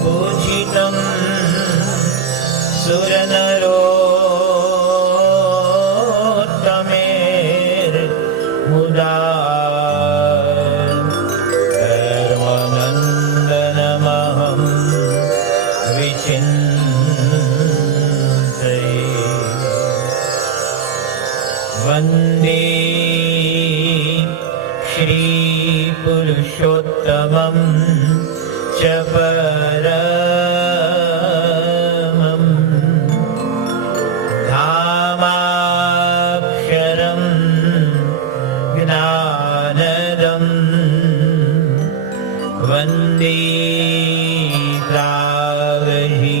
पूजितं सुरनरोत्तमेर्मुदा धर्मनन्दनमहं विचिन्तये। वन्दे श्रीपुरुषोत्तमं च परमं धामाक्षरं ज्ञानदं वन्दे प्रागहि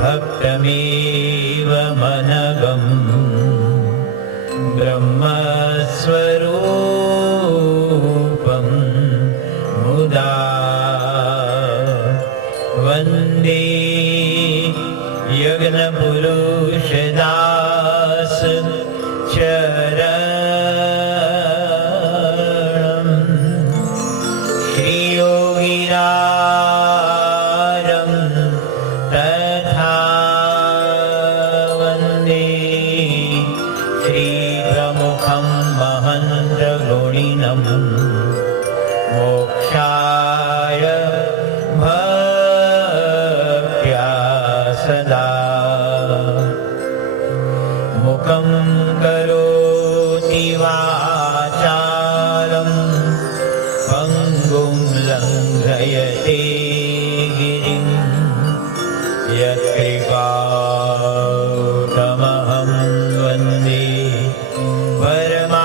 भक्तमेव मनगं ब्रह्मस्वरूपं मुदा वन्दे यज्ञपुरुषदास चरणं श्रीयोगिराजं तथा वन्दे श्रीप्रमुखं महन्द्रगुणिनं मोक्षाय भक्त्या सदा मुखं करोति वाचालं पङ्गुं लङ्घयते गिरिं यत्कृपातमहं वन्दे परमानन्दं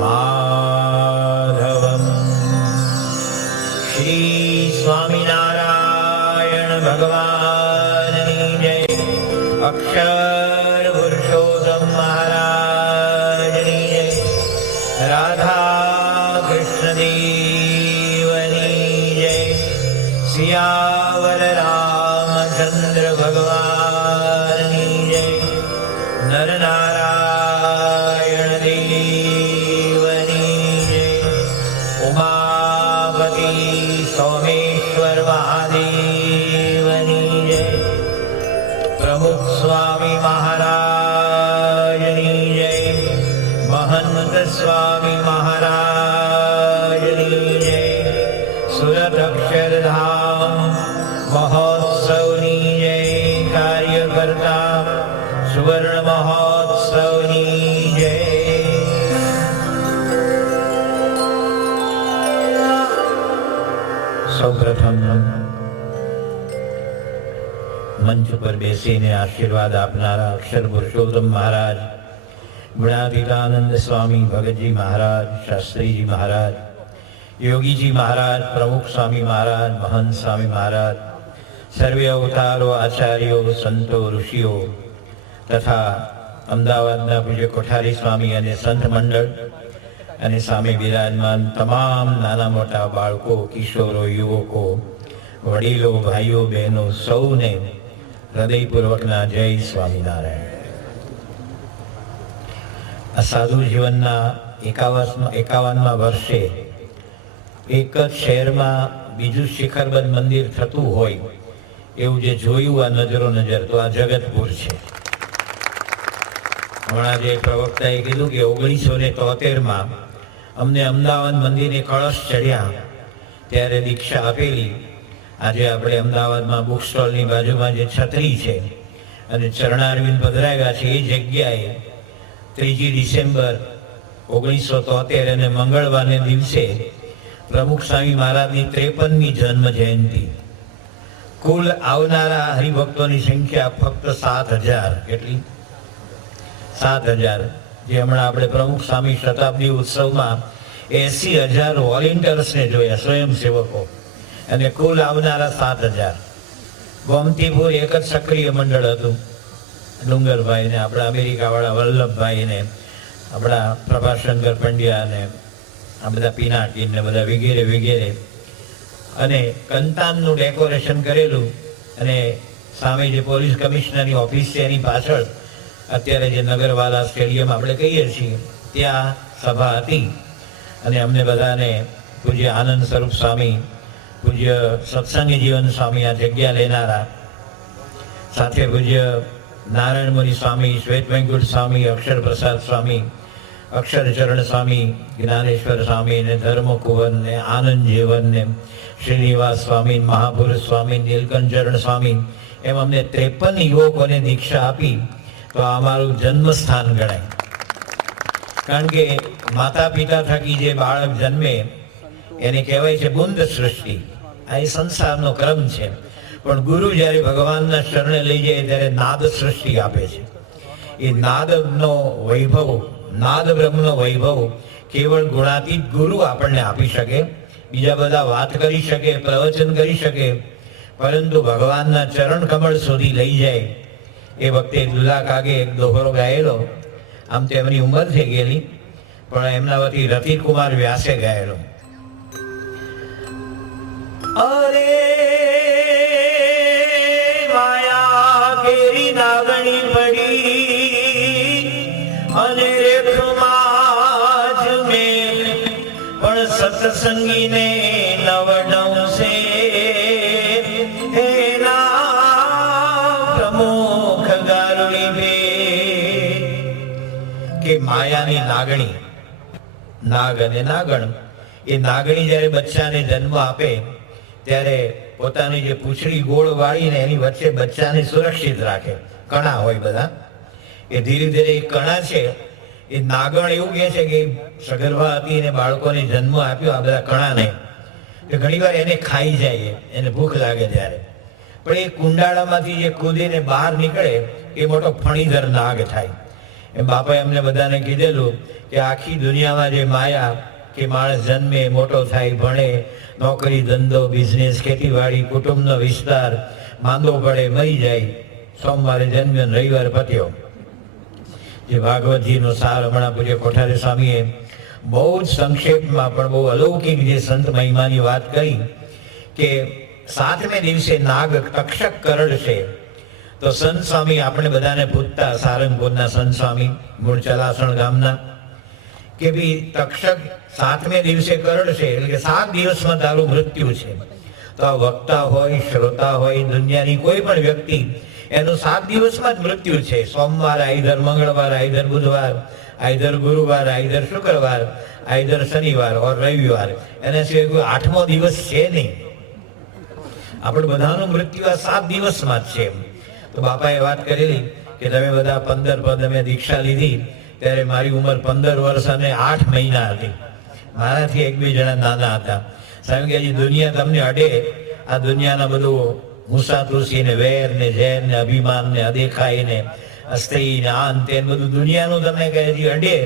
माधवम्। श्री स्वामिनारायण भगवान की जय। अक्षर पुरुषोत्तम महाराज की जय। राधा कृष्ण देवनी जय। सियावर रामचंद्र भगवान की जय। नर नारायण देवनी जय। उमापति सोमेश्वर महादेवनी जय। प्रमुख स्वामी महाराज की जय। महंत स्वामी महाराज की जय। सूरत अक्षरधाम महोत्सव की जय। कार्यकर्ता सुवर्ण महोत्सव की जय। સૌપ્રથમ મંચ પર બેસીને આશીર્વાદ આપનારા અક્ષર પુરુષોત્તમ મહારાજ, ગુણાતીતાનંદ સ્વામી, ભગતજી મહારાજ, શાસ્ત્રીજી મહારાજ, યોગીજી મહારાજ, પ્રમુખ સ્વામી મહારાજ, મહંત સ્વામી મહારાજ, સર્વે અવતારો, આચાર્યો, સંતો, ઋષિઓ તથા અમદાવાદના પૂજ્ય કોઠારી સ્વામી અને સંત મંડળ અને સામે બિરાજમાન તમામ નાના મોટા બાળકો, કિશોરો, યુવકો, વડીલો, ભાઈઓ, બહેનો સૌને હૃદયપૂર્વકના જય સ્વામિનારાયણ. આ સાધુ જીવનના 51મા વર્ષે એક જ શહેરમાં બીજું શિખરબદ્ધ મંદિર થતું હોય એવું જે જોયું આ નજરો નજર, તો આ જગતપુર છે. હમણાં જે પ્રવક્તાએ કીધું કે 1973માં અમને અમદાવાદ મંદિરે કળશ ચડ્યા ત્યારે દીક્ષા આપેલી. આજે આપણે અમદાવાદમાં બુક સ્ટોલની બાજુમાં જે છત્રી છે અને ચરણારવિંદ પધરાવ્યા છે, એ જગ્યાએ 3 ડિસેમ્બર 1973 અને મંગળવારને દિવસે પ્રમુખ સ્વામી મહારાજની 53મી જન્મ જયંતિ. કુલ આવનારા હરિભક્તોની સંખ્યા ફક્ત 7000. કેટલી? 7000. જે હમણાં આપણે પ્રમુખ સ્વામી શતાબ્દી ઉત્સવમાં 80,000 વોલેન્ટિયર્સને જોયા, સ્વયંસેવકો, અને કુલ આવનારા 7000. ગોમતીપુર એક જ સક્રિય મંડળ હતું. ડુંગરભાઈ ને આપણા અમેરિકાવાળા વલ્લભભાઈ ને આપણા પ્રભાશંકર પંડ્યા ને આ બધા પિનાકી ને બધા વગેરે વગેરે, અને કંતાનનું ડેકોરેશન કરેલું, અને સામે જે પોલીસ કમિશનરની ઓફિસ છે એની પાછળ અત્યારે જે નગરવાલા સ્ટેડિયમ આપણે કહીએ છીએ ત્યાં સભા હતી. અને અમને બધાને પૂજ્ય આનંદ સ્વરૂપ સ્વામી, પૂજ્ય સત્સંગી જીવન સ્વામી આ જગ્યા લેનારા, સાથે પૂજ્ય નારાયણ મુનિ સ્વામી, શ્વેત વેંકુટ સ્વામી, અક્ષર પ્રસાદ સ્વામી, અક્ષરચરણ સ્વામી, જ્ઞાનેશ્વર સ્વામી ને ધર્મકુવર ને આનંદ જીવન ને શ્રીનિવાસ સ્વામી, મહાપુરુષ સ્વામી, નીલકંઠચરણ સ્વામી, એમ અમને 53 યુવકોને દીક્ષા આપી. તો આ અમારું જન્મસ્થાન ગણાય. કારણ કે માતા પિતા થકી જે બાળક જન્મે એને કહેવાય છે બુંદ સૃષ્ટિ. આ એ સંસારનો ક્રમ છે. પણ ગુરુ જ્યારે ભગવાનના શરણે લઈ જાય ત્યારે નાદ સૃષ્ટિ આપે છે. એ નાદનો વૈભવ, નાદ બ્રહ્મનો વૈભવ કેવળ ગુણાતીત ગુરુ આપણને આપી શકે. બીજા બધા વાત કરી શકે, પ્રવચન કરી શકે, પરંતુ ભગવાનના ચરણ કમળ સુધી લઈ જાય. એ વખતે દુલ્લા કાગે એક દોહરો ગાયેલો, આમ તો એમની ઉંમર થઈ ગયેલી, પણ એમના વતી રતિન કુમાર વ્યાસે ગાયેલો. અરે માયા કેરી નાગણી પડી અને રેખમાં જ મેં પણ સત્સંગીને નવડવશે કે માયાની નાગણી, નાગ અને નાગણ, એ નાગણી જ્યારે બચ્ચાને જન્મ આપે ત્યારે પોતાની જે પૂંછડી ગોળ વાળીને એની વચ્ચે બચ્ચાને સુરક્ષિત રાખે. કણા હોય બધા, એ ધીરે ધીરે એ કણા છે એ નાગણ એવું કહે છે કે સગર્ભા હતી અને બાળકોને જન્મ આપ્યો આ બધા કણાને, કે ઘણીવાર એને ખાઈ જાય, એને ભૂખ લાગે ત્યારે. પણ એ કુંડાળામાંથી જે કૂદીને બહાર નીકળે એ મોટો ફણીધર નાગ થાય. એમ બાપાએ અમને બધાને કીધેલું કે આખી દુનિયામાં જે માયા કે માણસ જન્મે, મોટો થાય, ભણે, નોકરી ધંધો, બિઝનેસ, ખેતીવાડી, કુટુંબનો વિસ્તાર, માંદો પડે, મરી જાય, સોમવારે જન્મ્યો, રવિવાર પત્યો. જે ભાગવતજીનો સાર હમણાં પૂજ્ય કોઠારી સ્વામીએ બહુ જ સંક્ષેપમાં પણ બહુ અલૌકિક જે સંત મહિમાની વાત કરી કે 7મે દિવસે નાગ તક્ષક કરડશે. તો સંત સ્વામી આપણે બધાને પૂછતા, સારંગપુરના સંત સ્વામી, મૂળ ચલાસણ ગામના, કે ભાઈ તક્ષક 7મે દિવસે કરડશે એટલે કે 7 દિવસમાં તારું મૃત્યુ છે. તો આ વક્તા હોય, શ્રોતા હોય, દુનિયાની કોઈ પણ વ્યક્તિ, એનું 7 દિવસમાં જ મૃત્યુ છે. સોમવાર, આઈધર મંગળવાર, આઈધર બુધવાર, આઈધર ગુરુવાર, આઈધર શુક્રવાર, આઈધર શનિવાર ઓર રવિવાર, એના સિવાય કોઈ 8મો દિવસ છે નહીં. આપણે બધાનું મૃત્યુ આ 7 દિવસમાં જ છે. તો બાપાએ વાત કરેલી કે તમે બધા 15 પદ અમે દીક્ષા લીધી ત્યારે મારી ઉંમર 15 વર્ષ અને 8 મહિના હતી. મારાથી 1-2 જણા નાના હતા. સાહેબ કે હજી દુનિયા તમને અડે, આ દુનિયાના બધું મુસાતુસી ને વેર ને ઝેર ને અભિમાન ને અદેખાઈ ને સ્ત્રી ને આન તે બધું દુનિયાનું તમને કહે હજી અડે,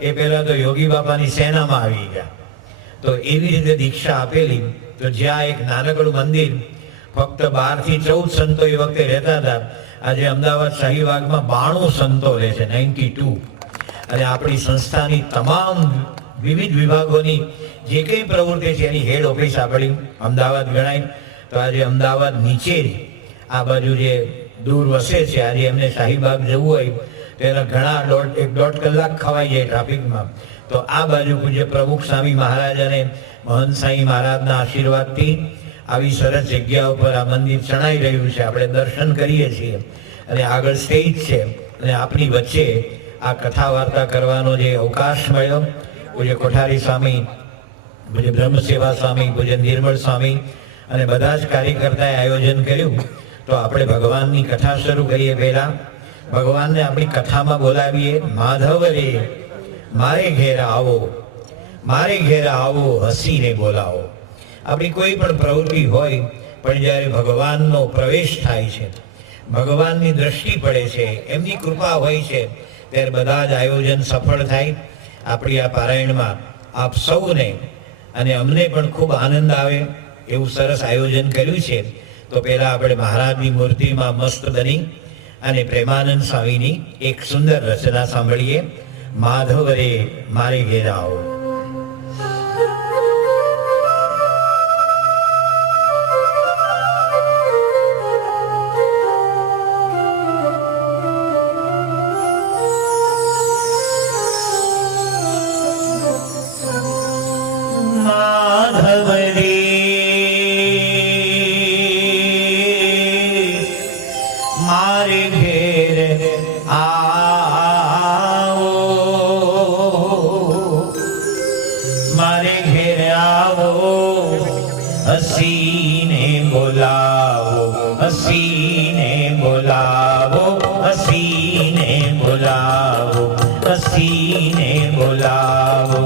એ પહેલા તો યોગી બાપાની સેનામાં આવી ગયા. તો એવી રીતે દીક્ષા આપેલી. તો જ્યાં એક નાનકડું મંદિર ફક્ત 12 થી 14 સંતો એ વખતે રહેતા હતા, આજે અમદાવાદ શાહીબાગમાં 92 સંતો રહે છે, 92. અને આપણી સંસ્થાની તમામ વિવિધ વિભાગોની જે કંઈ પ્રવૃત્તિ છે એની હેડ ઓફિસ આપણી અમદાવાદ ગણાય. તો આજે અમદાવાદ નીચે આ બાજુ જે દૂર વસે છે, આજે એમને શાહીબાગ જવું હોય તો એના ઘણા 1.5 કલાક ખવાઈ જાય ટ્રાફિકમાં. તો આ બાજુ પૂજ્ય પ્રમુખ સ્વામી મહારાજ અને મહંત સાંઈ મહારાજના આશીર્વાદથી આવી સરસ જગ્યા ઉપર આ મંદિર ચણાઈ રહ્યું છે. આપણે દર્શન કરીએ છીએ અને આગળ સ્ટેજ છે અને આપણી વચ્ચે આ કથા વાર્તા કરવાનો જે અવકાશ મળ્યો, પૂજ્ય કોઠારી સ્વામી, પૂજ્ય બ્રહ્મસેવા સ્વામી, પૂજ્ય નિર્મળ સ્વામી અને બધા જ કાર્યકર્તાએ આયોજન કર્યું. તો આપણે ભગવાનની કથા શરૂ કરીએ. પહેલા ભગવાનને આપણી કથામાં બોલાવીએ. માધવ રે મારે ઘેર આવો, મારે ઘેર આવો, હસીને બોલાવો. આપણી કોઈ પણ પ્રવૃત્તિ હોય પણ જ્યારે ભગવાનનો પ્રવેશ થાય છે, ભગવાનની દ્રષ્ટિ પડે છે, એમની કૃપા હોય છે, ત્યારે બધા જ આયોજન સફળ થાય. આપણી આ પારાયણમાં આપ સૌને અને અમને પણ ખૂબ આનંદ આવે એવું સરસ આયોજન કર્યું છે. તો પહેલા આપણે મહારાજની મૂર્તિમાં મસ્ત બની અને પ્રેમાનંદ સ્વામીની એક સુંદર રચના સાંભળીએ. માધવ રે મારે ઘેર આવો. રે મારે ઘેર આવો, મારે ઘેર આવો, હસીને બોલાવો, હસીને બોલાવો, હસીને બોલાવો, હસીને બોલાવો.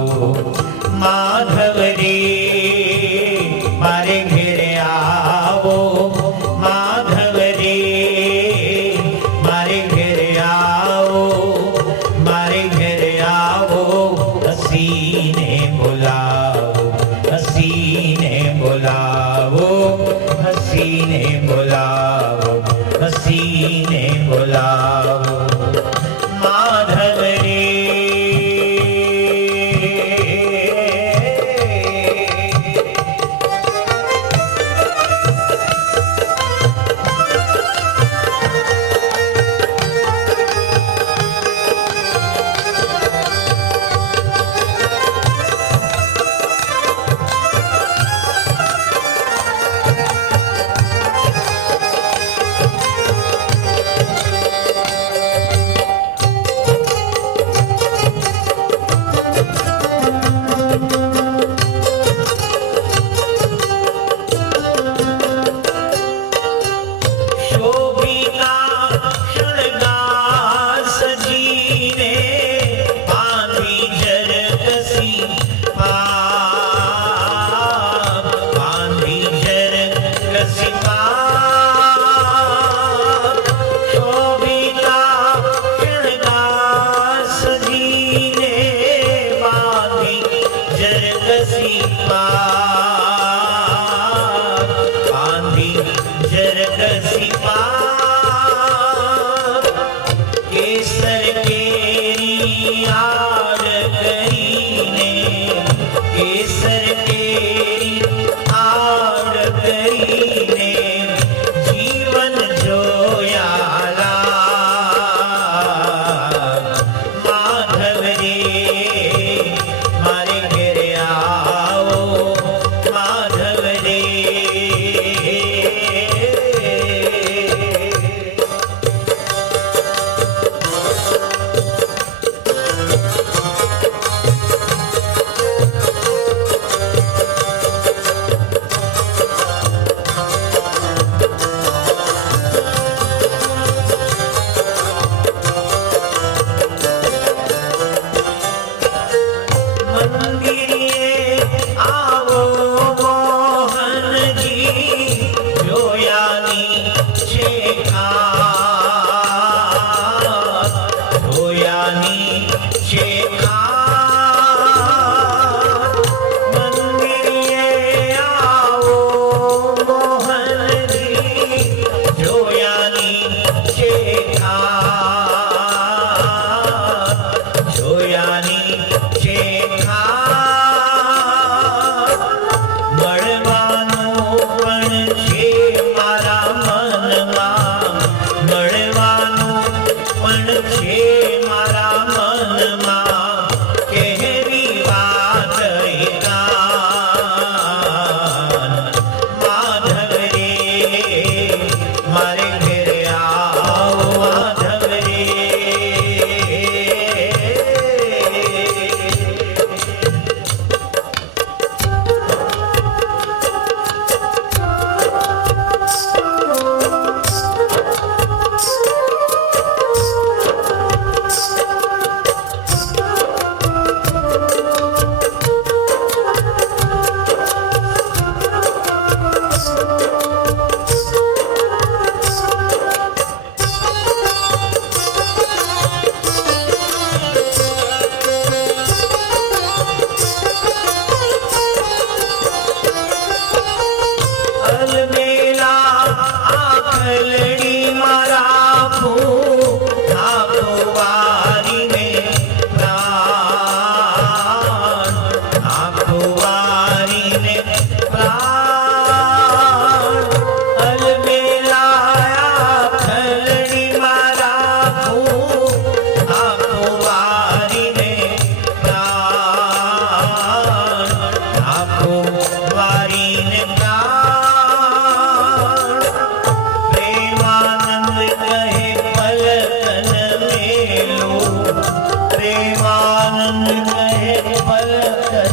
માધવ રે મારે ઘેરે આવો, માધવ રે મારે ઘેરે આવો, મારે ઘેરે આવો, હસીને બોલાવો, હસીને બોલાવો, હસીને બોલાવો, હસીને બોલાવો. માધવ રે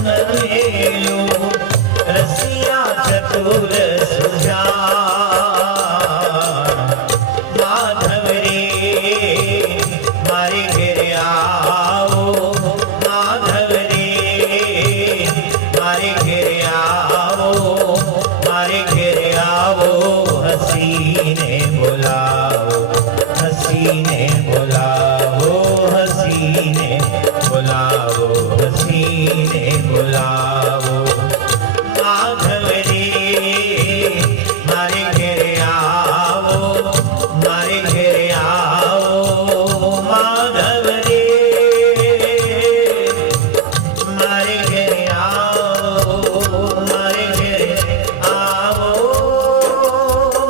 મેલો રસિયા ચતુર સુજાન માધવ રે મારે ઘેરે આવો માધવ રે મારે ઘેરે આવો મારે ઘેરે આવો હસીને બોલાવો હસીને બોલાવો હસીને બોલાવો હસીને બોલાવો માધવ રે મારે ઘેરે આવો મારે ઘેરે આવો માધવ રે મારે ઘેરે આવો મારે ઘેરે આવો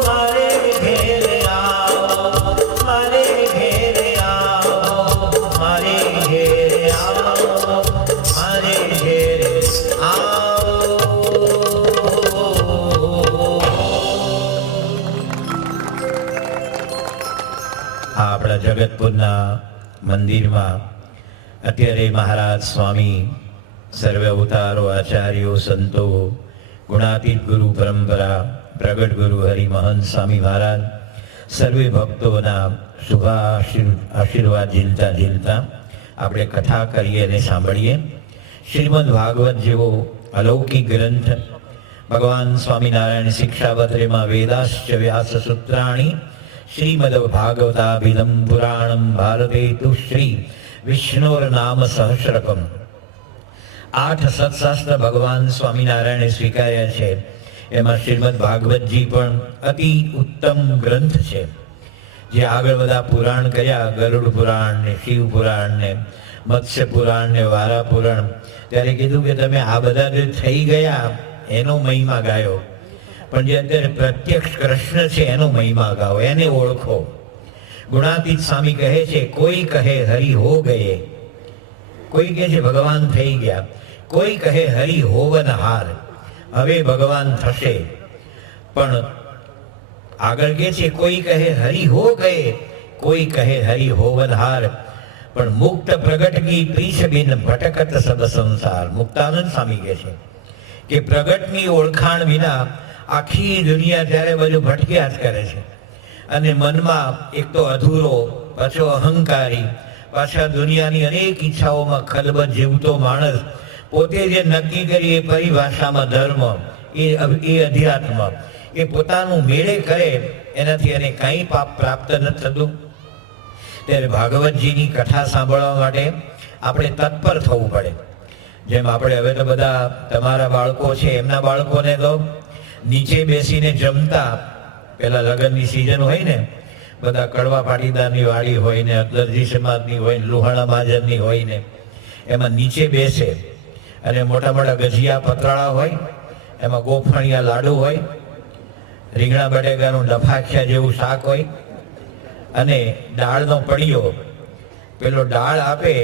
મારે ઘેરે આવો મારે ઘેરે આવો મારે ઘેરે આવો મારે ઘેરે આવો. આપણા જગતપુરના મંદિરમાં અત્યારે મહારાજ સ્વામી સર્વે અવતારો આચાર્યો સંતો ગુણાતીત ગુરુ પરંપરા પ્રગટ ગુરુ હરિમહંત સ્વામી મહારાજ સર્વે ભક્તોના આશીર્વાદ ઝીલતા ઝીલતા આપણે કથા કરીએ અને સાંભળીએ. શ્રીમદ ભાગવત જેવો અલૌકિક ગ્રંથ ભગવાન સ્વામિનારાયણ શિક્ષાપત્રેમાં વેદાશ્ચ વ્યાસ સૂત્રાણી શ્રીમદ ભાગવતાભિધમ પુરાણમ ભારતે તુ શ્રી વિષ્ણોર નામ સહસ્રકમ. 8 સત્શાસ્ત્ર ભગવાન સ્વામિનારાયણે સ્વીકાર્યા છે. એમાં શ્રીમદ ભાગવતજી પણ અતિ ઉત્તમ ગ્રંથ છે. જે આગળ બધા પુરાણ કર્યા, ગરુડ પુરાણ ને શિવ પુરાણ ને મત્સ્ય પુરાણ ને વારા પુરાણ, ત્યારે કીધું કે તમે આ બધા જે થઈ ગયા એનો મહિમા ગાયો, પણ જે અત્યારે પ્રત્યક્ષ કૃષ્ણ છે એનો મહિમા ગાઓ, એને ઓળખો. ગુણાતીત સ્વામી કહે છે કોઈ કહે હરિ હો ગયે, કોઈ કહે છે ભગવાન થઈ ગયા, કોઈ કહે હરિ હોવન હાર, હવે ભગવાન થશે. પણ આગળ કે છે કોઈ કહે હરિ હો ગયે, કોઈ કહે હરિ હોવન હાર, પણ મુક્ત પ્રગટ કી પ્રીછ બિન ભટકત સબ સંસાર. મુક્તાનંદ સ્વામી કહે છે કે પ્રગટની ઓળખાણ વિના આખી દુનિયા ત્યારે બધું ભટક્યા જ કરે છે. અને મનમાં એક તો અધૂરો, પાછો અહંકારી, પાછા દુનિયાની અનેક ઈચ્છાઓમાં ખલબત જીવતો માણસ પોતે જે નક્કી કરી એ પરિભાષામાં ધર્મ, એ અધ્યાત્મ, એ પોતાનું મેળે કરે એનાથી એને કંઈ પાપ પ્રાપ્ત નથી થતું. ત્યારે ભાગવતજીની કથા સાંભળવા માટે આપણે તત્પર થવું પડે. જેમ આપણે હવે તો બધા તમારા બાળકો છે એમના બાળકોને તો નીચે બેસીને જમતા, પેલા લગ્નની સિઝન હોય ને, બધા કડવા પાટીદારની વાડી હોય ને, અકલરજી સમાજની હોય ને, લુહાણા મહાજનની હોય ને, એમાં નીચે બેસે અને મોટા મોટા ગજિયા પતરાળા હોય, એમાં ગોફણિયા લાડુ હોય, રીંગણા બટેકાનું ડફાખ્યા જેવું શાક હોય, અને દાળનો પડિયો. પેલો દાળ આપે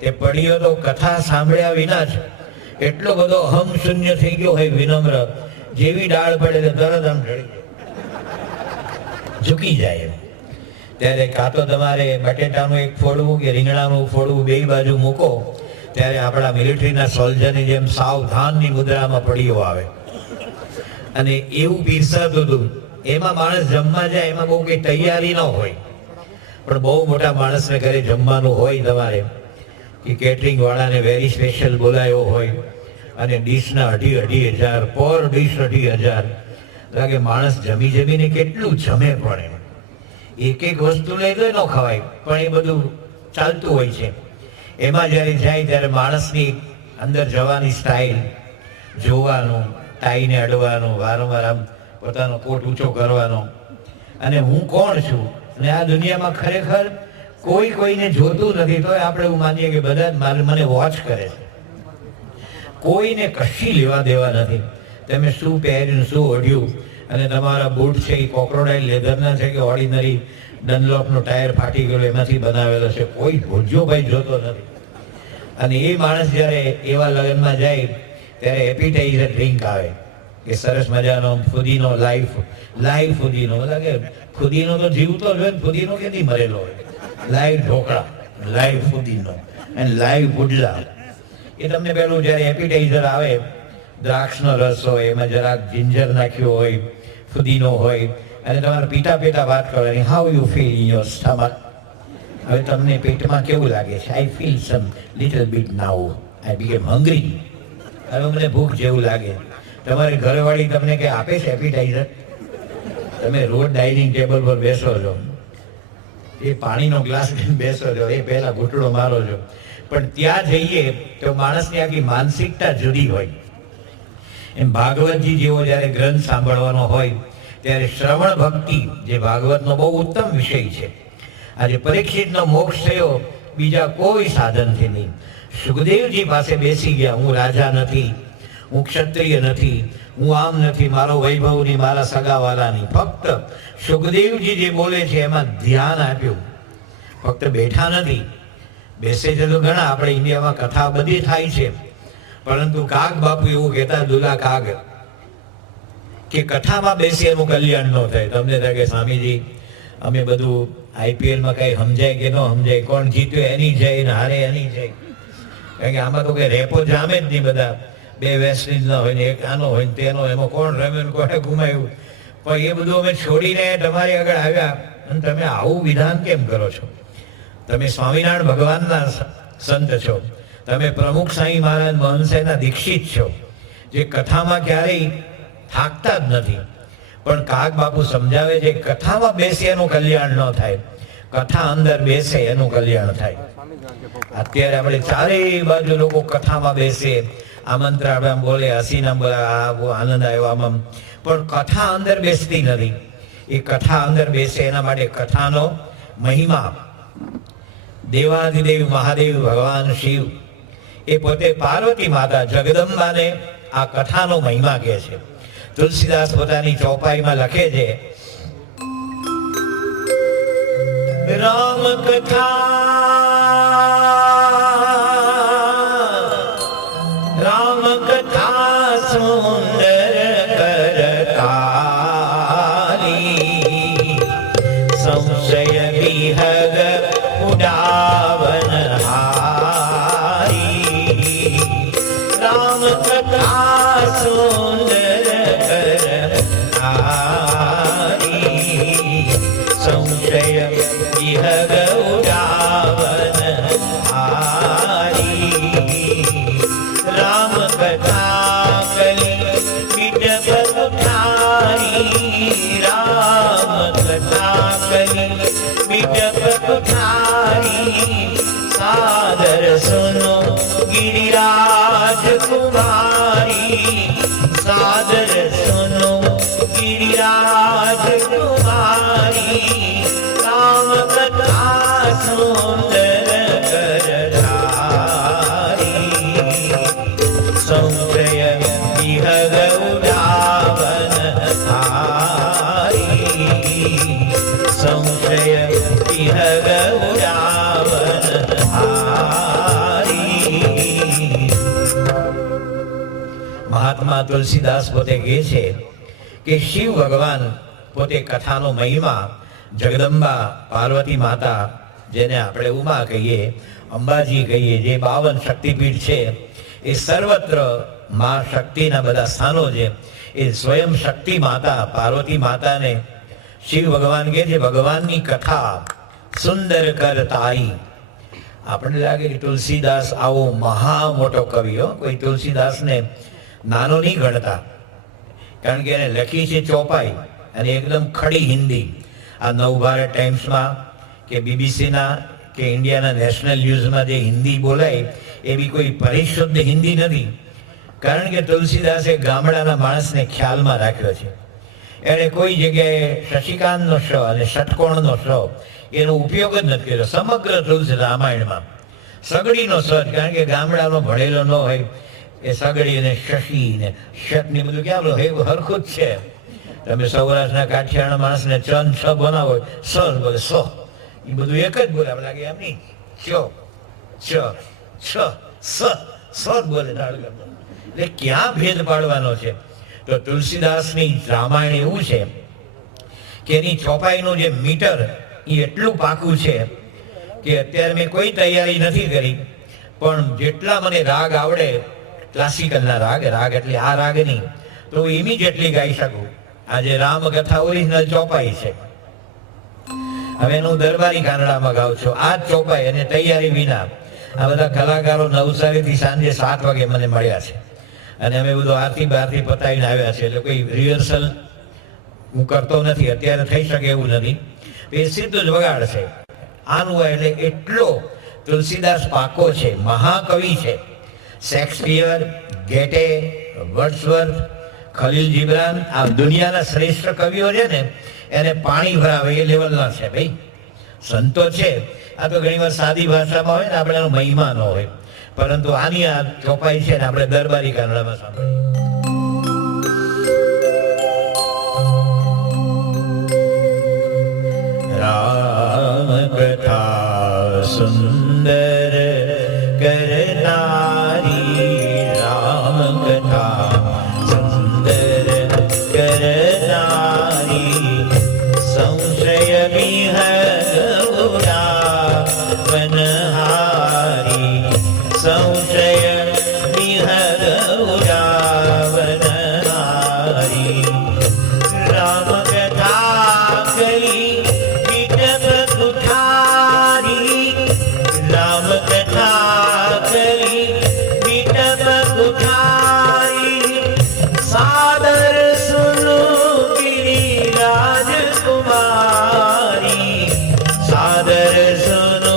તે પડિયો તો કથા સાંભળ્યા વિના જ એટલો બધો અહમ શૂન્ય થઈ ગયો હોય, વિનમ્ર, જેવી દાળ પડે તે તરત આમ ઝૂકી જાય. ત્યારે કાં તો તમારે બટેટાનું એક ફોડવું કે રીંગણાનું ફોડવું બે બાજુ મૂકો, ત્યારે આપણા મિલિટરીના સોલ્જરની જેમ સાવધાનની મુદ્રામાં પડિયો આવે અને એવું પીરસાતું હતું. એમાં માણસ જમવા જાય, એમાં બહુ કઈ તૈયારી ન હોય, પણ બહુ મોટા માણસને ઘરે જમવાનું હોય તમારે, કે કેટરિંગ વાળાને વેરી સ્પેશિયલ બોલાયો હોય, અને ડીશના 2,500 પર ડીશ 2,500 લાગે. માણસ જમી જમીને કેટલું જમે, પણ એક એક વસ્તુ લઈ તો ન ખવાય, પણ એ બધું ચાલતું હોય છે. એમાં જ્યારે જાય ત્યારે માણસની અંદર જવાની સ્ટાઇલ જોવાનું, ટાઈને અડવાનું, વારંવાર આમ પોતાનો કોટ ઊંચો કરવાનો, અને હું કોણ છું, અને આ દુનિયામાં ખરેખર કોઈ કોઈને જોતું નથી, તોય આપણે એવું માનીએ કે બધા મને વોચ કરે છે. કોઈને કશી લેવા દેવા નથી. તમે શું પહેર્યું, શું ઓઢ્યું, અને તમારા બૂટ છે એ કોક્રોડાઇલ લેધરના છે કે ઓર્ડિનરી ડનલોપનો ટાયર ફાટી ગયેલો એમાંથી બનાવેલો છે, કોઈ ભોજ્યો ભાઈ જોતો નથી. અને એ માણસ જ્યારે એવા લગ્નમાં જાય ત્યારે એપિટાઇઝર ડ્રિંક આવે કે સરસ મજાનો ફુદીનો, લાઈવ ફુદીનો. લાગે ફુદીનો તો જીવતો જ હોય ને, ફુદીનો ક્યાંથી મરેલો હોય. લાઈવ ઢોકળા, લાઈવ ફુદીનો અને લાઈવ પુડલા, એ તમને પેલું જ્યારે એપિટાઇઝર આવે, દ્રાક્ષનો રસ હોય, એમાં જરાક જિંજર નાખ્યો હોય, ફુદીનો હોય, અને તમારે પીતા પીતા વાત કરવાની, how you feel in your stomach. હવે તમને પેટમાં કેવું લાગે છે? I feel some little bit now, I became hungry. હવે મને ભૂખ જેવું લાગે. તમારી ઘરવાળી તમને કે આપે છે એપિટાઇઝર? તમે રોજ ડાઇનિંગ ટેબલ પર બેસો છો, એ પાણીનો ગ્લાસ બેસો છો, એ પહેલા ઘૂંટડો મારો છો, પણ ત્યાં જઈએ તો માણસની આખી માનસિકતા જુદી હોય. એમ ભાગવતજી જેવો જ્યારે ગ્રંથ સાંભળવાનો હોય ત્યારે શ્રવણ ભક્તિ, જે ભાગવતનો બહુ ઉત્તમ વિષય છે. આજે પરીક્ષિતનો મોક્ષ થયો બીજા કોઈ સાધનથી નહીં. સુખદેવજી પાસે બેસી ગયા, હું રાજા નથી, હું ક્ષત્રિય નથી, હું આમ નથી, મારો વૈભવ નહીં, મારા સગાવાલા નહીં. ફક્ત સુખદેવજી જે બોલે છે એમાં ધ્યાન આપ્યું. ફક્ત બેઠા નથી, બેસે છે તો ઘણા, આપણે ઇન્ડિયામાં કથા બધી થાય છે, પરંતુ કાગ બાપુ એવું કહેતા, દુલા કાગ, કે કથામાં બેસી એનું કલ્યાણ ન થાય. તમને થાય કે સ્વામીજી અમે બધું આઈપીએલમાં કઈ સમજાય કે ન સમજાય, કોણ જીત્યો એની જાય ને હારે એની જાય, કારણ કે આમાં તો કઈ રેપો જામે જ નહીં. બધા બે વેસ્ટ ઇન્ડિઝના હોય ને એક આનો હોય ને તેનો, એમાં કોણ રમ્યું કોણે ગુમાયું. પણ એ બધું અમે છોડીને તમારી આગળ આવ્યા, અને તમે આવું વિધાન કેમ કરો છો? તમે સ્વામિનારાયણ ભગવાનના સંત છો, તમે પ્રમુખ સાંઈ મહારાજ મહંસેના દીક્ષિત છો, જે કથામાં ક્યારેય થાકતા જ નથી. પણ કાગ બાપુ સમજાવે છે, કથામાં બેસે એનું કલ્યાણ ન થાય, કથા અંદર બેસે એનું કલ્યાણ થાય. અત્યારે આપણે ચારેય બાજુ લોકો કથામાં બેસે, આમંત્રણ આપણે આમ બોલે, હસીના બોલે, આનંદ આવ્યો આમ, પણ કથા અંદર બેસતી નથી. એ કથા અંદર બેસે એના માટે કથાનો મહિમા. દેવાધિદેવ મહાદેવ ભગવાન શિવ એ પોતે પાર્વતી માતા જગદંબાને આ કથાનો મહિમા કહે છે. તુલસીદાસ પોતાની ચોપાઈમાં લખે છે, રામ કથા સુંદર કરતાલી, સંશય વિહગ ઉડાવન હારી. રામ કથા સુંદર કરતાલી, સંશય વિહગ ઉડાવન હારી. રામ કથા કલી વિડપ કુઠારી, રામ કથા કલી વિડપ કુઠારી. સાદર સુનો ગિરિરાજ કુમારી, સાદર સુનો ગિરિરાજ કુમારી. રામ કથા સુંદર કરતારી, સંશય વિહગ ઉડાવન હારી. સંશય વિહગ ઉડાવન હારી. મહાત્મા તુલસીદાસ પોતે કહે છે કે શિવ ભગવાન પોતે કથાનો મહિમા, જગદંબા પાર્વતી માતા, જેને આપણે ઉમા કહીએ, અંબાજી કહીએ, જે 52 શક્તિપીઠ છે, એ સર્વત્ર મા શક્તિના બધા સ્થાનો છે. એ સ્વયં શક્તિ માતા પાર્વતી માતાને શિવ ભગવાન કહે છે ભગવાનની કથા સુંદર કરતાઈ. આપણને લાગે કે તુલસીદાસ આવો મહા મોટો કવિ, કોઈ તુલસીદાસને નાનો નહીં ગણતા, કારણ કે એને લખી છે ચોપાઈ અને એકદમ ખડી હિન્દી. આ નવભારત ટાઈમ્સમાં કે બીબીસીના કે ઇન્ડિયાના નેશનલ ન્યૂઝમાં જે હિન્દી બોલાય એવી કોઈ પરિશુદ્ધ હિન્દી નથી, કારણ કે તુલસીદાસે ગામડાના માણસને ખ્યાલમાં રાખ્યો છે. એણે કોઈ જગ્યાએ શશિકાંતનો શ અને ષટકોણનો શ એનો ઉપયોગ જ નથી કર્યો. સમગ્ર તુલસી રામાયણમાં સગડીનો સ, કારણ કે ગામડાનો ભણેલો ન હોય, એ સગડી ને શશી ને શટની બધું ક્યાં બોલો, એ હરખું જ છે. તમે સૌરાષ્ટ્રના કાઠિયાવાડના માણસને ચંદ છ બનાવો, સ બોલે, સ, એ બધું એક જ બોલે. આપણે લાગે એમ નહીં, ચ ચ છ સ સ બોલે. એટલે ક્યાં ભેદ પાડવાનો છે? તો તુલસીદાસની રામાયણ એવું છે કે એની ચોપાઈનું જે મીટર એ એટલું પાકું છે કે અત્યારે મેં કોઈ તૈયારી નથી કરી, પણ જેટલા મને રાગ આવડે, ક્લાસિકલના રાગ એટલે આ રાગ નહીં, તો હું ઇમિડિયેટલી ગાઈ શકું. આજે રામકથા ઓરિજિનલ ચોપાઈ છે, હવે હું દરબારી કાનડામાં ગાઉં છું. આ જ ચોપાઈ અને તૈયારી વિના આ બધા કલાકારો નવસારીથી સાંજે 7 વાગે મને મળ્યા છે અને અમે બધું આરતી બારતી પતાવીને આવ્યા છે. એટલે કોઈ રિહર્સલ હું કરતો નથી, અત્યારે થઈ શકે એવું નથી. એ સીધું જ વગાડ છે. આનું એટલે એટલો તુલસીદાસ પાકો છે, મહાકવિ છે. શેક્સપિયર, ગેટે, વર્ડસવર્થ, ખલીલ જીબ્રાન, આ દુનિયાના શ્રેષ્ઠ કવિઓ છે ને, એને પાણી ભરાવે એ લેવલના છે ભાઈ. સંતો છે, આ તો ઘણીવાર સાદી ભાષામાં હોય ને, આપણે એનો મહિમા ન હોય, પરંતુ આની આ ચોપાઈ છે ને આપણે દરબારી કાનડામાં સાંભળીએ. રામ કથા સુંદર કરનારી, રામ કથા સુંદર કરનારી, સંશય વિહગુરાવનહારી, સંશય વિહગુરાવનહારી. રામ કથા કરી વિટપ કુઠારી, રામ કથા કરી વિટપ કુઠારી, સાદર સુનો ગિરિરાજ કુમારી, સાદર સુનો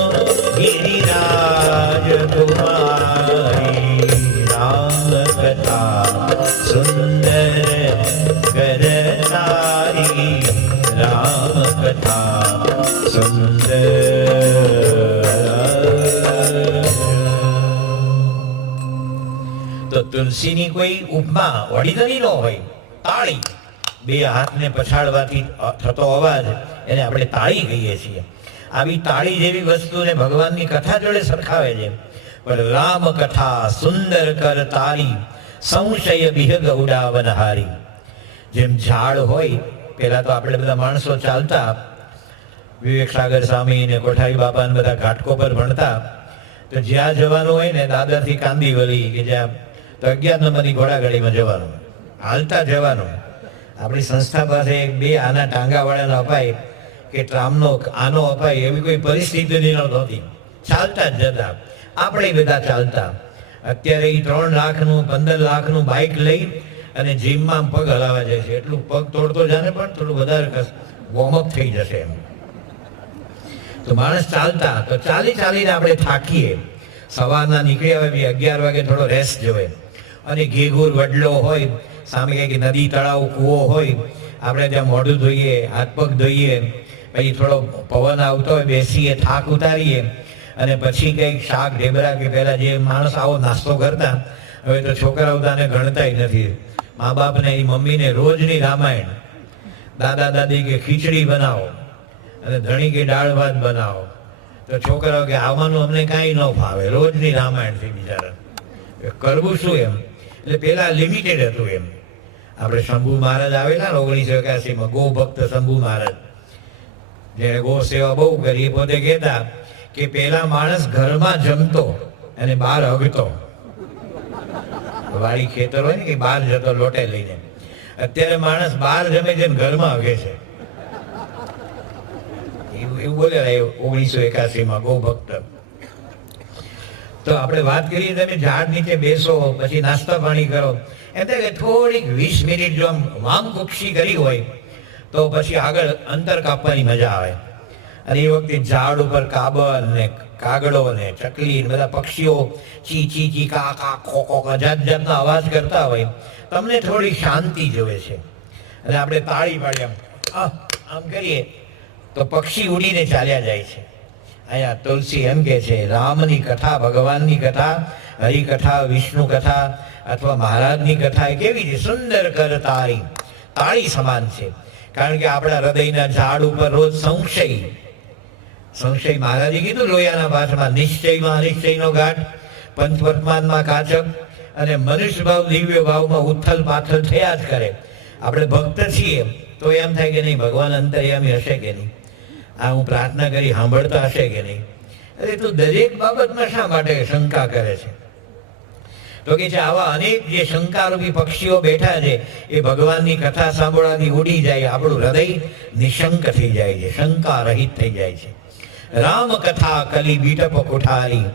ગિરિરાજ કુમારી. રામ કથા સુંદર કરનારી, રામ કથા સુંદર. તો તુલસીની કોઈ ઉપમા ઓર્ડિનરી ન હોય. તાળી, બે હાથને પછાડવાથી થતો અવાજ, એને આપણે તાળી કહીએ છીએ. આવી તાળી જેવી વસ્તુને ભગવાનની કથા જોડે સરખાવે છે. પણ રામ કથા સુંદર કર તારી, સંશય વિહગ ઉડાવનહારી. જેમ ઝાડ હોય, પેલા તો આપણે બધા માણસો ચાલતા, વિવેક સાગર સ્વામી ને કોઠારી બાપા ને બધા ઘાટકો પર ભણતા, તો જ્યાં જવાનું હોય ને, દાદરથી કાંદીવલી કે જ્યાં, તો 11 નંબરની ઘોડાગાડીમાં જવાનું, હાલતા જવાનું. આપણી સંસ્થા પાસે 2 આના ટાંગાવાળાને અપાય કે ટ્રામનો આનો અપાય, એવી કોઈ પરિસ્થિતિ નહોતી. ચાલતા જ જતા, આપણે બધા ચાલતા. અત્યારે એ 3 લાખનું 15 લાખનું બાઇક લઈ અને જીમમાં પગ હલાવા જાય છે. એટલું પગ તોડતો જાને, પણ થોડું વધારે વોર્મઅપ થઈ જશે એમ. તો માણસ ચાલતા, તો ચાલીને આપણે થાકીએ. સવારના નીકળ્યા હોય, 11 વાગે થોડો રેસ્ટ જોવે, અને ઘેઘૂર વડલો હોય, સામે કંઈક નદી તળાવ કૂવો હોય, આપણે ત્યાં મોઢું ધોઈએ, હાથ પગ ધોઈએ, પછી થોડો પવન આવતો હોય, બેસીએ, થાક ઉતારીએ, અને પછી કંઈક શાક ઢેબરા કે પહેલા જે માણસ આવો નાસ્તો કરતા, હવે તો છોકરાઓ તાને ગણતાય નથી. મા બાપને, એ મમ્મીને રોજની રામાયણ, દાદા દાદી કે ખીચડી બનાવો અને ધણી કે દાળ ભાત બનાવો, તો છોકરાઓ કે આવવાનું અમને કાંઈ ન ફાવે, રોજની રામાયણથી બિચારા કરવું શું એમ. એટલે પેલા લિમિટેડ હતું એમ. આપણે શંભુ મહારાજ આવેલા 1981માં, ગો ભક્ત શંભુ મહારાજ, જેને ગો સેવા બહુ કરી, એ પોતે કહેતા કે પેલા માણસ ઘરમાં જમતો અને બહાર હગતો. વાડી ખેતર હોય ને, કે બહાર જતો લોટે લઈને. અત્યારે માણસ બહાર જમે છે ને ઘરમાં હગે છે. એવું બોલેલા 1981માં ગો ભક્ત. તો આપણે વાત કરીએ, તમે ઝાડ નીચે બેસો, પછી નાસ્તા પાણી કરો, એમ થાય કે થોડીક 20 મિનિટ જો આમ વામકુક્ષી કરી હોય, તો પછી આગળ અંતર કાપવાની મજા આવે. અને એ વખતે ઝાડ ઉપર કાબર ને કાગડો ને ચકલી બધા પક્ષીઓ ચી ચી ચી કા કા ખો ખો જાત જાતના અવાજ કરતા હોય, તમને થોડી શાંતિ જોવે છે. અને આપણે તાળી પાડીએ, આમ કરીએ તો પક્ષી ઉડીને ચાલ્યા જાય છે. અહીંયા તુલસી એમ કે છે, રામની કથા, ભગવાનની કથા, હરિકથા, વિષ્ણુ કથા અથવા મહારાજની કથા એ કેવી છે? સુંદર કર તારી, તાળી સમાન છે. કારણ કે આપણા હૃદયના ઝાડ ઉપર રોજ સંશય મહારાજે કીધું લોયાના પાઠમાં, નિશ્ચયમાં અનિશ્ચયનો ગાંઠ, પંચવર્તમાનમાં કાચક, અને મનુષ્ય ભાવ દિવ્ય ભાવમાં ઉથલ પાથલ થયા જ કરે. આપણે ભક્ત છીએ તો એમ થાય કે નહીં, ભગવાન અંતર્યામી હશે કે નહીં, આ હું પ્રાર્થના કરી સાંભળતા હશે કે નહીં. અરે તું દરેક બાબતમાં શા માટે શંકા કરે છે? તો કે છે આવા અનેક જે શંકારૂપી પક્ષીઓ બેઠા છે એ ભગવાનની કથા સાંભળવાથી ઉડી જાય, આપણું હૃદય નિશંક થઈ જાય છે, શંકા રહિત થઈ જાય છે. રામ કથા કલી બીટપ કોઠારી,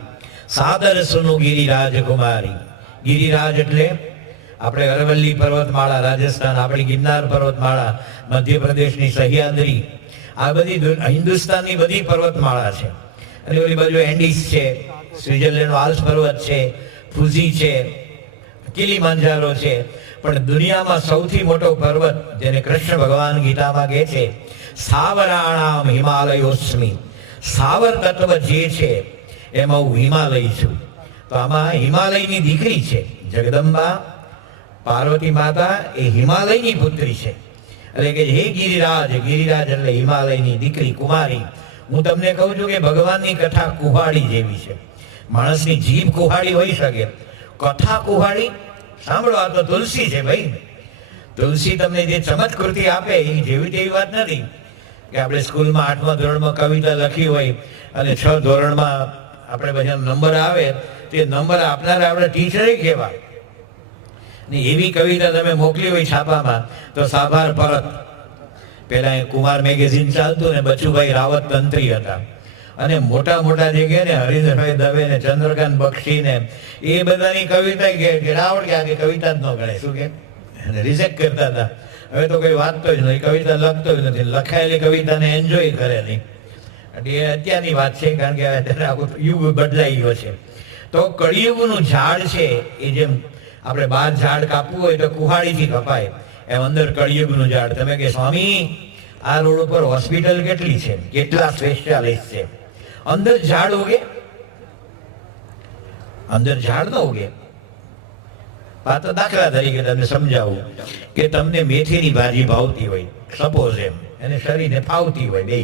સાદર સુનુ ગિરિરાજ કુમારી. ગિરિરાજ એટલે આપણે અરવલ્લી પર્વતમાળા રાજસ્થાન, આપણી ગિરનાર પર્વતમાળા મધ્યપ્રદેશની સહ્યાદ્રી, આ બધી હિન્દુસ્તાનની બધી પર્વતમાળા છે. અને ઓલી બાજુ એન્ડીઝ છે, સ્વિટ્ઝરલેન્ડનો આલ્પ્સ પર્વત છે, ફુજી છે, કિલીમાંજારો છે. પણ દુનિયામાં સૌથી મોટો પર્વત જેને કૃષ્ણ ભગવાન ગીતામાં કહે છે સાવરાણામ હિમાલયોસ્મિ, સાવર તત્વ જે છે એમાં હું હિમાલય છું. તો આમાં હિમાલયની દીકરી છે જગદંબા પાર્વતી માતા, એ હિમાલયની પુત્રી છે. એટલે કે હે ગિરિરાજ, ગિરિરાજ એટલે હિમાલયની દીકરી કુમારી. હું તમને કહું છું કે ભગવાનની કથા કુહાડી જેવી છે. માણસની જીભ કુહાડી હોઈ શકે, કથા કુહાડી. સાંભળો, આ તો તુલસી છે ભાઈ. તુલસી તમને જે ચમત્કૃતિ આપે એ જેવી તેવી વાત નથી કે આપણે સ્કૂલમાં 8મા ધોરણમાં કવિતા લખી હોય અને 6 ધોરણમાં આપણે બધા નંબર આવે, તે નંબર આપનારા આપણે ટીચરે કેવા ને એવી કવિતા તમે મોકલી હોય છાપામાં તો સાભાર પરત. પેલા કુમાર મેગેઝિન ચાલતું ને બચુભાઈ રાવત તંત્રી હતા, અને મોટા મોટા જે કે ને હરીન્દ્રભાઈ દવે ને ચંદ્રકાંત બક્ષી ને એ બધાની કવિતા કે રાવણ કે આ કવિતા જ ન ગણે, શું કે રિજેક્ટ કરતા હતા. હવે તો કોઈ વાંચતો જ નથી, કવિતા લખતો જ નથી, લખાયેલી કવિતાને એન્જોય કરે નહીં. એટલે એ અત્યારની વાત છે, કારણ કે આખું યુગ બદલાઈ ગયો છે. તો કળિયુગનું ઝાડ છે એ જેમ આપણે 12 ઝાડ કાપવું હોય તો કુહાડીથી કપાય, એમ અંદર કળિયુગનું ઝાડ. તમે કે સ્વામી આ રોડ ઉપર હોસ્પિટલ કેટલી છે, કેટલા સ્પેશિયાલિસ્ટ છે, અંદર ઝાડ ઉગે? અંદર ઝાડ ન ઉગે. આ તો દાખલા તરીકે તમને સમજાવું કે તમને મેથીની ભાજી ભાવતી હોય, સપોઝ એમ, એને શરીરને ફાવતી હોય બે,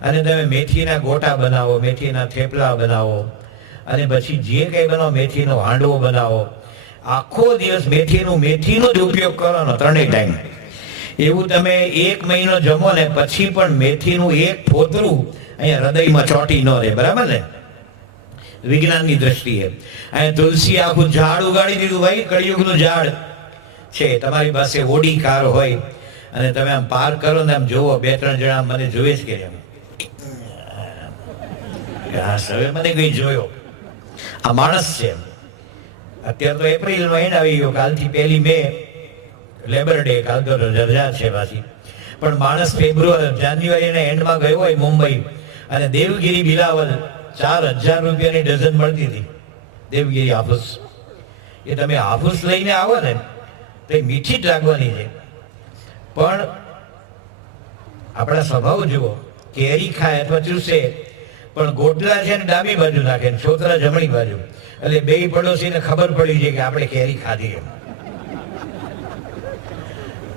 અને તમે મેથીના ગોટા બનાવો, મેથીના થેપલા બનાવો, અને પછી જે કંઈ બનાવો, મેથીનો હાંડવો બનાવો, આખો દિવસ મેથીનો જ ઉપયોગ કરવાનો 3 ટાઈમ. એવું તમે 1 મહિનો જમો ને પછી પણ મેથીનું એક ફોતરું અહીંયા હૃદયમાં ચોટી ન રહે, બરાબર ને? વિજ્ઞાનની દ્રષ્ટિએ અહીંયા તુલસી આખું ઝાડ ઉગાડી દીધું. ભાઈ કળિયુગનું ઝાડ છે. તમારી પાસે ઓડી કાર હોય અને તમે આમ પાર કરો ને આમ જોવો, 2-3 જણા મને જોવે જ કે એમ, હા હવે મને કઈ જોયો, આ માણસ છે. અત્યારે તો એપ્રિલનો એન્ડ આવી ગયો, કાલથી 1 મે લેબર ડે, કાલ તો રજા છે પાછી. પણ માણસ જાન્યુઆરીના એન્ડમાં ગયો હોય મુંબઈ, અને દેવગીરી બિલાવલ 4000 રૂપિયાની ડઝન મળતી હતી. દેવગીરી હાફૂસ, એ તમે હાફૂસ લઈને આવો ને તો એ મીઠી જ લાગવાની છે. પણ આપણા સ્વભાવ જુઓ, કેરી ખાય અથવા ચૂસે, પણ ગોટલા છે ને ડાબી બાજુ નાખે, છોકરા જમણી બાજુ. એટલે 2 પડોશીને ખબર પડી છે કે આપણે કેરી ખાધી.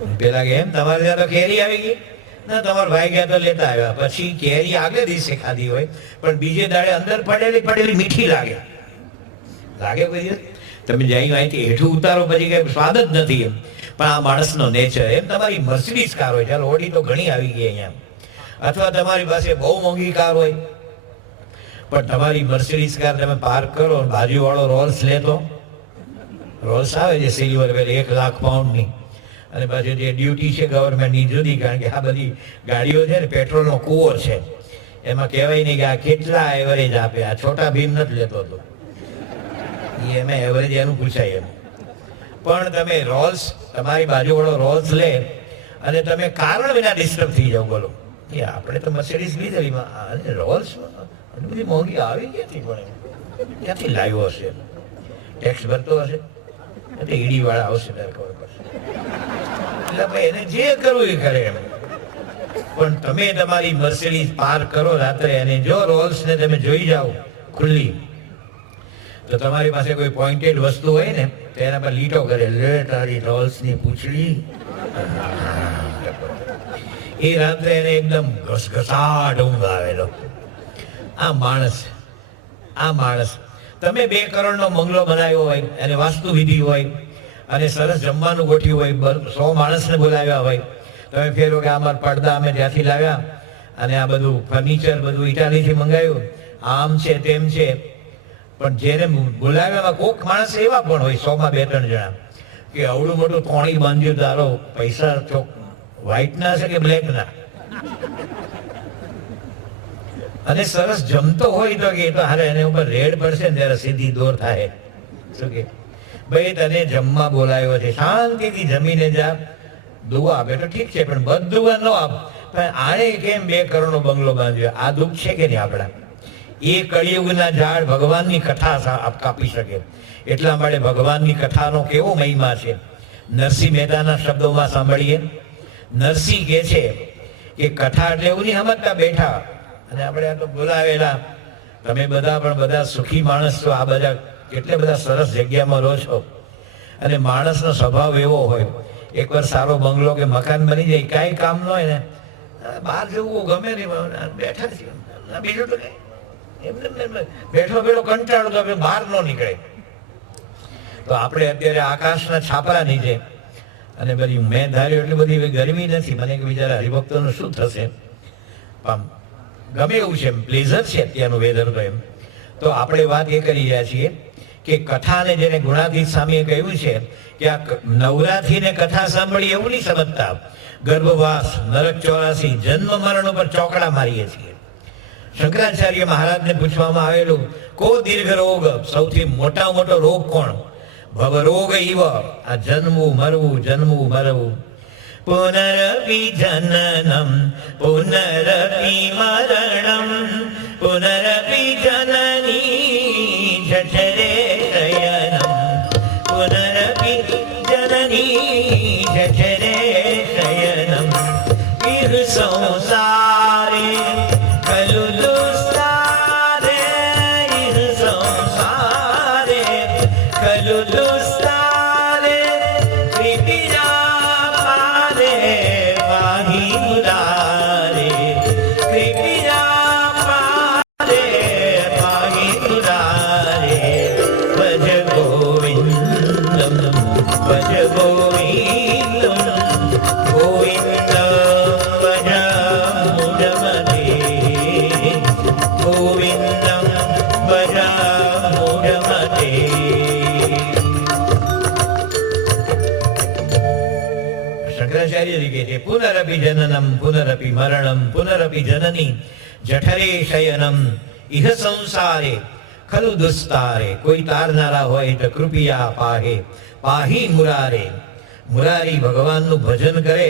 એમ પેલા કે એમ તમારે ત્યાં તો કેરી આવી ગઈ ના, તમારા ભાઈ ગયા તો લેતા આવ્યા. પછી કેરી આગલે દિવસે ખાધી હોય પણ બીજે દાડે અંદર પડેલી મીઠી લાગે કોઈ દિવસ? તમે જઈ અહીંથી હેઠું ઉતારો પછી કઈ સ્વાદ જ નથી એમ. પણ આ માણસનો નેચર એમ. તમારી મર્સિડીઝ કાર હોય, ચાલો ઓડી તો ઘણી આવી ગઈ અહીંયા, અથવા તમારી પાસે બહુ મોંઘી કાર હોય, પણ તમારી મર્સિડીઝ કાર તમે પાર્ક કરો, બાજુવાળો રોલ્સ લેતો, રોલ્સ આવે છે સિલ્વર, 1 લાખ પાઉન્ડની, અને પાછું જે ડ્યુટી છે ગવર્મેન્ટની જુદી, કારણ કે આ બધી ગાડીઓ છે ને પેટ્રોલનો કૂવો છે, એમાં કહેવાય નહીં કે આ કેટલા એવરેજ આપે. આ છોટા ભીમ નથી લેતો હતો, એમાં એવરેજ એનું પૂછાય એમ. પણ તમે રોલ્સ, તમારી બાજુવાળો રોલ્સ લે અને તમે કારણ વિના ડિસ્ટર્બ થઈ જાઓ, બોલો એ આપણે તો મર્સિડીઝ લીધેલી, રોલ્સ બધી મોંઘી આવી ક્યાંથી, પણ ક્યાંથી લાવ્યો હશે? ટેક્સ ભરતો હશે, એટલે ઈડી વાળા આવશે ત્યારે ખબર પડશે. એટલે ભાઈ એને જે કરવું એ કરે એમ. પણ તમે તમારી મર્સિડીઝ પાર્ક કરો રાત્રે, અને જો રોલ્સ ને તમે જોઈ જાઓ ખુલ્લી, તો તમારી પાસે કોઈ પોઈન્ટેડ વસ્તુ હોય ને તો એના પર લીટો કરે, લે તારી રોલ્સ ની પૂંછડી. એ રાત્રે એને એકદમ ઘસઘસાટ ઊંઘ આવેલો. આ માણસ તમે 2 કરોડનો બંગલો બનાવ્યો હોય અને વાસ્તુ વિધિ હોય અને સરસ જમવાનું ગોઠવ્યું હોય, 100 માણસને બોલાવ્યા હોય, તમે ફેરો કે અમારા પડદા અમે ત્યાંથી લાવ્યા અને આ બધું ફર્નિચર બધું ઇટાલીથી મંગાવ્યું, આમ છે તેમ છે, પણ જેને બોલાવ્યામાં કોક માણસ એવા પણ હોય 100 માં 2-3 જણા કે અવડું મોટું તોણી બાંધ્યું, તારો પૈસા વ્હાઈટ ના છે કે બ્લેક ના, અને સરસ જમતો હોય તો કે હારે એને ઉપર રેડ પડશે ને ત્યારે સીધી દોર થાય. શું કે ભાઈ તને જમવા બોલાવ્યો છે, શાંતિથી જમીને જા, દુઆ આપે તો ઠીક છે, પણ બધું ન આપ. પણ આને કેમ 2 કરોડનો બંગલો બાંધ્યો? આ દુઃખ છે કે નહીં આપણા? એ કળિયુગના ઝાડ ભગવાનની કથા કાપી શકે. એટલા માટે ભગવાનની કથાનો કેવો મહિમા છે. નરસિંહ મહેતાના શબ્દોમાં સાંભળીએ. નરસિંહ કહે છે કે કથા એટલે એવું નહીં સમજતા બેઠા, અને આપણે આ તો બોલાવેલા, તમે બધા પણ બધા સુખી માણસ છો, આ બધા કેટલે બધા સરસ જગ્યામાં રહો છો, અને માણસનો સ્વભાવ એવો હોય, એકવાર સારો બંગલો કે મકાન બની જાય, કાંઈ કામ ન હોય ને બહાર જવું ગમે નહીં, બેઠા છીએ બીજું તો કઈ એમને બેઠો બેઠો કંટાળો તો બહાર ન નીકળે. તો આપણે અત્યારે આકાશના છાપરા નીચે, અને બધી મેં ધાર્યું એટલી બધી ગરમી નથી, મને કે બિચારા હરિભક્તોનું શું થશે, પણ ગમે એવું છે, પ્લેઝર છે અત્યારનું વેધર. તો એમ તો આપણે વાત એ કરી રહ્યા છીએ કે કથાને જેને ગુણાતીત સ્વામીએ કહ્યું છે કે આ નવરાત્રિને કથા સાંભળી એવું નહીં સમજતા, ગર્ભવાસ, નરક 84, જન્મ મરણ ઉપર ચોકડા મારીએ છીએ. શંકરાચાર્ય મહારાજને પૂછવામાં આવેલું, કો દીર્ઘ રોગ, સૌથી મોટામાં મોટો રોગ કોણ? ભવરોગ ઈવ, આ જન્મવું મરવું, જન્મવું મરવું. પુનરપિ જનનમ પુનરપિ મરણમ પુનરપિ જનની જઠરે શયનમ પુનરપિ જનની જઠરે શયનમ ઇહ સંસારે ખલુ દુસ્સારે ઇહ સંસારે ખલુ દુસ્સારે કૃપયા પારે પાહી મુરારે કૃપયા પારે પાહી મુરારે ભજ ગોવિંદમ ભજ ગોવિંદમ ગોવિંદ ભજ મુડમતે ગોવિંદમ ભજ મુડમતે. શંકરાચાર્યજી કહે છે, પુનરપિ જનનમ પુનરપિ મરણમ પુનરપિ જનની જઠરે શયનમ ઇહ સંસારે ખલુ દુસ્તારે. કોઈ તારનારા હોય તો કૃપયા પાહે પાહી મુરારે. મુરારી ભગવાનનું ભજન કરે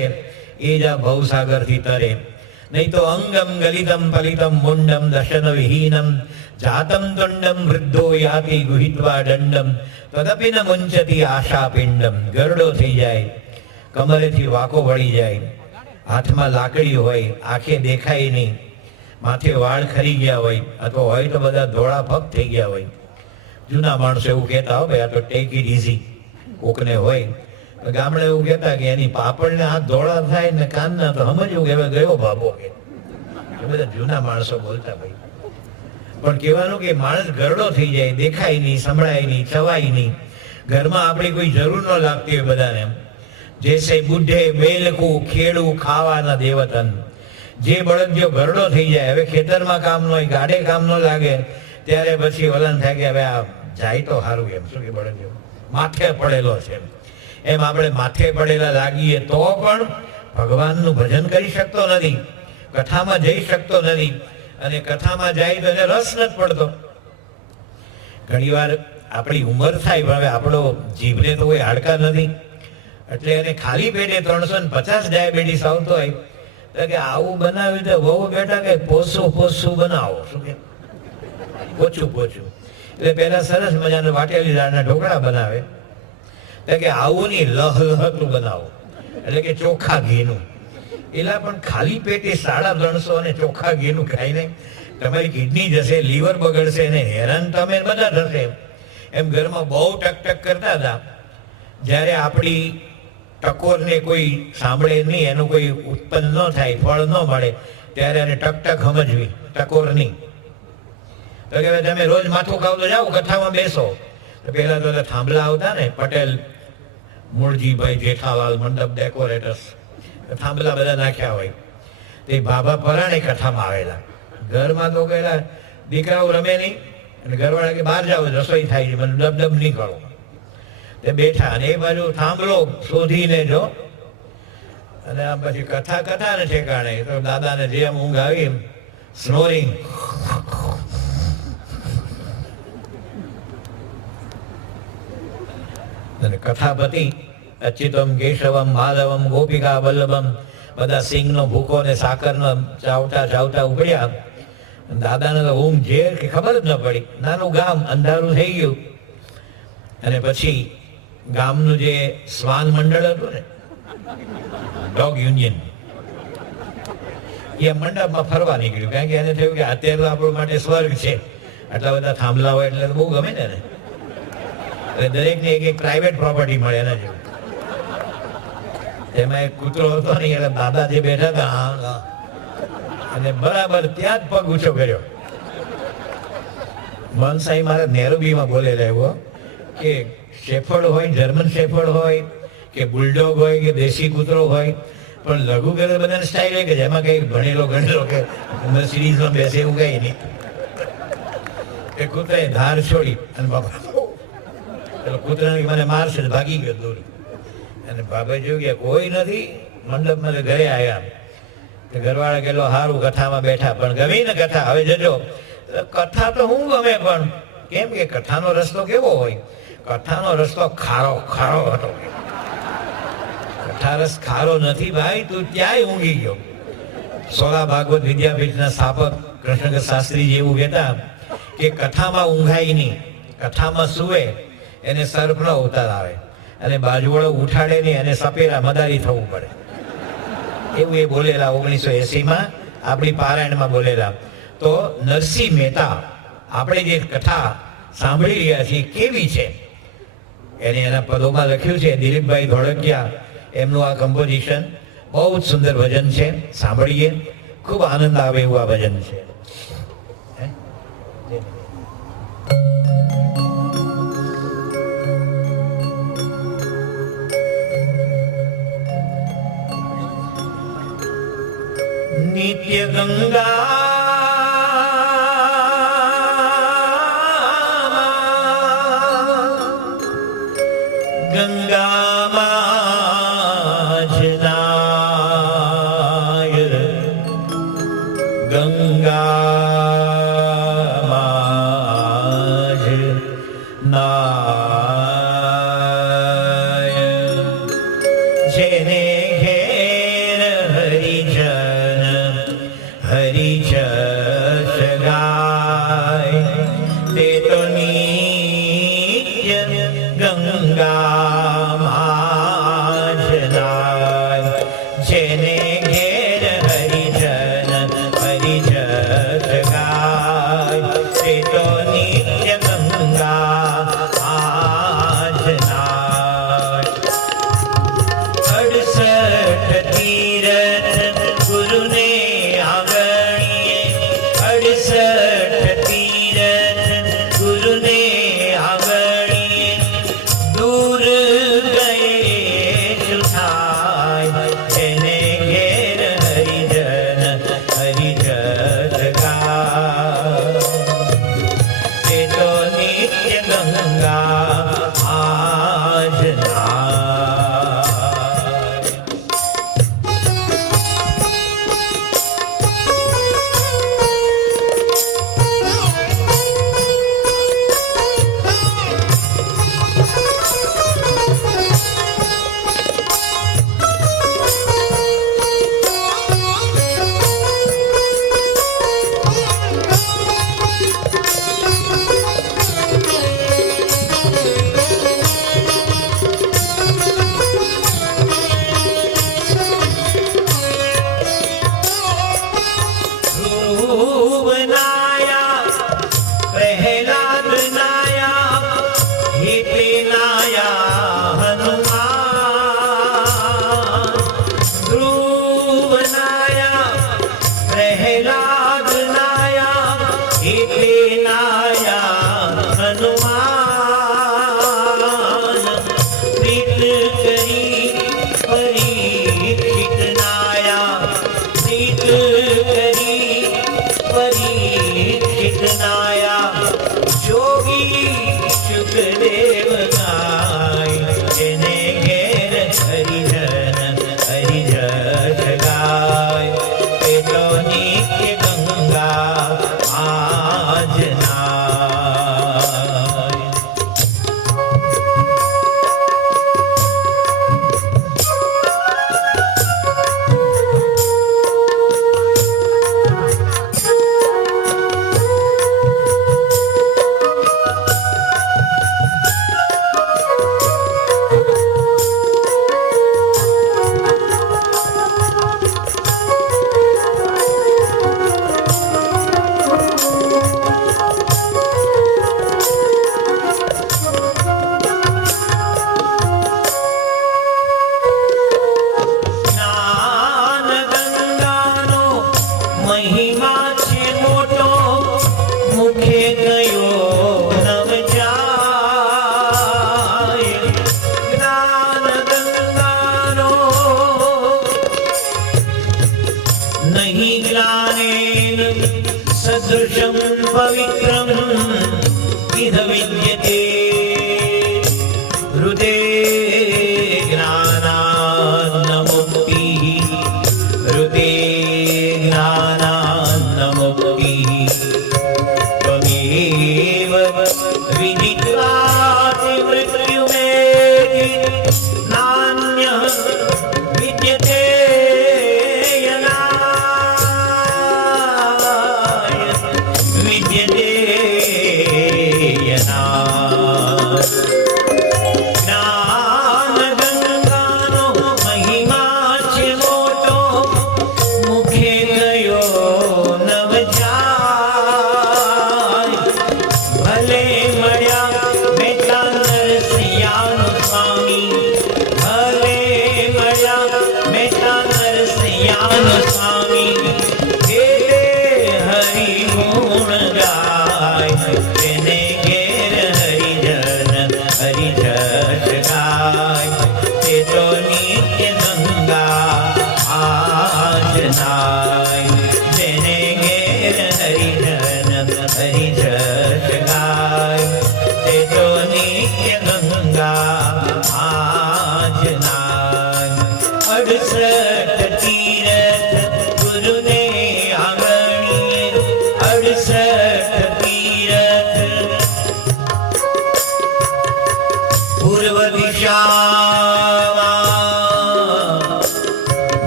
એ જ આ ભવસાગરથી તરે. નહીં તો અંગમ ગલિતમ પલિતમ મુંડમ દર્શન વિહીનમ જાતમ તુંડમ વૃદ્ધો યાતિ ગુહિત્વા દંડમ તદપિ ન મુંચતી આશા પિંડમ. ગરડો થઈ જાય, કમરેથી વાકો વળી જાય, હાથમાં લાકડી હોય, આંખે દેખાય નહીં, માથે વાળ ખરી ગયા હોય, અથવા હોય તો બધા ધોળા પગ થઈ ગયા હોય. જૂના માણસો એવું કહેતા હોય, આ તો ટેક ઇટ ઇઝી. કોકને હોય ગામડે એવું કહેતા કે એની પાપડને હાથ ધોળા થાય ને કાનના તો સમજવું કે હવે ગયો બાબો કે. એ બધા જૂના માણસો બોલતા ભાઈ. પણ કહેવાનું કે માણસ ગરડો થઈ જાય, દેખાય નહીં, સંભળાય નહીં, ચવાય નહીં, ઘરમાં આપણી કોઈ જરૂર ન લાગતી હોય બધાને. જેસે બુઢે બેલકું ખેડું ખાવાના દેવતન. જે બળદિયો ગરડો થઈ જાય, હવે ખેતરમાં કામ ન હોય, ગાડે કામ ન લાગે, ત્યારે પછી વલણ થાય કે હવે આ જાય તો સારું. એમ શું કે બળદિયો માથે પડેલો છે, એમ આપણે માથે પડેલા લાગીએ તો પણ ભગવાનનું ભજન કરી શકતો નથી, કથામાં જઈ શકતો નથી, અને કથામાં જાય તો એને રસ નથી પડતો. ઘણીવાર આપણી ઉંમર થાય પણ હવે આપણો જીભને તો કોઈ હાડકા નથી, એટલે એને ખાલી પેટે 350 ડાયાબિટીસ આવતો હોય તો કે આવું બનાવ્યું તો બહુ બેટા કે પોસું બનાવો. શું કે પોચું. એટલે પેલા સરસ મજાનું વાટેલી દાળના ઢોકળા બનાવે, કે આવું નહીં લહલહતું બનાવો, એટલે કે ચોખ્ખા ઘીનું. એલા પણ ખાલી પેટે 350 અને ચોખ્ખા ઘીનું ખાઈને તમારી કિડની જશે, લીવર બગડશે ને હેરાન તમે બધા થશે. એમ ઘરમાં બહુ ટકટક કરતા હતા. જ્યારે આપણી ટકોરને કોઈ સાંભળે નહીં, એનું કોઈ ઉત્પન્ન ન થાય, ફળ ન મળે, ત્યારે એને ટકટક સમજવી, ટકોર નહીં. તો કે તમે રોજ માથું ખાવ તો જાઓ કથામાં બેસો. તો પેલા તો થાંભલા આવતા ને, પટેલ મૂળજીભાઈ જેઠાલાલ મંડપ ડેકોરેટર્સ, થાંભલા બધા નાખ્યા હોય. તે બાબા પરાણે કથામાં આવેલા. ઘરમાં તો કહેલા દીકરાઓ રમે નહીં અને ઘરવાળા કે બહાર જાઓ રસોઈ થાય છે, મને ડબ નહીં કરો. તે બેઠા અને એ બાજુ થાંભલો શોધીને જો અને આમ પછી કથા ને ઠેકાણે તો દાદાને જેમ ઊંઘ આવી સ્નોરિંગ અને કથા પતી. અચ્યુતમ કેશવમ માધવમ ગોપિકા વલ્લભમ બધા સિંગનો ભૂકો ને સાકરનો ચાવતા ઉપડ્યા. દાદાને તો ઊંઘ ઝેર કે ખબર જ ન પડી. નાનું ગામ અંધારું થઈ ગયું અને પછી ગામનું જે શ્વાન મંડળ હતું ને ડોગ યુનિયન એ મંડપમાં ફરવા નીકળ્યું, કારણ કે એને થયું કે અત્યારે તો આપણું માટે સ્વર્ગ છે, આટલા બધા થાંભલા હોય એટલે બહુ ગમે ને એટલે દરેકને એક પ્રાઇવેટ પ્રોપર્ટી મળે એના જેવું. એમાં એક કૂતરો હતો ને એટલે દાદા જે બેઠા હતા અને બરાબર ત્યાં જ પગ ઊંચો કર્યો. મનસાઈ મારા નેરોબીમાં બોલેલા એવો કે શેફર્ડ હોય, જર્મન શેફર્ડ હોય કે બુલડોગ હોય કે દેશી કૂતરો હોય, પણ લઘુ કરે બધાને સ્ટાઇલ હોય કે જેમાં કઈ ગણેલો કે સિરીઝમાં બેસે એવું કઈ નહીં. એ કૂતરાએ ધાર છોડી અને બાબા એટલે કૂતરાને મને મારશે ભાગી ગયો દૂર. અને બાબા જોયું કે કોઈ નથી મંડપમાં, ઘરે આવ્યા. ઘરવાળા કેટલો સારું કથામાં બેઠા, પણ ગમી ને કથા, હવે જજો. કથા તો હું ગમે, પણ કેમ કે કથાનો રસ્તો કેવો હોય? કથાનો રસ્તો ખારો હતો. કથા રસ ખારો નથી ભાઈ, તું ત્યાંય ઊંઘી ગયો. સોલા ભાગવત વિદ્યાપીઠના સ્થાપક કૃષ્ણગર શાસ્ત્રી જેવું કહેતા કે કથામાં ઊંઘાય નહીં, કથામાં સુવે એને સર્પનો અવતાર આવે અને બાજુવાળો ઉઠાડે નહીં અને સપેરા મદારી થવું પડે. એવું એ બોલેલા 1980માં આપણી પારાયણમાં બોલેલા. તો નરસિંહ મહેતા આપણે જે કથા સાંભળી રહ્યા છીએ કેવી છે એને એના પદોમાં લખ્યું છે. દિલીપભાઈ ધોળકિયા એમનું આ કમ્પોઝિશન, બહુ જ સુંદર ભજન છે, સાંભળીએ, ખૂબ આનંદ આવે એવું આ ભજન છે. નિત્ય ગંગા ગંગામાં જ નાય, ગંગામાં જ નાય. જેને ઘેર હરિજસ ગાય તે તો નિત્ય ગંગામાં જ્ઞાન સ્વામી હે હરિ ગુણ ગાય, તેને ઘેર હરિજન હરિજસ ગાય, તે તો નિત્ય ગંગા આજ નાય, તેને ઘેર હરિજન હરિજસ ગાય, તે તો નિત્ય ગંગા આજ નાય. 68 તીરથ ગુરુને આંગણીએ, 68 તીરથ પૂર્વ દિશામાં.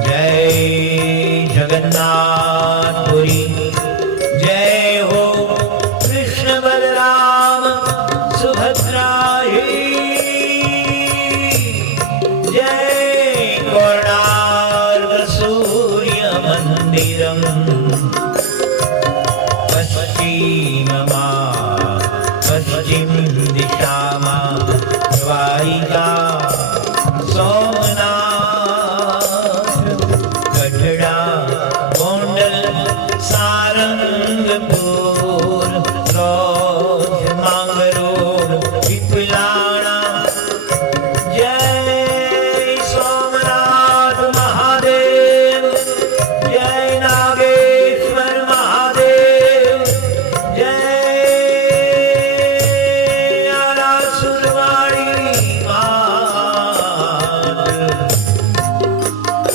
જય જગન્નાથપુરી, જય હો કૃષ્ણ બલરામ સુભદ્રાહી, જય કોણાર્ક સૂર્ય મંદિરમ, પશ્ચિમ દિશામાં દ્વારિકા સોમનાથ, ગઢડા ગોંડલ સારંગપુર, રોજ માંગરોળ પીપલાણા. જય સોમનાથ મહાદેવ, જય નાગેશ્વર મહાદેવ, જય આરાસુરવાડી માત.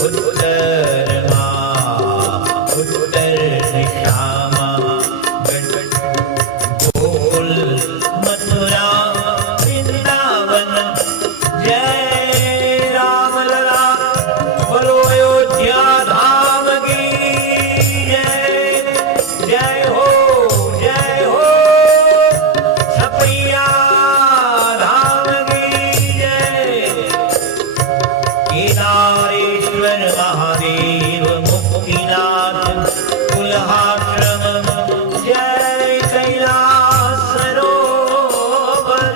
ઉત્તર દિશામાં ગોલ મથુરા વૃંદાવન, જય રામલલા બોલો અયોધ્યા ધામ કી જય, જય હો સપૈયા ધામ કી જય. કેદારેશ્વર મહાદેવ મુક્તિનાથ કુલહાશ્રમ, જય કૈલાસ સરોવર.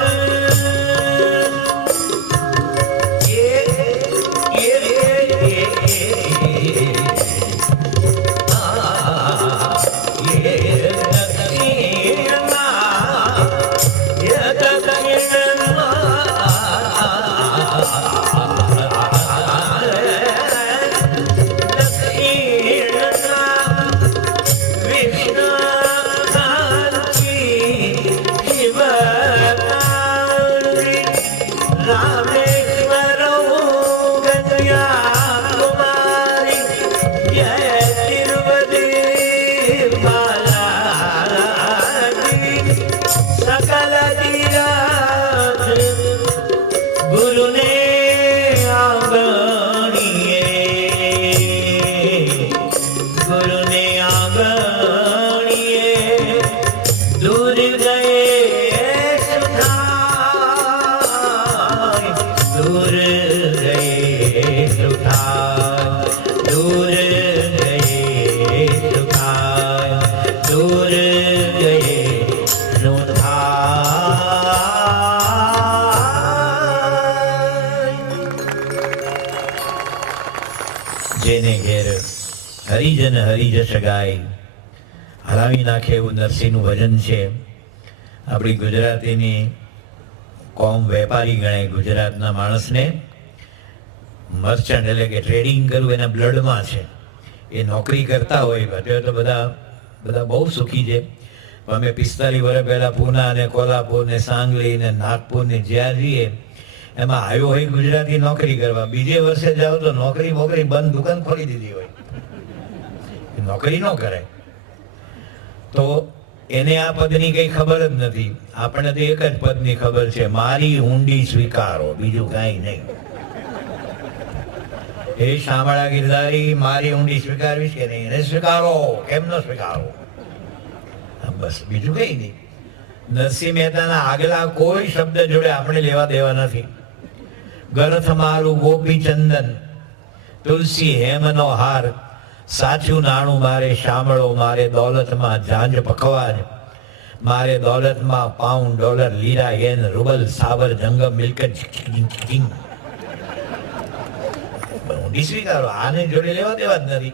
ગુરુને આંગણીએ, ગુરુને આંગણીએ, દૂર ગયે સુખાય, દૂર ગયે સુખાય, દૂર ગયે સુખાય, દૂર ગયે સુખાય. જેને ઘેર હરિજન હરિજસ ગાય, હલાવી નાખે એવું નરસિંહનું ભજન છે. આપણી ગુજરાતીની કોમ વેપારી ગણાય. ગુજરાતના માણસને મર્ચન્ટ એટલે કે ટ્રેડિંગ કરવું એના બ્લડમાં છે. એ નોકરી કરતા હોય. અત્યારે તો બધા બહુ સુખી છે. અમે 45 વર્ષ પહેલાં પૂના ને કોલ્હાપુર ને સાંગલી ને નાગપુર ને જ્યાં જઈએ એમાં આવ્યો હોય ગુજરાતી નોકરી કરવા, બીજે વર્ષે જાઓ તો નોકરી બંધ, દુકાન ખોલી દીધી હોય, નોકરી ન કરે. તો એને આ પદની કઈ ખબર જ નથી. આપણને તો એક જ પદની ખબર છે, મારી ઊંડી સ્વીકારો, બીજું કાંઈ નહીં. એ શામળા ગિરધારી મારી ઊંડી સ્વીકારવી છે નહીં, એને સ્વીકારો, કેમ ન સ્વીકારો, બસ બીજું કઈ નહીં. નરસિંહ મહેતાના આગલા કોઈ શબ્દ જોડે આપણે લેવા દેવા નથી. ગરથ મારું ગોપીચંદન, તુલસી હેમનો હાર, સાચું નાણું મારે શામળો, મારે દોલતમાં ઝાંઝ પખવાજ, મારે દોલતમાં પાઉન્ડ ડોલર લીરા યેન રૂબલ સાબર જંગમ મિલકત. ઊંડી સ્વીકારો, આને જોડે લેવા દેવા જ નથી.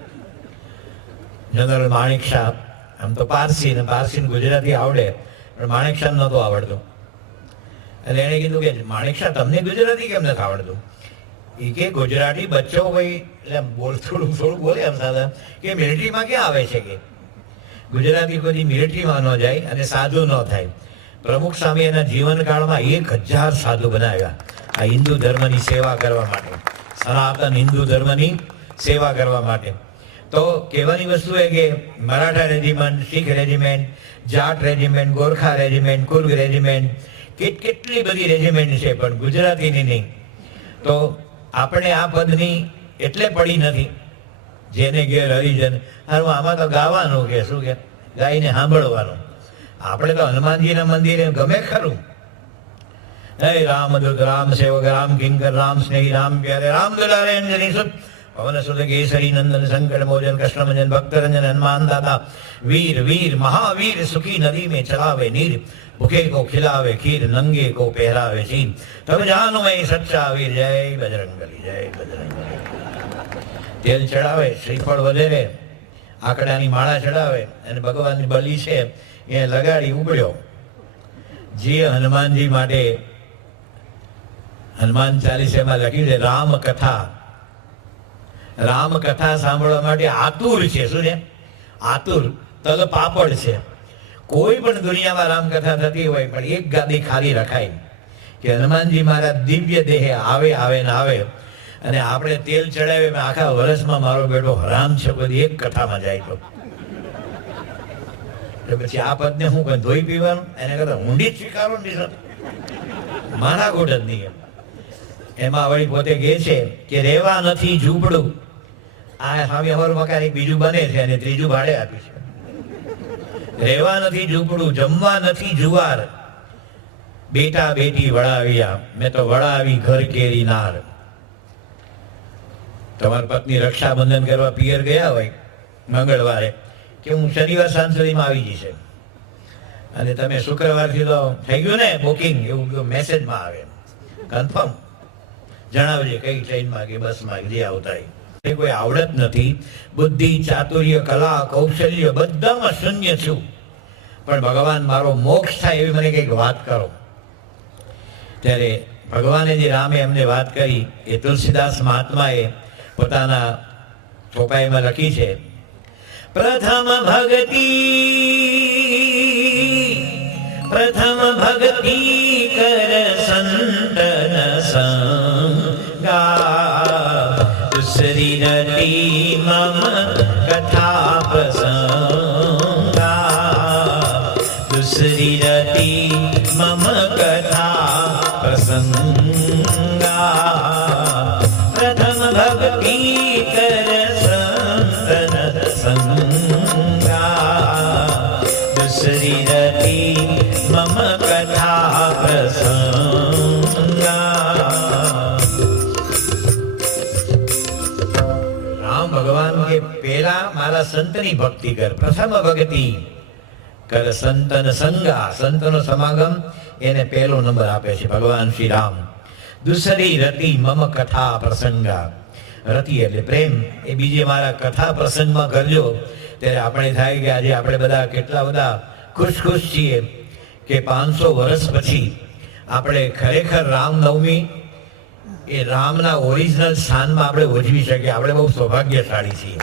જનરલ માણેક શાહ આમ તો પારસી ને ગુજરાતી આવડે, પણ માણેક શાહ નહોતું આવડતું. એટલે એણે કીધું કે માણેક શાહ તમને ગુજરાતી કેમ નથી આવડતું? એ કે ગુજરાતી બચ્ચો ભાઈ, એટલે થોડું બોલે એમ સાદા કે મિલિટરીમાં ક્યાં આવે છે કે ગુજરાતી કોઈ મિલિટરીમાં ન જાય અને સાધુ ન થાય. પ્રમુખ સ્વામી એના જીવનકાળમાં 1000 સાધુ બનાવ્યા આ હિન્દુ ધર્મની સેવા કરવા માટે, સનાતન હિન્દુ ધર્મની સેવા કરવા માટે. તો કહેવાની વસ્તુ એ કે Maratha regiment, Sikh regiment, Jat regiment, Gorkha regiment, Coorg regiment, કેટલી બધી રેજિમેન્ટ છે, પણ ગુજરાતીની નહીં. તો આપણે આ પદની એટલે પડી નથી, જેને ઘેર હરિજન. હારું, આમાં તો ગાવાનું કે શું કે ગાઈને સાંભળવાનું. આપણે તો હનુમાનજીના મંદિરે ગમે ખરું. હે રામદૂત રામ સેવક રામ કિંકર રામ સ્નેહી રામ પ્યારે રામ દુલારે અંજની સુત પવન સુત કેસરી નંદન સંકટ મોચન કૃષ્ણમંજન ભક્તરંજન હનુમાન દાતા વીર વીર મહાવીર સુખી નદી में चलावे नीर भूखे को खिलावे खीर नंगे को पहरावे चीर तब जानो मैं सच्चा वीर जय बजरंगबली जय बजरंगबली. તેલ ચડાવે, શ્રીફળ વધેરે, આકડાની માળા ચડાવે અને ભગવાનની બલી છે એ લગાડી ઉબળ્યો. જે હનુમાનજી માટે હનુમાન ચાલીસામાં લખ્યું છે રામકથા સાંભળવા માટે આતુર છે. શું છે? આતુર, તલ પાપડ છે. કોઈ પણ દુનિયામાં રામકથા થતી હોય પણ એક ગાદી ખાલી રખાય કે હનુમાનજી મારા દિવ્ય દેહે આવે ને આવે. અને આપણે તેલ ચડાવે, આખા વર્ષમાં મારો બેટો હરામ છે બધી એક કથામાં જાય તો પછી આ પદને હું કઈ ધોઈ પીવાનું? એને કરતા ઊંડી જ સ્વીકારો ને મારા ગોટ જ નહીં. એમાં વળી પોતે કહે છે કે રેવા નથી ઝૂંપડું. આ સ્વામી અમારું મકાન એક બીજું બને છે અને ત્રીજું ભાડે આપ્યું છે. રેવા નથી ઝૂંપડું, જમવા નથી જુવાર, બેટા બેટી વળાવ્યા, મેં તો વળાવી ઘર કેરી નાર. તમારી પત્ની રક્ષાબંધન કરવા પિયર ગયા હોય મંગળવારે કે હું શનિવાર સાંજ સુધીમાં આવી જશે, અને તમે શુક્રવારથી તો થઈ ગયું ને બુકિંગ, એવું મેસેજમાં આવે, કન્ફર્મ જણાવજે કઈ ટ્રેનમાં કે બસમાં જે આવતા. કોઈ આવડત નથી, બુદ્ધિ, ચાતુર્ય, કલા, કૌશલ્ય બધામાં શૂન્ય છું, પણ ભગવાન મારો મોક્ષ થાય એવી મને કંઈક વાત કરો. ત્યારે ભગવાને જે રામે એમને વાત કરી એ તુલસીદાસ મહાત્માએ પોતાના ચોપાઈમાં લખી છે. પ્રથમ ભક્તિ કર સંતન સંગા, દુસરી રતી મમ કથા પ્રસંગા, દુસરી રતી મમ કથા પ્રસંગા. પ્રથમ ભક્તિ કર સંતન સંગા, દુસરી રતી મમ કથા પ્રસંગા. રામ ભગવાન કે પેલા મારા સંતની ભક્તિ કર. પ્રથમ ભક્તિ કર સંતન સંગા, સંતનો સમાગમ એને પહેલો નંબર આપે છે ભગવાન શ્રી રામ. દુસરી રતિ મમ કથા પ્રસંગા, રતિ એટલે પ્રેમ, એ બીજે મારા કથા પ્રસંગમાં કરજો. ત્યારે આપણે થાય કે આજે આપણે બધા કેટલા બધા ખુશ છીએ કે 500 વર્ષ પછી આપણે ખરેખર રામનવમી એ રામના ઓરિજિનલ સ્થાનમાં આપણે ઉજવી શકીએ. આપણે બહુ સૌભાગ્યશાળી છીએ,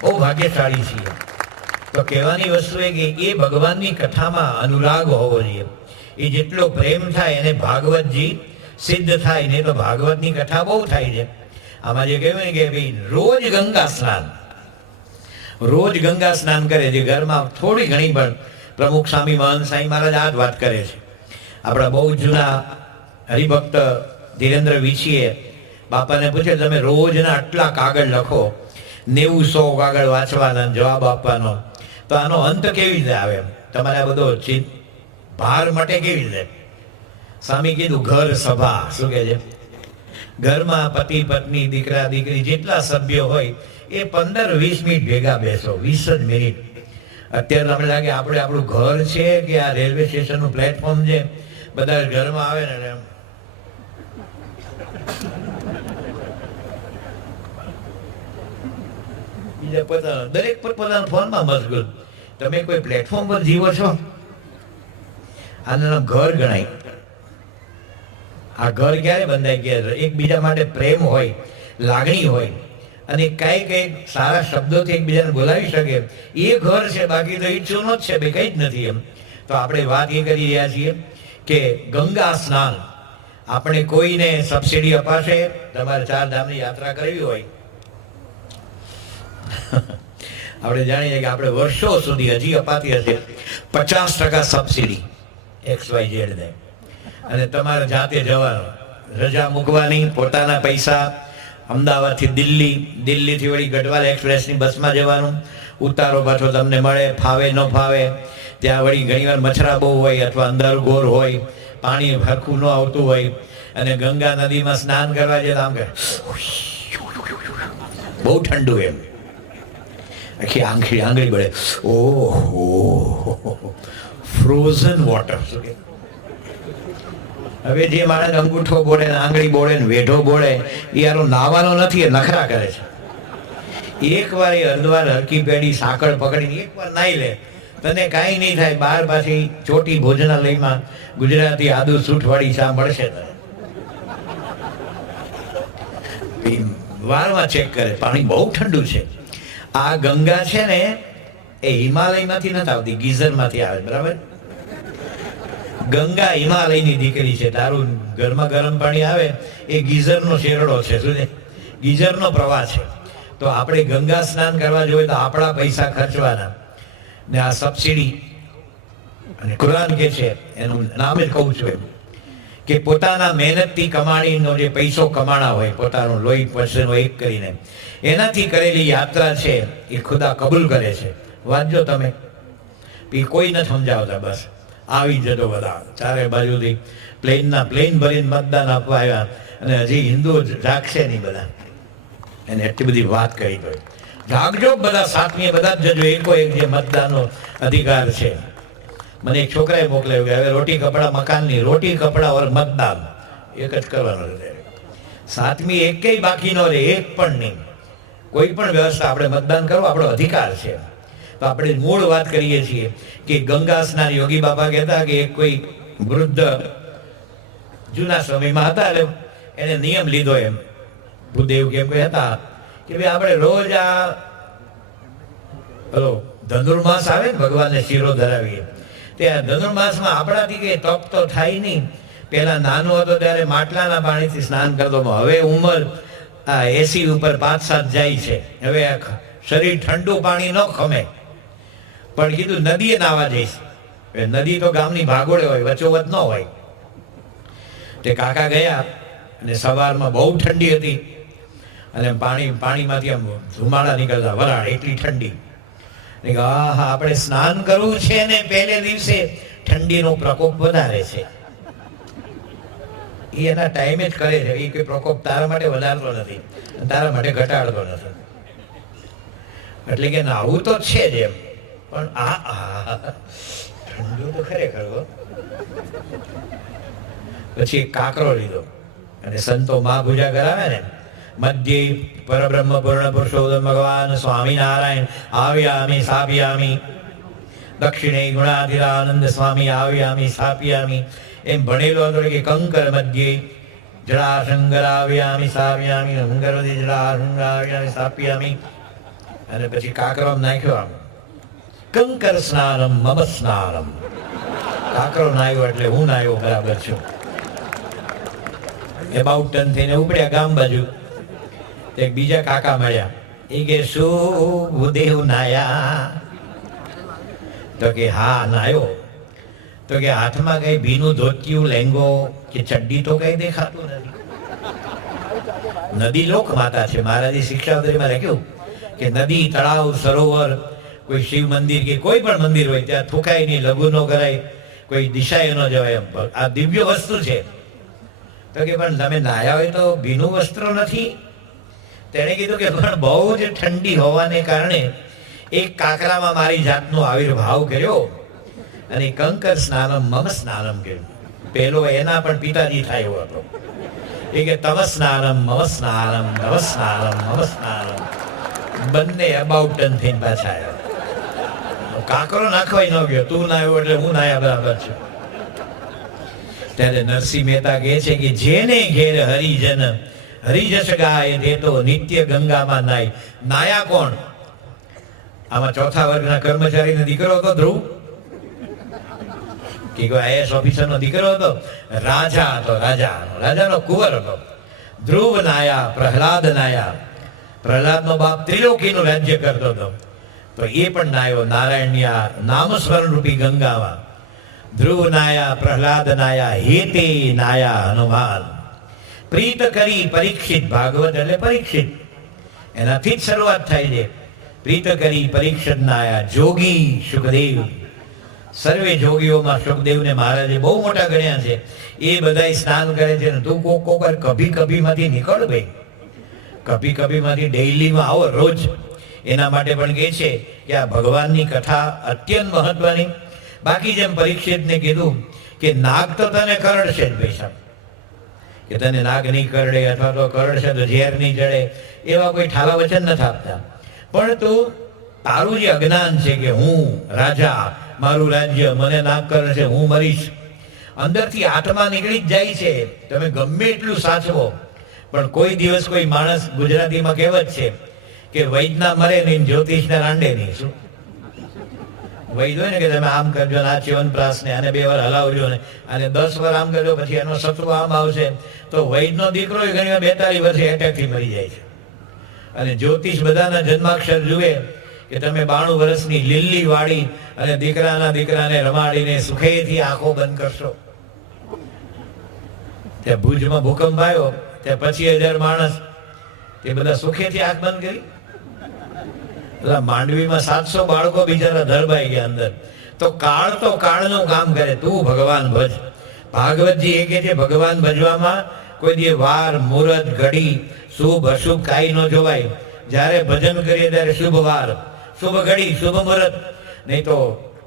બહુ ભાગ્યશાળી છીએ. તો કહેવાની વસ્તુ એ કે એ ભગવાનની કથામાં અનુરાગ હોવો જોઈએ. એ જેટલો પ્રેમ થાય એને ભાગવતજી સિદ્ધ થાય, નહીં તો ભાગવતની કથા બહુ થાય છે. આમાં જે કહ્યું ને કે ભાઈ રોજ ગંગા સ્નાન કરે છે ઘરમાં થોડી ઘણી, પણ પ્રમુખ સ્વામી મહંત સાંઈ મહારાજ આ જ વાત કરે છે. આપણા બહુ જૂના હરિભક્ત ધીરેન્દ્ર વિછીએ બાપાને પૂછે તમે રોજના આટલા કાગળ લખો, 90-100 કાગળ વાંચવાના, જવાબ આપવાનો, તો આનો અંત કેવી રીતે આવે? તમારે આ બધો ભાર મટે કેવી રીતે? સ્વામી કીધું ઘર સભા. શું કહે છે? ઘરમાં પતિ પત્ની દીકરા દીકરી જેટલા સભ્યો હોય એ 15-20 મિનિટ ભેગા બેસો, 20 જ મિનિટ. અત્યારે તમને લાગે આપણે આપણું ઘર છે કે આ રેલવે સ્ટેશનનું પ્લેટફોર્મ છે, બધા ઘરમાં આવે ને બીજા પોતાના દરેક પોતાના ફોનમાં મશગુલ. તમે કોઈ પ્લેટફોર્મ પર જીવો છો? આનું નામ ઘર ગણાય. આ ઘર ક્યારે બંધાય કે એકબીજા માટે પ્રેમ હોય, લાગણી હોય અને કઈ સારા શબ્દોથી એકબીજાને બોલાવી શકે એ ઘર છે. બાકી તો એ ચૂનો જ છે, બે કંઈ જ નથી. એમ તો આપણે વાત એ કરી રહ્યા છીએ કે ગંગા સ્નાન આપણે કોઈને સબસિડી અપાશે. તમારે 4 ધામની યાત્રા કરવી હોય, આપણે જાણીએ કે આપણે વર્ષો સુધી હજી અપાતી હશે 50% સબસિડી XYZ ને, અને તમારે જાતે જવાનું, રજા મૂકવાની, પોતાના પૈસા. અમદાવાદથી દિલ્હી, દિલ્હીથી વળી ગઢવાલ એક્સપ્રેસની બસમાં જવાનું. ઉતારો પાછો તમને મળે, ફાવે ન ફાવે. ત્યાં વળી ઘણીવાર મચ્છરા બહુ હોય અથવા અંધારું ઘોર હોય, પાણી હરખું ન આવતું હોય, અને ગંગા નદીમાં સ્નાન કરવા જતા આમ કે બહુ ઠંડુ, એમ આખી આંગળી બળે. ઓહો, ફ્રોઝન વોટર. હવે જે માણસ અંગૂઠો બોળે ને આંગળી બોળે ને વેઢો બોળે એ યારો નાવાનો નથી, એ નખરા કરે છે. એકવાર એ હરદ્વાર હરકી પેઢી સાંકળ પકડીને એકવાર નાઈ લે, તને કાંઈ નહીં થાય. બહાર પાછી ચોટી ભોજનાલયમાં ગુજરાતી આદુ સૂઠવાળી ચા મળશે. વારમાં ચેક કરે, પાણી બહુ ઠંડુ છે. આ ગંગા છે ને એ હિમાલયમાંથી નથી આવતી, ગીઝરમાંથી આવે. બરાબર? ગંગા હિમાલયની દીકરી છે. તારું ઘરમાં ગરમ પાણી આવે એ ગીઝરનો શેરડો છે. શું છે? ગીઝરનો પ્રવાહ છે. તો આપણે ગંગા સ્નાન કરવા જોઈએ તો આપણા પૈસા ખર્ચવાના. ને આ સબસિડી, અને કુરાન કે છે, એનું નામ જ કહું છું એમ, કે પોતાના મહેનતથી કમાણીનો જે પૈસો કમાણા હોય, પોતાનું લોહી પરસેવો એક કરીને, એનાથી કરેલી યાત્રા છે એ ખુદા કબૂલ કરે છે. વાંચજો તમે, એ કોઈ નથી સમજાવતા. બસ આવી જતો બધા ચારે બાજુથી પ્લેન ભરીને મતદાન આપવા આવ્યા, અને હજી હિન્દુ જાગશે નહીં બધા. એને એટલી બધી વાત કરી તો જાગજો બધા, સાતમીએ બધા જ જજો, એકો એક જે મતદાનનો અધિકાર છે. મને એક છોકરાએ મોકલાયું કે હવે રોટી કપડા મકાનની, રોટી કપડા ઓર મતદાન એક જ કરવાનું છે. સાતમી એકેય બાકી ન રહે, એક પણ નહીં. કોઈ પણ વ્યવસ્થા આપણે મતદાન કરવું આપણો અધિકાર છે. તો આપણે મૂળ વાત કરીએ છીએ કે ગંગા સ્નાન. યોગી બાબા કહેતા કે એક કોઈ વૃદ્ધ જૂના સમયમાં હતા, એટલે એને નિયમ લીધો, એમ ભૂદેવ કેમ કોઈ હતા કે ભાઈ આપણે રોજ આ ધનુર્માસ આવે ને, ભગવાનને શીરો ધરાવીએ, તે આ ધનુર્માસમાં આપણાથી કઈ તપ તો થાય નહીં. પેલા નાનો હતો ત્યારે માટલાના પાણીથી સ્નાન કરતો. હવે ઉંમર આ એસી ઉપર 5-7 જાય છે, હવે શરીર ઠંડુ પાણી ન ખમે. પણ કીધું નદીએ નાવા જઈશ. નદી તો ગામની ભાગોળે હોય, વચ્ચોવચ ન હોય. તે કાકા ગયા અને સવારમાં બહુ ઠંડી હતી, અને પાણીમાંથી આમ ધુમાડા નીકળતા, વરાળ એટલી ઠંડી. આહા, આપણે સ્નાન કરવું છે ને પહેલે દિવસે ઠંડીનો પ્રકોપ વધારે છે. એ એના ટાઈમે જ કરે છે. એ કોઈ પ્રકોપ તારા માટે વધારતો નથી, તારા માટે ઘટાડતો નથી. એટલે કે આવું તો છે જ એમ, પણ ઠંડુ તો ખરેખર. પછી એક કાકરો લીધો, અને સંતો મા પૂજા કરાવે ને, મધ્ય પરબ્રહ્મ પૂર્ણ પુરુષોત્તમ ભગવાન સ્વામિનારાયણ આવ્યામી સાપ્યામી, દક્ષિણે ગુણાધિરાનંદ સ્વામી આવ્યામી સાપ્યામી, એમ ભણેલો હતો કે કંકર મધ્યે જળાશંકર આવ્યામી સાપ્યામી, અંગરવતી જળાશંકર આવ્યામી સાપ્યામી. અને પછી કાકરો નાખ્યો, આમ કંકર સ્નાનમ મમ સ્નાનમ. કાકરો નાખ્યો એટલે હું નાખ્યો બરાબર છું. એબાઉટ ટન થઈને ઉપડ્યા ગામ બાજુ. એક બીજા કાકા મળ્યા. એ કે શું ભૂદેવ નાયા? તો કે હા નાયો. તો કે હાથમાં કઈ ભીનું ધોતિયું, લેંગો કે ચડ્ડી તો કઈ દેખાતું નથી. નદી લોક માતા છે. મહારાજે શિક્ષાપત્રીમાં લખ્યું કે નદી, તળાવ, સરોવર, કોઈ શિવ મંદિર કે કોઈ પણ મંદિર હોય ત્યાં થૂકાય નહીં, લઘુ ન કરાય, કોઈ દિશાએ ન જવાય. આ દિવ્ય વસ્તુ છે. તો કે પણ તમે નાયા હોય તો ભીનું વસ્ત્ર નથી. તેણે કીધું કે પણ બહુ જ ઠંડી હોવાને કારણે એક કાકરામાં મારી જાતનો આવિર્ભાવ કર્યો, અને કંકર સ્નાનમ મમ સ્નાનમ કર્યું. પેલો એના પણ પિતાજી થયો હતો. એ કે તમ સ્નાનમ મમ સ્નાનમ, નવ સ્નાનમ મમ સ્નાનમ. બંને અબાઉટ ટર્ન થઈને પાછા આવ્યા. કાકરો નાખવાય ન ગયો, તું ના આવ્યો એટલે હું નાયા બરાબર છે. ત્યારે નરસિંહ મહેતા કહે છે કે જેને ઘેર હરિજન હરિજસ ગાય તે તો નિત્ય ગંગામાં નાય. નાયા કોણ? આમાં ચોથા વર્ગના કર્મચારીનો દીકરો હતો ધ્રુવ, કે કોઈ આઈએસ ઓફિસરનો દીકરો હતો? રાજા હતો, રાજાનો કુંવર હતો. ધ્રુવ નાયા, પ્રહલાદ નાયા. પ્રહલાદનો બાપ ત્રિલોકીનું રાજ્ય કરતો હતો, તો એ પણ નાયો નારાયણની આ નામસ્મરણ રૂપી ગંગામાં. ધ્રુવ નાયા, પ્રહલાદ નાયા, હેતે નાયા હનુમાન. પ્રીત કરી પરીક્ષિત, ભાગવત એટલે પરીક્ષિત, એનાથી જ શરૂઆત થાય છે. પ્રીત કરી પરીક્ષિત નાયા, જોગી સુખદેવ. સર્વે જોગીઓમાં સુખદેવને મહારાજે બહુ મોટા ગણ્યા છે. એ બધાય સ્નાન કરે છે ને તું કોક કભી કભી માંથી નીકળ ભાઈ, કભી કભી માંથી ડેઈલીમાં આવો રોજ. એના માટે પણ કહે છે કે આ ભગવાનની કથા અત્યંત મહત્વની. બાકી જેમ પરીક્ષિતને કીધું કે નાગ તો તને કરડશે જ પૈસા, કે તને નાગ નહીં કરડે અથવા તો કરડશે તો ઝેર નહીં ચડે, એવા કોઈ ઠાલા વચન નથી આપતા. પણ તું તારું જે અજ્ઞાન છે કે હું રાજા, મારું રાજ્ય, મને નાગ કરડશે, હું મરીશ, અંદરથી આત્મા નીકળી જ જાય છે. તમે ગમે એટલું સાચવો પણ કોઈ દિવસ કોઈ માણસ, ગુજરાતીમાં કહેવત છે કે વૈદના મરે નહીં, જ્યોતિષના રાંડે નહીં. શું વૈદ હોય ને કે તમે આમ કરજો ને આ ચ્યવનપ્રાસ ને આને 2 વાર હલાવજો ને આને 10 વાર આમ કરજો, પછી એનો સત્વ આમ આવશે. તો વૈદનો દીકરો ઘણી વાર 42 વર્ષે એટેકથી મરી જાય છે. અને જ્યોતિષ બધાના જન્માક્ષર જુએ કે તમે 92 વર્ષની લીલી વાળી અને દીકરાને રમાડીને સુખેથી આંખો બંધ કરશો. ત્યાં ભુજમાં ભૂકંપ આવ્યો, ત્યાં 25,000 માણસ, તે બધા સુખેથી આંખ બંધ કરી. માંડવીમાં 700 બાળકો બિચારા ધરબાઈ ગયા અંદર. તો કાળનું કામ કરે. તું ભગવાન ભજ. ભાગવતજી એ કે છે ભગવાન ભજવામાં કોઈ દી વાર, મુહૂર્ત, ઘડી, શુભ અશુભ કાંઈ ન જોવાય. જ્યારે ભજન કરીએ ત્યારે શુભ વાર, શુભ ઘડી, શુભ મુહૂર્ત, નહીં તો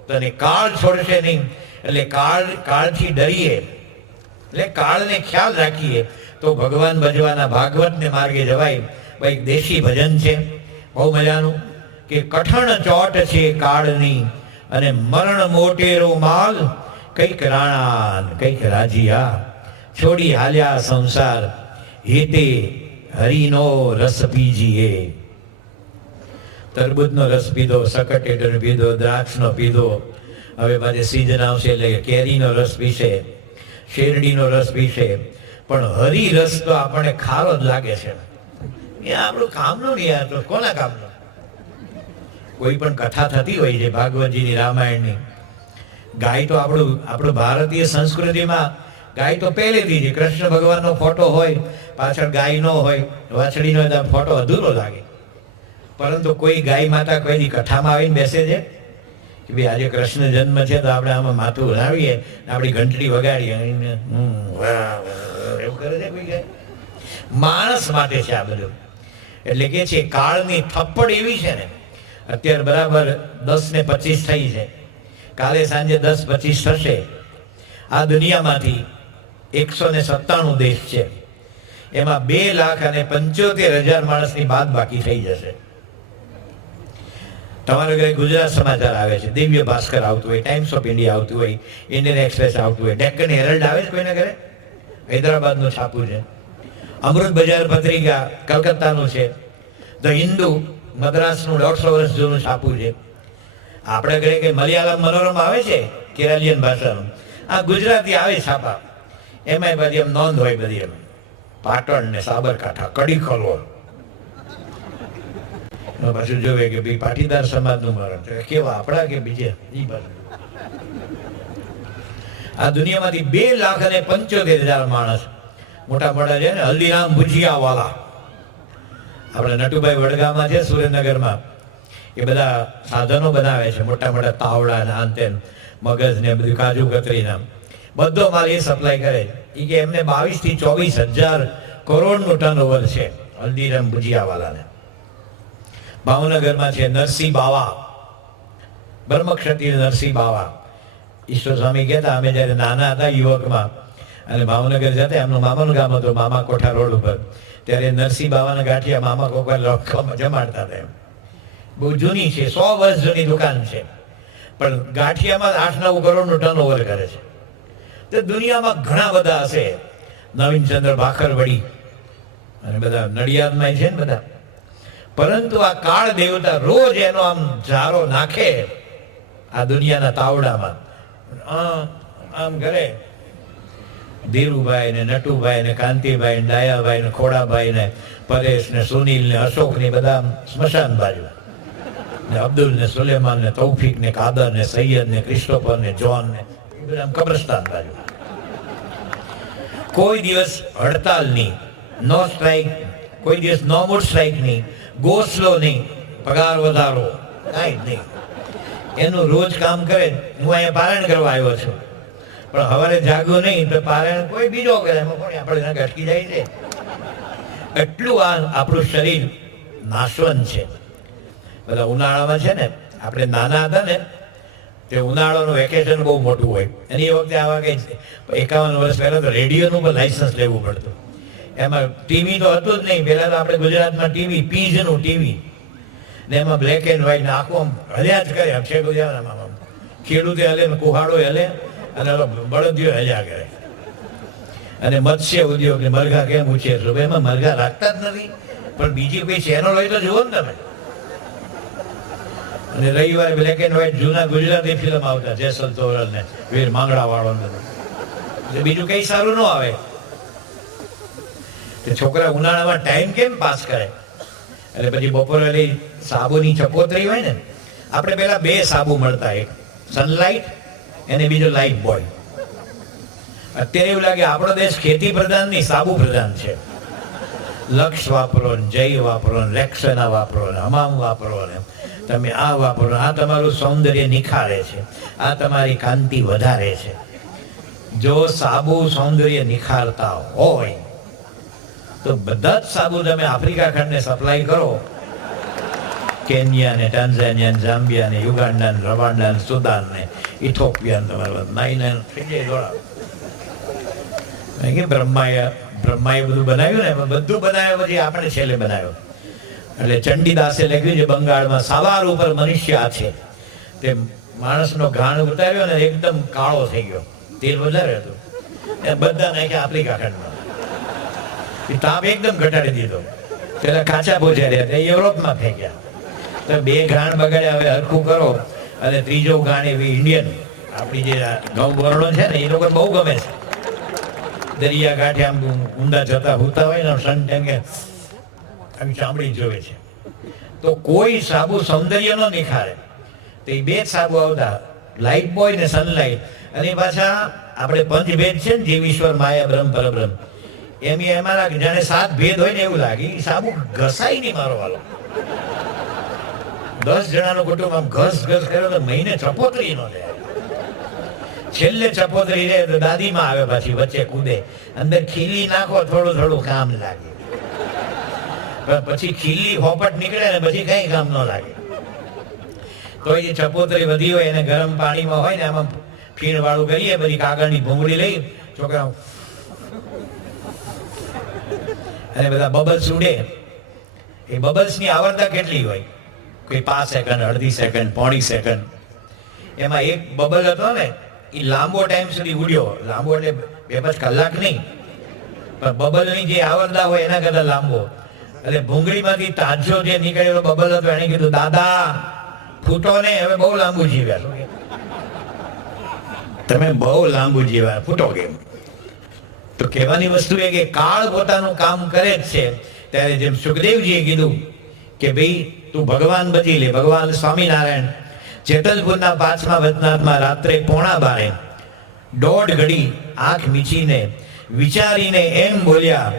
તને કાળ છોડશે નહીં. એટલે કાળથી ડરીએ, એટલે કાળને ખ્યાલ રાખીએ તો ભગવાન ભજવાના, ભાગવતને માર્ગે જવાય. ભાઈ દેશી ભજન છે બહુ મજાનું કે કઠણ ચોટ છે કાળની અને મરણ મોટેરો માલ, કઈક રાણા કઈક રાજીયા, છોડી હાલ્યા સંસાર, હેતે હરિનો રસ પીજીએ. તરબૂચનો રસ પીધો, સકટેટર પીધો, દ્રાક્ષનો પીધો, હવે પાછી સીઝન આવશે એટલે કેરીનો રસ પીશે, શેરડીનો રસ પીશે. પણ હરિરસ તો આપણને ખારો જ લાગે છે. એ આપણું કામનો નહીં, યાર તો કોના કામનો? કોઈ પણ કથા થતી હોય છે ભાગવતજીની, રામાયણની, ગાય તો આપણું ભારતીય સંસ્કૃતિમાં ગાય તો પહેલેથી જ. કૃષ્ણ ભગવાનનો ફોટો હોય, પાછળ ગાય ન હોય, વાછડીનો ફોટો અધૂરો લાગે. પરંતુ કોઈ ગાય માતા કોઈની કથામાં આવીને બેસે છે કે ભાઈ આજે કૃષ્ણ જન્મ છે તો આપણે આમાં માથું હલાવીએ, આપણી ઘંટડી વગાડીએ, એવું કરે છે કોઈ ગાય? માણસ માટે છે આ બધું. એટલે કે છે કાળની થપ્પડ એવી છે ને, અત્યારે બરાબર 10:25 થઈ છે, કાલે સાંજે 10:25 થશે. આ દુનિયામાંથી 197 દેશ છે, એમાં 2,75,000 માણસની બાદ બાકી થઈ જશે. તમારા ઘરે ગુજરાત સમાચાર આવે છે, દિવ્ય ભાસ્કર આવતું હોય, ટાઈમ્સ ઓફ ઇન્ડિયા આવતું હોય, ઇન્ડિયન એક્સપ્રેસ આવતું હોય, ડેક્કન હેરલ્ડ આવે છે કોઈના ઘરે? હૈદરાબાદનું છાપું છે. અમૃત બજાર પત્રિકા કલકત્તાનું છે. ધ હિન્દુ મદ્રાસનું 150 વર્ષ જૂનું છાપું છે. આપણે ઘરે કે મલયાલમ મનોરમા આવે છે કેરાલિયન ભાષાનું, આ ગુજરાતી આવે છાપા. એમાંય બધી એમ નોંધ હોય, બધી એમ પાટણ ને સાબરકાંઠા, કડી ખોલવો. પાછું જોવે કે ભાઈ પાટીદાર સમાજનું મરણ, કેવા આપણા કે બીજે ઈ બાજુ. આ દુનિયામાંથી 2,75,000 માણસ મોટા મોટા છે ને, હલ્દીરામ ભુજિયા વાલા, આપણે નટુભાઈ વડગામમાં છે સુરેન્દ્રનગરમાં, એ બધા સાધનો બનાવે છે, મોટા મોટા તાવડા ને આંતે મગજ ને બધું, કાજુ કતરીના બધો માલ એ સપ્લાય કરે. એ કે એમને 22,000 થી 24,000 કરોડનું ટર્નઓવર છે હલ્દીરામ ભુજિયા વાલાને. ભાવનગરમાં છે નરસિંહ બાવા, બ્રહ્મક્ષત્રિય નરસિંહ બાવા. ઈશ્વર સ્વામી કહેતા, અમે જ્યારે નાના હતા યુવકમાં અને ભાવનગર જતા, એમનું મામાનું ગામ હતું મામા કોઠા રોડ ઉપર, ત્યારે નરસિંહ બાવાના ગાંઠિયા મામા કોકવાર જમાડતા હતા. એમ બહુ જૂની છે, 100 વર્ષ જૂની દુકાન છે, પણ ગાંઠિયામાં 8-9 કરોડનું ટર્નઓવર કરે છે. તો દુનિયામાં ઘણા બધા હશે, નવીનચંદ્ર ભાખરવડી અને બધા નડિયાદમાં છે ને બધા, પરંતુ આ કાળ દેવતા રોજ એનો આમ ઝારો નાખે આ દુનિયાના તાવડામાં. આમ કરે ધીરુભાઈ ને નટુભાઈ ને કાંતિભાઈ ને ડાયાભાઈ ને ખોડાભાઈ ને પરેશ ને સુનિલ ને અશોક ને બધા સ્મશાન બાજુ, ને અબ્દુલ ને સુલેમાન ને તૌફિક ને કાદર ને સૈયદ ને ક્રિસ્ટોફર ને જોન ને બધા કબ્રસ્તાન બાજુ. કોઈ દિવસ હડતાલ નહીં, નો સ્ટ્રાઇક, કોઈ દિવસ નો મૂડ સ્ટ્રાઇક નહીં, ગોસલો નહીં, પગાર વધારો કાંઈ જ નહીં. એનું રોજ કામ કરે. હું અહીંયા પારાયણ કરવા આવ્યો છું, પણ સવારે જાગ્યો નહીં તો પારાયણ કોઈ બીજો કરે, એમાં કોણ આપણે અટકી જાય છે. એટલું આ આપણું શરીર નાશવંત છે. બધા ઉનાળામાં છે ને, આપણે નાના હતા ને તે ઉનાળાનું વેકેશન બહુ મોટું હોય. એની વખતે આવા કંઈ 51 વર્ષ પહેલાં તો રેડિયોનું પણ લાઇસન્સ લેવું પડતું. એમાં ટીવી તો હતું જ નહીં. પહેલાં તો આપણે ગુજરાતમાં ટીવી, પીજનું ટીવી, ને એમાં બ્લેક એન્ડ વ્હાઇટ, ને આખું હલ્યા જ કરે. અક્ષય ગુજરાતમાં ખેડૂતે હલે ને કુહાડો હલે અને બળદીઓ હલ્યા કરે. અને મત્સ્ય ઉદ્યોગ ને મરઘા કેમ ઉછેર, એમાં મરઘા રાખતા જ નથી, પણ બીજી કોઈ ચેનલ હોય તો જુઓ ને તમે. અને રવિવારે બ્લેક એન્ડ વ્હાઇટ જૂના ગુજરાતી ફિલ્મ આવતા, જેસલ તોરલ ને વીર માંગડા વાળો ને બીજું કઈ સારું ન આવે. છોકરા ઉનાળામાં ટાઈમ કેમ પાસ કરે? એટલે પછી બપોરે સાબુની ચપોતરી હોય ને, આપણે પેલા 2 સાબુ મળતા, એક સનલાઇટ અને બીજો લાઈફ બોય. અત્યારે એવું લાગે આપણો દેશ ખેતી પ્રધાન નહીં, સાબુ પ્રધાન છે. લક્ષ વાપરો ને, જય વાપરો ને, રેક્સના વાપરો ને, હમામ વાપરો ને, તમે આ વાપરો, આ તમારું સૌંદર્ય નિખારે છે, આ તમારી કાંતિ વધારે છે. જો સાબુ સૌંદર્ય નિખારતા હોય તો બધા જ સાબુ તમે આફ્રિકા ખંડને સપ્લાય કરો. કેન્યા ને, ટાન્ઝાનિયા ને, ઝામ્બિયા ને, યુગાન્ડા ને, રવાન્ડા ને, સુદાન ને, ઇથોપિયા ને, તમારા નાઈન થઈ જાય દોડા. બ્રહ્માએ બધું બનાવ્યું ને, એમાં બધું બનાવ્યું પછી આપણે છેલ્લે બનાવ્યો. એટલે ચંડીદાસે લખ્યું છે બંગાળમાં, સવાર ઉપર મનુષ્ય આ છે. તે માણસનો ઘાણ ઉતાર્યો ને એકદમ કાળો થઈ ગયો, તેલ વધારે હતું, એ બધા નાખ્યા આફ્રિકા ખંડમાં. તાપ એકદમ ઘટાડી દીધો. પેલા કાચા પહોંચાડ્યા તે યુરોપમાં ફેંક્યા. તો 2 ઘાણ બગાડ્યા, હવે હરખું કરો. અને ત્રીજો ઘાણ એવી ઇન્ડિયન, આપણી જે ઘઉં બરણો છે ને, એ લોકો બહુ ગમે છે. દરિયા કાંઠે આમ ઊંડા જતા હોતા હોય ને, સન ટેંગે આવી ચામડી જોવે છે. તો કોઈ સાબુ સૌંદર્ય નો નિખારે. તો એ 2 સાબુ આવતા, લાઈફ બોય ને સનલાઇટ. અને પાછા આપણે પંચભેદ છે ને, જીવેશ્વર માયા બ્રહ્મ પરબ્રહ્મ, એમાં જાણે 7 ભેદ હોય ને એવું લાગે. એ સાબુ ઘસાઈ નહીં મારો વાલો. 10 જણાનું કુટુંબ આમ ઘસ કર્યો તો મહિને ચપોતરી નો જાય. છેલ્લે ચપોતરી રહે તો દાદીમાં આવે, પાછી વચ્ચે કૂદે, અંદર ખીલી નાખો, થોડું કામ લાગે. પછી ખીલી હોપટ નીકળે ને પછી કઈ કામ ન લાગે. તો એ ચપોતરી વધી હોય એને ગરમ પાણીમાં હોય ને, આમાં ફીણ વાળું કરીએ, પછી કાગળની ભૂંગળી લઈ છોકરા અને બધા બબલ્સ ઉડે. એ બબલ્સની આવર્તતા કેટલી હોય? કોઈ 5 સેકન્ડ, અડધી સેકન્ડ, પોણી સેકન્ડ. એમાં એક બબલ હતો ને, એ લાંબો ટાઈમ સુધી ઉડ્યો. લાંબો એટલે 2-5 કલાક નહીં, પણ બબલની જે આવર્તતા હોય એના કરતા લાંબો. એટલે ભૂંગળીમાંથી તાજો જે નીકળેલો બબલ હતો, એને કીધું, દાદા ફૂટો ને, હવે બહુ લાંબુ જીવ્યા તમે, બહુ લાંબુ જીવ્યા, ફૂટો કેમ? તો કહેવાની વસ્તુ એ કે કાળ પોતાનું કામ કરે જ છે. ત્યારે જેમ સુખદેવજીએ કીધું કે ભાઈ તું ભગવાન બચી લે. ભગવાન સ્વામિનારાયણ જેતલપુરના 5મા વચનાથમાં રાત્રે 11:15 1.5 ઘડી આંખ મીચીને વિચારીને એમ બોલ્યા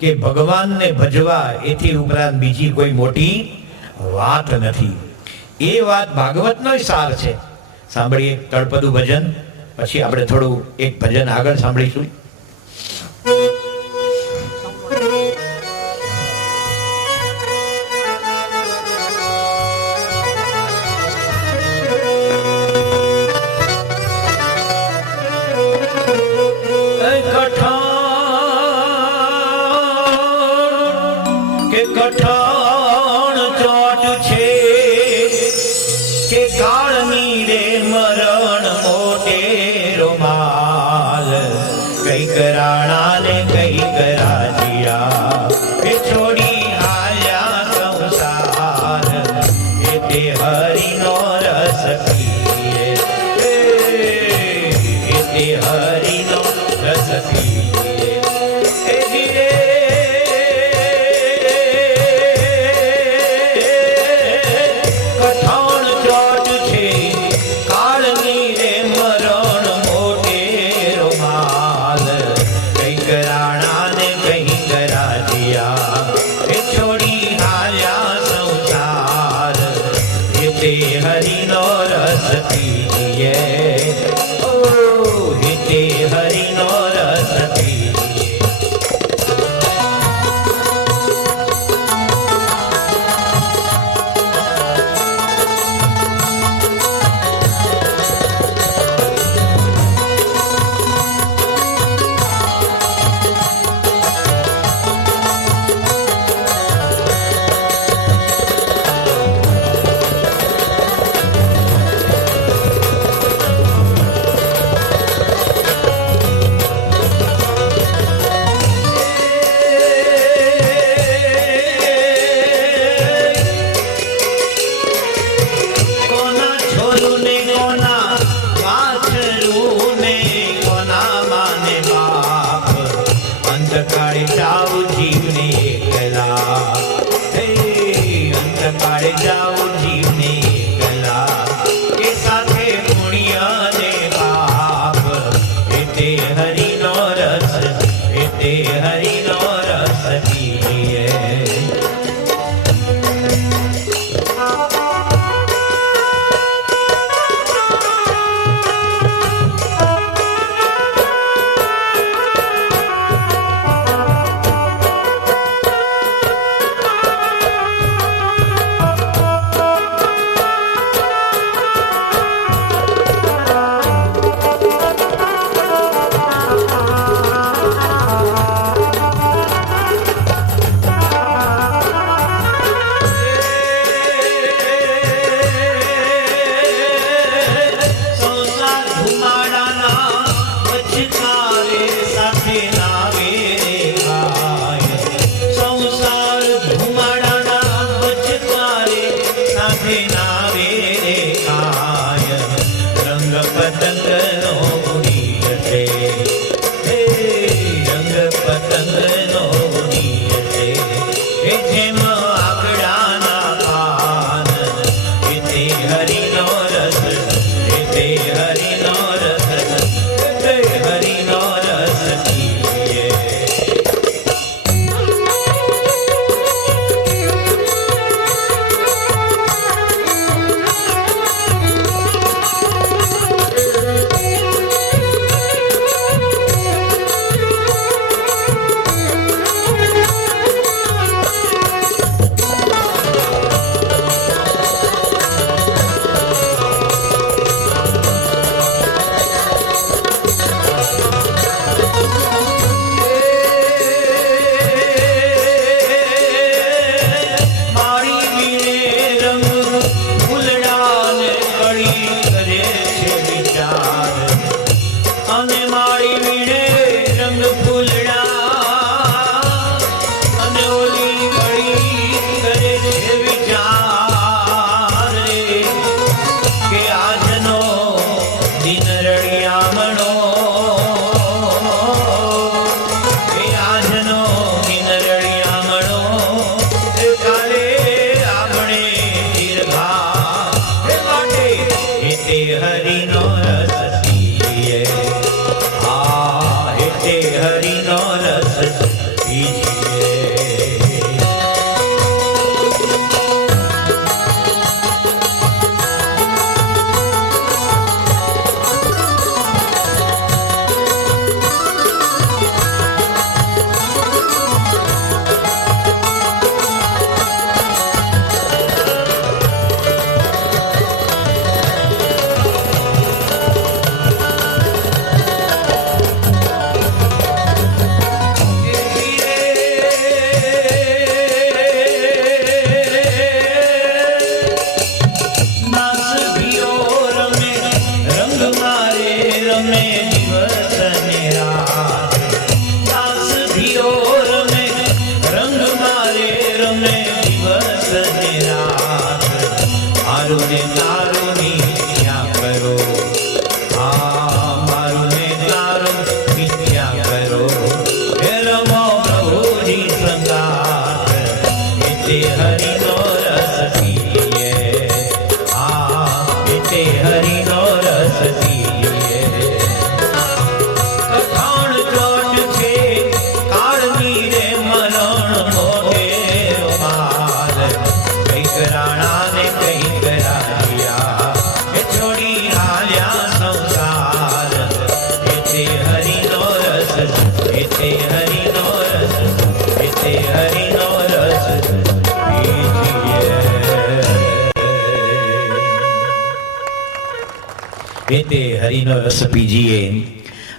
કે ભગવાનને ભજવા એથી ઉપરાંત બીજી કોઈ મોટી વાત નથી. એ વાત ભાગવતનો સાર છે. સાંભળીએ તળપદું ભજન, પછી આપણે થોડું એક ભજન આગળ સાંભળીશું. કઠણ ચોટ છે સકાળે જાઉં જીવને કલા એ સાથે પુણ્ય ને પાપ એ તે હરિનો રસ એ તે હરિનો રસ પીએ. હરિનો રસ પીજીએ.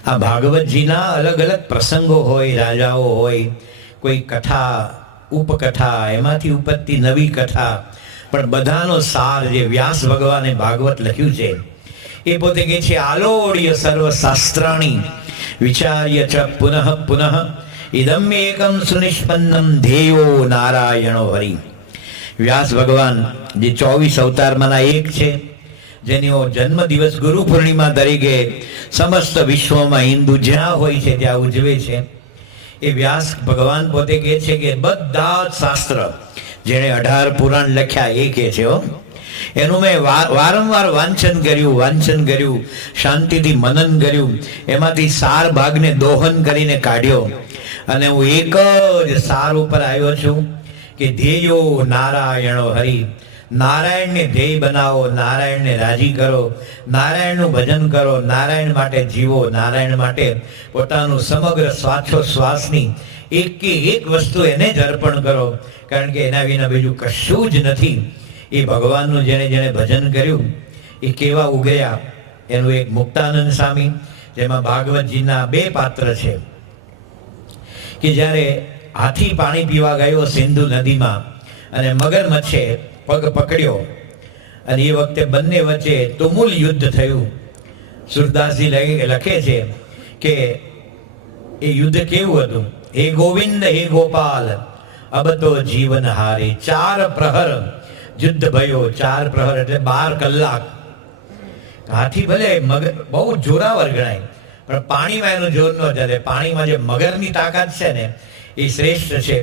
આ ભાગવતજીના અલગ અલગ પ્રસંગો હોય, રાજાઓ હોય, કોઈ કથા ઉપકથા, એમાંથી ઉપજતી નવી કથા, પણ બધાનો સાર જે વ્યાસ ભગવાને ભાગવત લખ્યું છે એ પોતે કહે છે આલોડ્ય સર્વ શાસ્ત્રાણી વિચાર્ય ચ પુનઃ પુનઃ ઇદમ એકમ સુનિષ્પન્નમ ધ્યેયો નારાયણો હરિ. વ્યાસ ભગવાન જે 24 અવતારમાંના એક છે, જેનો જન્મદિવસ ગુરુ પૂર્ણિમા તરીકે સમસ્ત વિશ્વમાં હિન્દુ જ્યાં હોય છે ત્યાં ઉજવે છે. એ વ્યાસ ભગવાન પોતે કહે છે કે બધા જ શાસ્ત્ર જેણે 18 પુરાણ લખ્યા એ કહે છે હો. એનું મેં વારંવાર વાંચન કર્યું, શાંતિથી મનન કર્યું, એમાંથી સાર ભાગને દોહન કરીને કાઢ્યો અને હું એક જ સાર ઉપર આવ્યો છું કે ધ્યેયો નારાયણો હરિ. નારાયણને ધ્યેય બનાવો, નારાયણને રાજી કરો, નારાયણનું ભજન કરો, નારાયણ માટે જીવો, નારાયણ માટે પોતાનું સમગ્ર શ્વાસોશ્વાસની એક વસ્તુ એને જ અર્પણ કરો, કારણ કે એના વિના બીજું કશું જ નથી. એ ભગવાનનું જેણે ભજન કર્યું એ કેવા ઉગર્યા એનું એક મુક્તાનંદ સ્વામી, જેમાં ભાગવતજીના 2 પાત્ર છે કે જ્યારે હાથી પાણી પીવા ગયો સિંધુ નદીમાં અને મગરમચ્છે પગ પકડ્યો અને એ વખતે બંને વચ્ચે તુમુલ યુદ્ધ થયું. સુરદાસજી લખે છે કે એ યુદ્ધ કેવું હતું. હે ગોવિંદ હે ગોપાલ અબ તો જીવન હારે. 4 પ્રહર યુદ્ધ ભયો. 4 પ્રહર એટલે 12 કલાક. હાથી ભલે બહુ જોરાવર ગણાય, પણ પાણીમાં એનું જોર ન ચાલે. પાણીમાં જે મગરની તાકાત છે ને એ શ્રેષ્ઠ છે.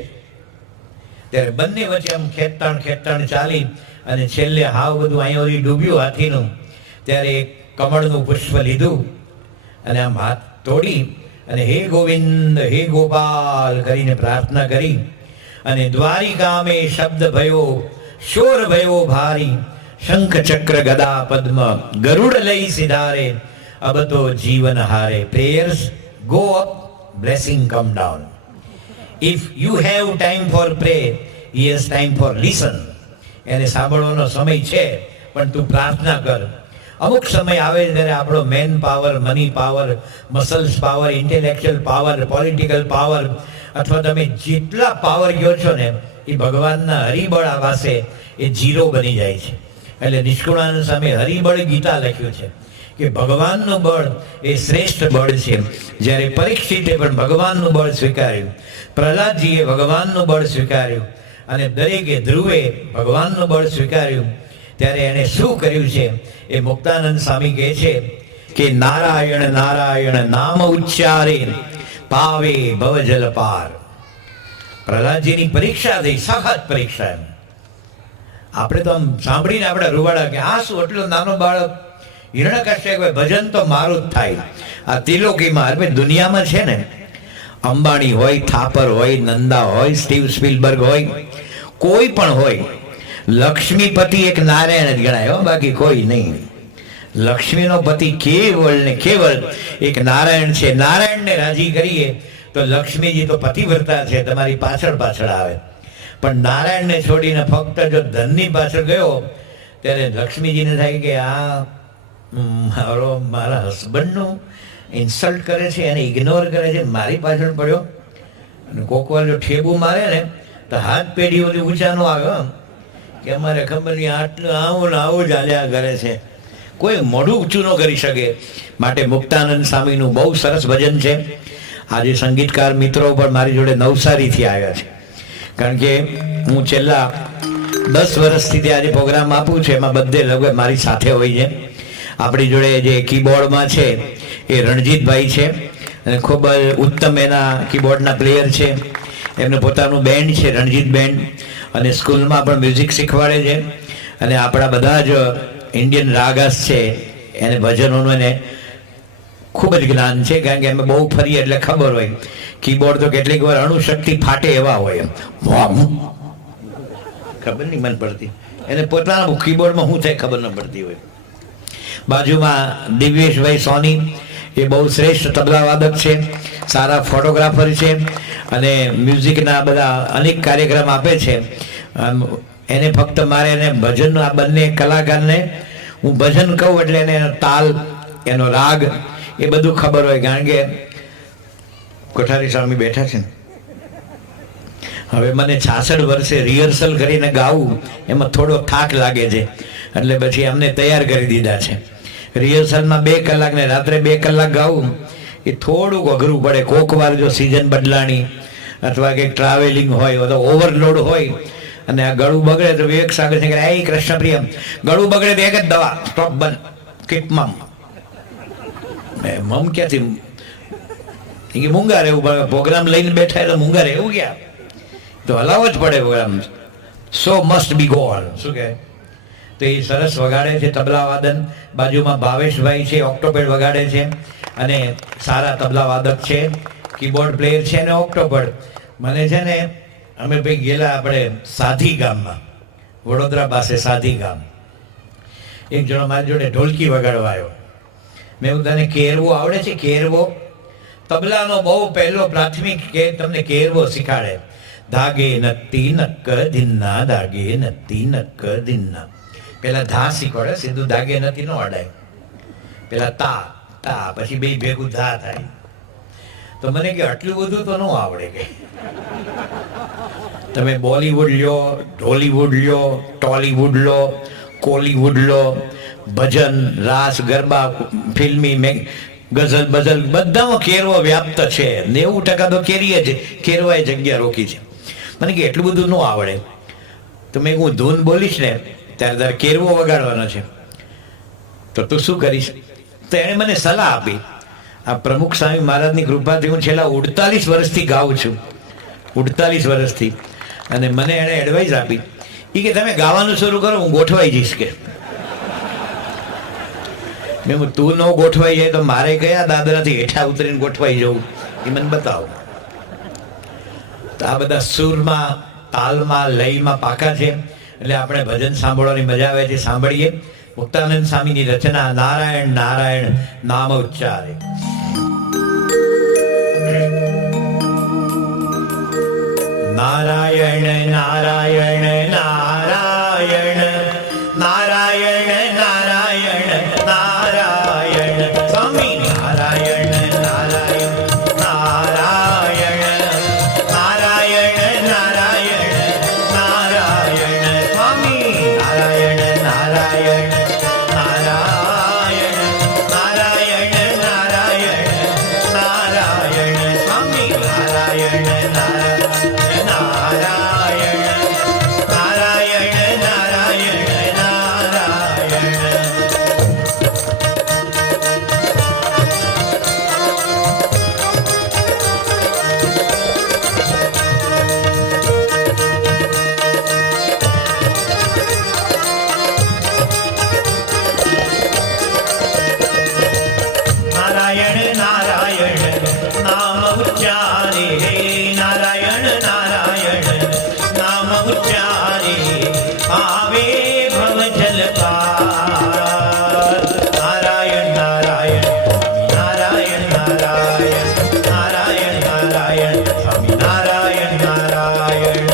ત્યારે બંને વચ્ચે આમ ખેંચતાણ ચાલી અને છેલ્લે હાવ બધું અહીંયા ડૂબ્યું હાથીનું. ત્યારે એક કમળનું પુષ્પ લીધું અને આમ હાથ તોડી અને હે ગોવિંદ હે ગોપાલ કરીને પ્રાર્થના કરી અને દ્વારિકામે શબ્દ ભયો, શોર ભયો ભારી, શંખ ચક્ર ગદા પદ્મ ગરુડ લઈ સિધારે, અબ તો જીવન હારે. Prayers go up, blessing come down. If you have time for pray, he has time for listen. એને સાંભળવાનો સમય છે પણ તું પ્રાર્થના કર. અમુક સમય આવે ત્યારે આપણો man power, money power, muscles power, intellectual power, political power અથવા તમે જેટલા પાવર કહો છો ને એ ભગવાનના હરિબળ આવાસે એ ઝીરો બની જાય છે. એટલે નિષ્કુળાનંદ સામે હરિબળ ગીતા લખ્યું છે કે ભગવાનનું બળ એ શ્રેષ્ઠ બળ છે. જ્યારે પરીક્ષિતે પણ ભગવાનનું બળ સ્વીકાર્યું, પ્રહલાદજીએ ભગવાનનું બળ સ્વીકાર્યું અને દરેકે ધ્રુવે ભગવાનનું બળ સ્વીકાર્યું, ત્યારે એણે શું કર્યું છે એ મુક્તાનંદ સ્વામી કહે છે કે નારાયણ નારાયણ નામ ઉચ્ચારે પાવે ભવજલ પાર. પ્રહલાદજીની પરીક્ષા થઈ, સખત પરીક્ષા. આપણે તો આમ સાંભળીને આપણે રૂવાડા કે આ શું એટલો નાનો બાળક. હિરણ્યકશ્યપ ભજન તો મારું જ થાય. આ ત્રિલોકીમાં એટલે દુનિયામાં છે ને, અંબાણી હોય, થાપર હોય, નંદા હોય, સ્ટીવ સ્પીલબર્ગ હોય, કોઈ પણ હોય, લક્ષ્મીપતિ એક નારાયણ જ ગણાય હો, બાકી કોઈ નહીં. લક્ષ્મીનો પતિ કેવળ ને કેવળ એક નારાયણ છે. નારાયણને રાજી કરીએ તો લક્ષ્મીજી તો પતિવ્રતા છે, તમારી પાછળ આવે. પણ નારાયણને છોડીને ફક્ત જો ધનની પાછળ ગયો ત્યારે લક્ષ્મીજીને થાય કે આ મારા હસબન્ડનું ઇન્સલ્ટ કરે છે, એને ઇગ્નોર કરે છે, મારી પાછળ પડ્યો. અને કોક વાર જો ઠેબુ મારે ને તો હાથ પેઢી બધી ઊંચા નો આવે કે અમારે ખબર નહીં આટલું આવું ને આવું જ હાલ્યા કરે છે. કોઈ મોઢું ઊંચું ન કરી શકે. માટે મુક્તાનંદ સ્વામીનું બહુ સરસ ભજન છે. આજે સંગીતકાર મિત્રો પણ મારી જોડે નવસારીથી આવ્યા છે, કારણ કે હું છેલ્લા 10 વર્ષથી આજે પ્રોગ્રામ આપું છું, એમાં બધે લગભગ મારી સાથે હોય છે. આપણી જોડે જે કીબોર્ડમાં છે એ રણજીતભાઈ છે અને ખૂબ જ ઉત્તમ એના કીબોર્ડના પ્લેયર છે. એમનું પોતાનું બેન્ડ છે રણજીત બેન્ડ, અને સ્કૂલમાં પણ મ્યુઝિક શીખવાડે છે. અને આપણા બધા જ ઇન્ડિયન રાગાસ છે એને ભજનોનું એને ખૂબ જ જ્ઞાન છે, કારણ કે અમે બહુ ફરીએ એટલે ખબર હોય. કીબોર્ડ તો કેટલીક વાર અણુશક્તિ ફાટે એવા હોય, ખબર નહીં મને પડતી. એને પોતાના કીબોર્ડમાં શું થાય ખબર ન પડતી હોય. બાજુમાં દિવ્યેશભાઈ સોની એ બહુ શ્રેષ્ઠ તબલા વાદક છે, સારા ફોટોગ્રાફર છે અને મ્યુઝિકના બધા અનેક કાર્યક્રમ આપે છે. એને ફક્ત મારે એને ભજન, આ બંને કલાકારને હું ભજન કહું એટલે એને એનો તાલ, એનો રાગ એ બધું ખબર હોય. કારણ કે કોઠારી સ્વામી બેઠા છે ને, હવે મને 66 વર્ષે રિહર્સલ કરીને ગાવું એમાં થોડો થાક લાગે છે, એટલે પછી અમને તૈયાર કરી દીધા છે. રિહર્સલમાં 2 કલાક ને રાત્રે 2 કલાક ગાવું એ થોડુંક અઘરું પડે. કોક વાર જો સિઝન બદલાણી અથવા કંઈક ટ્રાવેલિંગ હોય અથવા ઓવરલોડ હોય અને આ ગળું બગડે તો વિવેક સાગર છે કે એ કૃષ્ણપ્રિય ગળું બગડે તો એક જ દવા, સ્ટોપ, બંધ, કીપ મમ. મમ ક્યાંથી? મૂંગા રહેવું પડે. પ્રોગ્રામ લઈને બેઠા એટલે મૂંગા રહેવું ક્યાં? તો હલાવવો જ પડે programme. So must be gone. શું કહે? તો એ સરસ વગાડે છે તબલા વાદન. બાજુમાં ભાવેશભાઈ છે, ઓક્ટોપેડ વગાડે છે અને સારા તબલા વાદક છે, કીબોર્ડ પ્લેયર છે અને ઓક્ટોપેડ. મને છે ને અમે ભાઈ ગયેલા આપણે સાધી ગામમાં, વડોદરા પાસે સાધી ગામ. એક જણો મારી જોડે ઢોલકી વગાડવા આવ્યો. મેં એવું, તને કેરવો આવડે છે? કેરવો તબલાનો બહુ પહેલો પ્રાથમિક કે તમને કેરવો શીખાડે. ધાગે નત્તી નક્ક દિન્ના, ધાગે નત્તી નક્ક દિન્ના. પેલા ધા શીખવાડે, સીધું ધાગે નથી ન અડાય. પેલા તા તા, પછી બે ભેગું ધા થાય. તો મને કે આટલું બધું તો ન આવડે કે. તમે બોલીવુડ લ્યો, ઢોલીવુડ લ્યો, ટોલીવુડ લો, કોલીવુડ લો, ભજન, રાસ, ગરબા, ફિલ્મી, ગઝલ બઝલ બધામાં કેરવો વ્યાપ્ત છે. 90% તો કેરીએ જ, કેરવાએ જગ્યા રોકી છે. મને કે એટલું બધું ન આવડે. તો મેં હું ધૂન બોલીશ ને ત્યારે તારે કેરવો વગાડવાનો છે, તો તું શું કરીશ? તો એણે મને સલાહ આપી. આ પ્રમુખ સ્વામી મહારાજની કૃપાથી હું છેલ્લા 48 વર્ષથી ગાઉં છું, 48 વર્ષથી. અને મને એણે એડવાઇસ આપી, એ કે તમે ગાવાનું શરૂ કરો, હું ગોઠવાઈ જઈશ કે. મેં તું ન ગોઠવાઈ જાય તો મારે કયા દાદરાથી હેઠા ઉતરીને ગોઠવાઈ જવું, એ મને બતાવો. તો આ બધા સુરમાં, તાલમાં, લયમાં પાકા છે. એટલે આપણે ભજન સાંભળવાની મજા આવે છે, સાંભળીએ. મુક્તાનંદ સ્વામીની રચના નારાયણ નારાયણ નામ ઉચ્ચારે. નારાયણ નારાયણ નારાયણ નારાયણ નારાયણ નારાયણ સ્વામી નારાયણ નારાયણ નારાયણ નારાયણ નારાયણ નારાયણ સ્વામી નારાયણ નારાયણ નારાયણ નારાયણ નારાયણ નારાયણ સ્વામી નારાયણ નારાયણ નારાયણ નારાયણ નારાયણ નારાયણ. નારાયણ નારાયણ નામ ઉચ્ચારે, હે નારાયણ નારાયણ નામ ઉચ્ચારે, આવે ભવ જલ પાર. નારાયણ નારાયણ નારાયણ નારાયણ નારાયણ નારાયણ સ્વામી નારાયણ નારાયણ.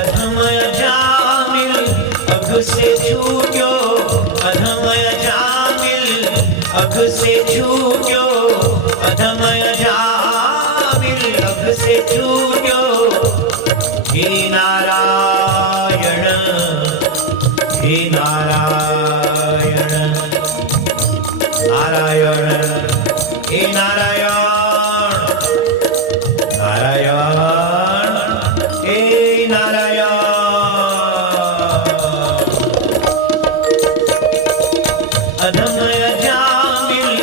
અધમય જામિલ અઘ સે છૂટ્યો, અધમય જામિલ અઘ સે છૂટ્યો, અધમય જામિલ અઘ સે છૂટ્યો. હે નારાયણ, હે નારાયણ નારાયણ, હે નારાયણ નારાયણ, હે નારાયણ. અધમય જામિલ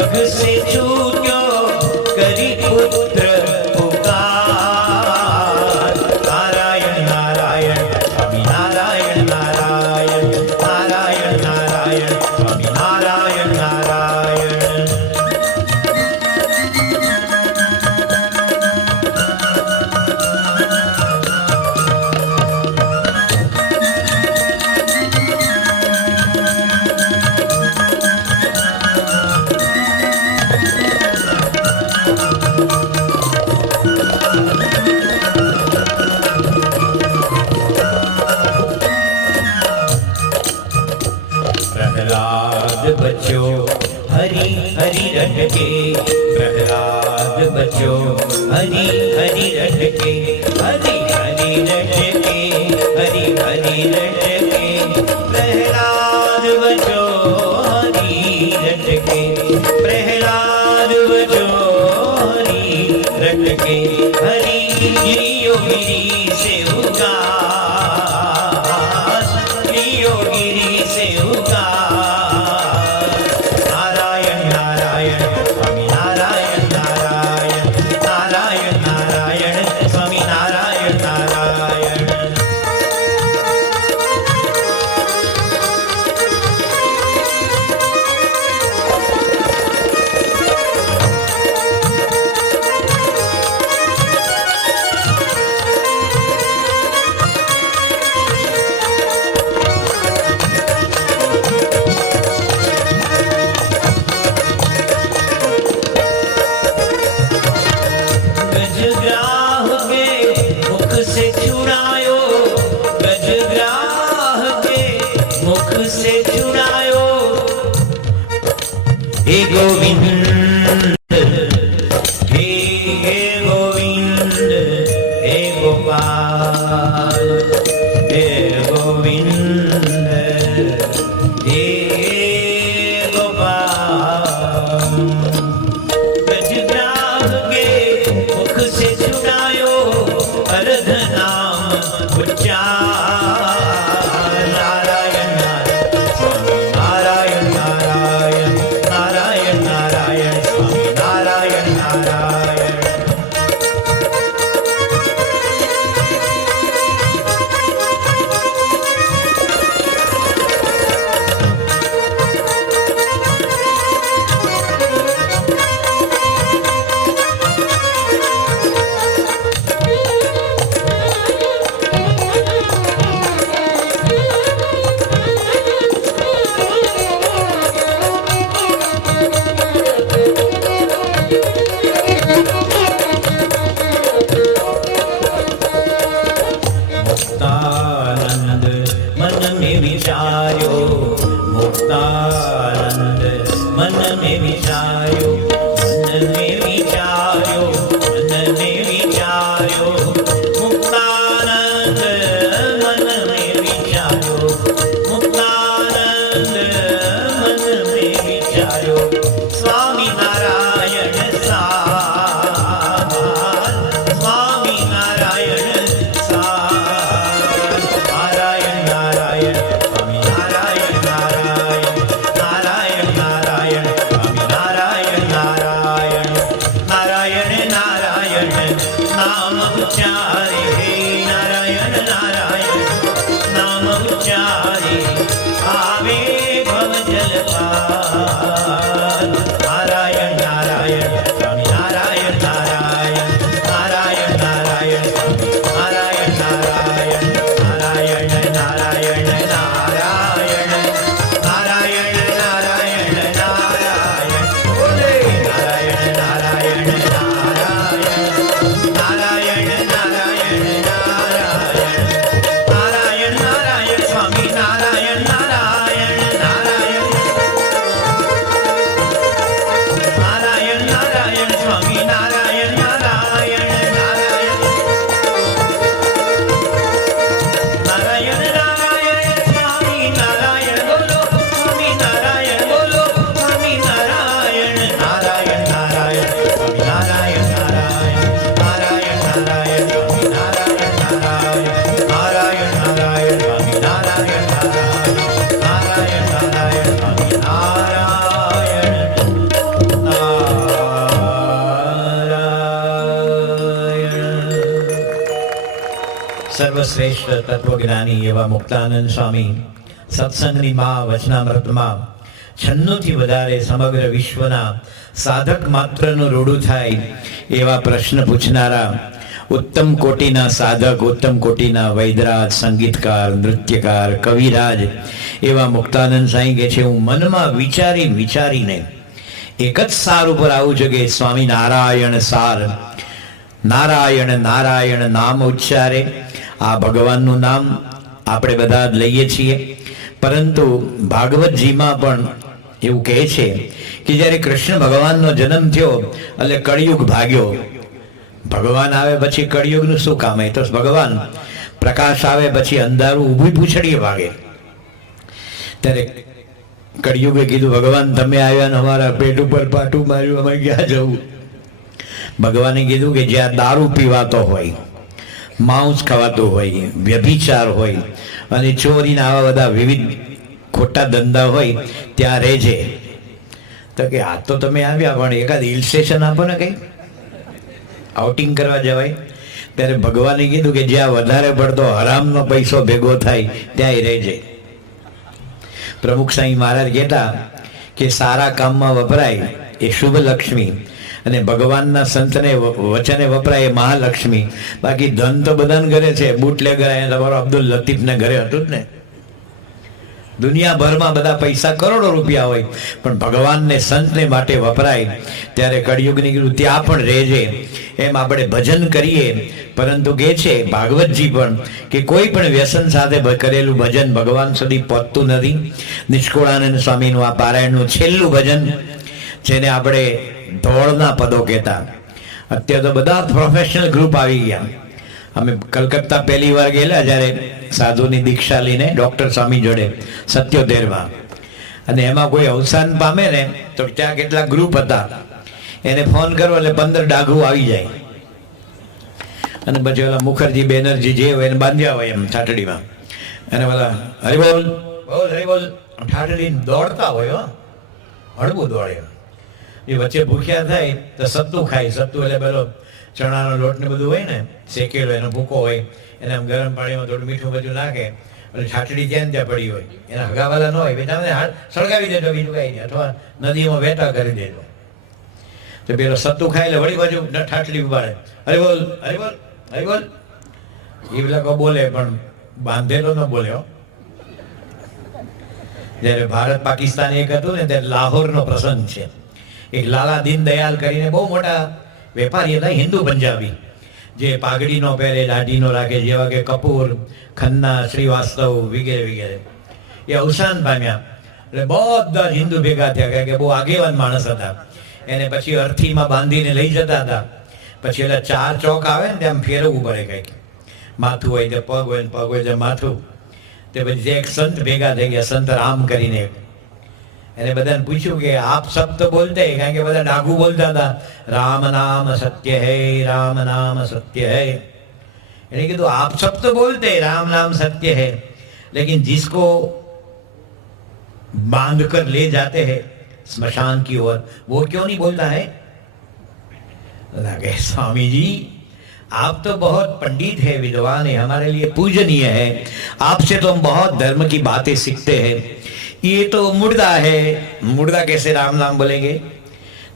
અઘ સે છૂટ્યો, કરી પુત્ર પુકાર. નારાયણ નારાયણ સ્વામી નારાયણ નારાયણ નારાયણ નારાયણ સ્વામી નારાયણ નારાયણ. प्रहलाद बच्चो हरि हरि रट के, प्रहलाद बच्चो हरि हरि रट के, हरि हरि रट के, हरि हरि रट के. प्रहलाद बच्चो हरि હે ગોવિંદ હે ગોવિંદ હે ગોપાલ હે ગોવિંદ હે ગોપાલ ब्रजग्राम के मुख से छुड़ायो अरध नाम उच्चार नारायण नारायण नारायण नारायण नारायण स्वामी नारायण नारायण मुक्तानंद मन में विचार्यो मुक्तानंद मन में विचार्यो मन में विचार्यो मन में विचार्यो मुक्तानंद मन में विचार्यो मुक्तानंद मन में विचार्यो स्वामी नारायण सार स्वामी नारायण नारायण नारायण स्वामी नारायण नारायण नारायण नारायण स्वामी नारायण नारायण नारायण नारायण नाम उच्चारे नारायण नारायण नाम उच्चारे आवे भव जल पार नारायण नारायण स्वामी नारायण नारायण नारायण नारायण स्वामी नारायण नारायण नारायण नारायण नारायण नारायण नारायण नारायण बोले नारायण नारायण नारायण नारायण नारायण नारायण नारायण नारायण स्वामी नारायण नारायण नारायण नारायण नारायण स्वामी नारायण नारायण नारायण नारायण नारायण स्वामी नारायण बोलो स्वामी नारायण बोलो स्वामी नारायण नारायण नारायण स्वामी नारायण नारायण नारायण नारायण स्वामी नारायण नारायण नारायण नारायण स्वामी नारायण नारायण नारायण नारायण स्वामी નારાયણ સર્વશ્રેષ્ઠ તત્વજ્ઞાની એવા મુક્તાનંદ સ્વામી સત્સંગની મા વચનામૃતમાં 96 થી વધારે સમગ્ર વિશ્વના સાધક માત્રનું રૂડું થાય એવા પ્રશ્ન પૂછનારા ઉત્તમ કોટીના સાધક ઉત્તમ કોટીના વૈદરાજ સંગીતકાર નૃત્યકાર કવિરાજ એવા મુક્તાનંદ સાંઈ કહે છે હું મનમાં વિચારીને એક જ સાર ઉપર આવું છું કે સ્વામી નારાયણ સાર નારાયણ નારાયણ નામ ઉચ્ચારે આ ભગવાનનું નામ આપણે બધા જ લઈએ છીએ પરંતુ ભાગવતજીમાં પણ એવું કહે છે કે જ્યારે કૃષ્ણ ભગવાનનો જન્મ થયો એટલે કળિયુગ ભાગ્યો ભગવાન આવે પછી કળિયુગનું શું કામ એ તો ભગવાન પ્રકાશ આવે પછી અંધારું ઊભી પૂંછડીએ ભાગે ત્યારે કળિયુગે કીધું ભગવાન તમે આવ્યા ને અમારા પેટ ઉપર પાટું માર્યું અમે ક્યાં જવું ભગવાને કીધું કે જ્યાં દારૂ પીવાતો હોય માંસ ખવાતું હોય વ્યભિચાર હોય અને ચોરીના આવા બધા વિવિધ ખોટા ધંધા હોય ત્યાં રહેજે તો કે આ તો તમે આવ્યા પણ એકાદ હિલ સ્ટેશન આપો ને કંઈ આઉટિંગ કરવા જવાય ત્યારે ભગવાને કીધું કે જ્યાં વધારે પડતો હરામનો પૈસો ભેગો થાય ત્યાંય રહેજે પ્રમુખ સાંઈ મહારાજ કહેતા કે સારા કામમાં વપરાય એ શુભ લક્ષ્મી અને ભગવાનના સંતને વચને વપરાય એ મહાલક્ષ્મી બાકી ધન તો બધાને ઘરે છે બુટલેગર અહીંયા તમારો અબ્દુલ લતીફને ઘરે હતું જ ને દુનિયાભરમાં બધા પૈસા કરોડો રૂપિયા હોય પણ ભગવાનને સંતને માટે વપરાય ત્યારે કળિયુગની કીધું ત્યાં પણ રહેજે એમ આપણે ભજન કરીએ પરંતુ કે છે ભાગવતજી પણ કે કોઈ પણ વ્યસન સાથે કરેલું ભજન ભગવાન સુધી પહોંચતું નથી નિષ્કુળાનંદ સ્વામીનું આ પારાયણનું છેલ્લું ભજન જેને આપણે ધોળના પદો કહેતા. અત્યારે તો બધા પ્રોફેશનલ ગ્રુપ આવી ગયા. અમે કલકત્તા પહેલી વાર ગયેલા જ્યારે સાધુની દીક્ષા લઈને ડૉક્ટર સ્વામી જોડે 77માં, અને એમાં કોઈ અવસાન પામે ને તો ત્યાં કેટલા ગ્રુપ હતા, એને ફોન કરો એટલે 15 ડાઘું આવી જાય, અને પછી ઓલા મુખર્જી બેનર્જી જે હોય એને બાંધ્યા હોય એમ ઠાઠડીમાં, અને બધા હરિબોલ બોલ હરિબોલ ઠાઠડી દોડતા હોય, હળવું દોડે. એ વચ્ચે ભૂખ્યા થાય તો સત્તુ ખાય. સત્તુ એટલે પેલો ચણાનો લોટ ને બધું હોય ને શેકેલો, એનો ભૂકો હોય, એને આમ ગરમ પાણીમાં થોડું મીઠું બધું નાખે, એટલે ઠાઠડી ત્યાં ત્યાં પડી હોય, એના હગાવાલા ન હોય, બેટા હાથ સળગાવી દેજો, બીજું કાંઈ નહીં, અથવા નદીમાં વહેતા કરી દેજો. તો પેલો સત્તુ ખાય એટલે વળી બાજુ ઠાઠડી ઉભાડે, હરિબોલ હરિબોલ હરિબોલ. એ લોકો બોલે પણ બાંધેલો ન બોલે. જ્યારે ભારત પાકિસ્તાન એક હતું ને ત્યારે લાહોરનો પ્રસંગ છે. એક લાલા દીન દયાલ કરીને બહુ મોટા વેપારી હતા, હિન્દુ પંજાબી, જે પાઘડી નો પહેરે, દાઢી નો રાખે, જેવા કે કપૂર, ખન્ના, શ્રીવાસ્તવ વગેરે વગેરે. એ અવસાન પામ્યા એટલે બધા જ હિન્દુ ભેગા થયા, કારણ કે બહુ આગેવાન માણસ હતા. એને પછી અર્થીમાં બાંધીને લઈ જતા હતા. પછી એટલે 4 ચોક આવે ને ત્યાં ફેરવવું પડે, કંઈક માથું હોય તે પગ હોય ને પગ હોય તે માથું. તે પછી એક સંત ભેગા થઈ ગયા, સંત રામ કરીને. એને બધાને પૂછ્યું કે આપ સબ તો બોલતે, કારણ કે બધા ડાઘુ બોલતા હતા, રામ નામ સત્ય હૈ, રામ નામ સત્ય હૈ. એને કીધું આપ સબ તો બોલते राम नाम सत्य है, लेकिन जिसको बांध कर ले जाते हैं स्मशान की ओर, वो क्यों नहीं बोलता है? लगे स्वामी जी आप तो बहुत पंडित है, विद्वान है, हमारे लिए पूजनीय है, आपसे तो हम बहुत धर्म की बातें सीखते हैं. ये तो मुर्दा है, मुर्दा कैसे राम नाम बोलेंगे?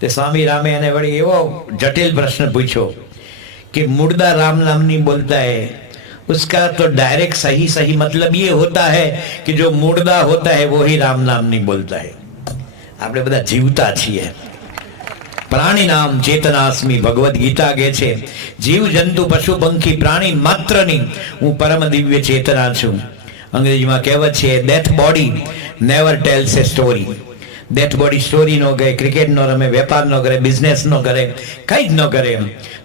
तो स्वामी रामे ने बड़ी एवो जटिल प्रश्न पूछो कि मुर्दा राम नाम नहीं बोलता है, उसका तो डायरेक्ट सही सही मतलब ये होता है कि जो मुर्दा होता है वो ही राम नाम नहीं बोलता है. આપણે બધા જીવતા છીએ. પ્રાણી નામ ચેતનાસ્મી, ભગવદ્ ગીતા કહે છે જીવ જંતુ પશુ પંખી પ્રાણી માત્રની હું પરમ દિવ્ય ચેતના છું. અંગ્રેજીમાં કહેવત છે ડેથ બોડી નેવર ટેલ્સ એ સ્ટોરી. ડેથ બોડી સ્ટોરી નો કહે, ક્રિકેટ નો રમે, વેપાર નો કરે, બિઝનેસ નો કરે, કંઈ જ ન કરે.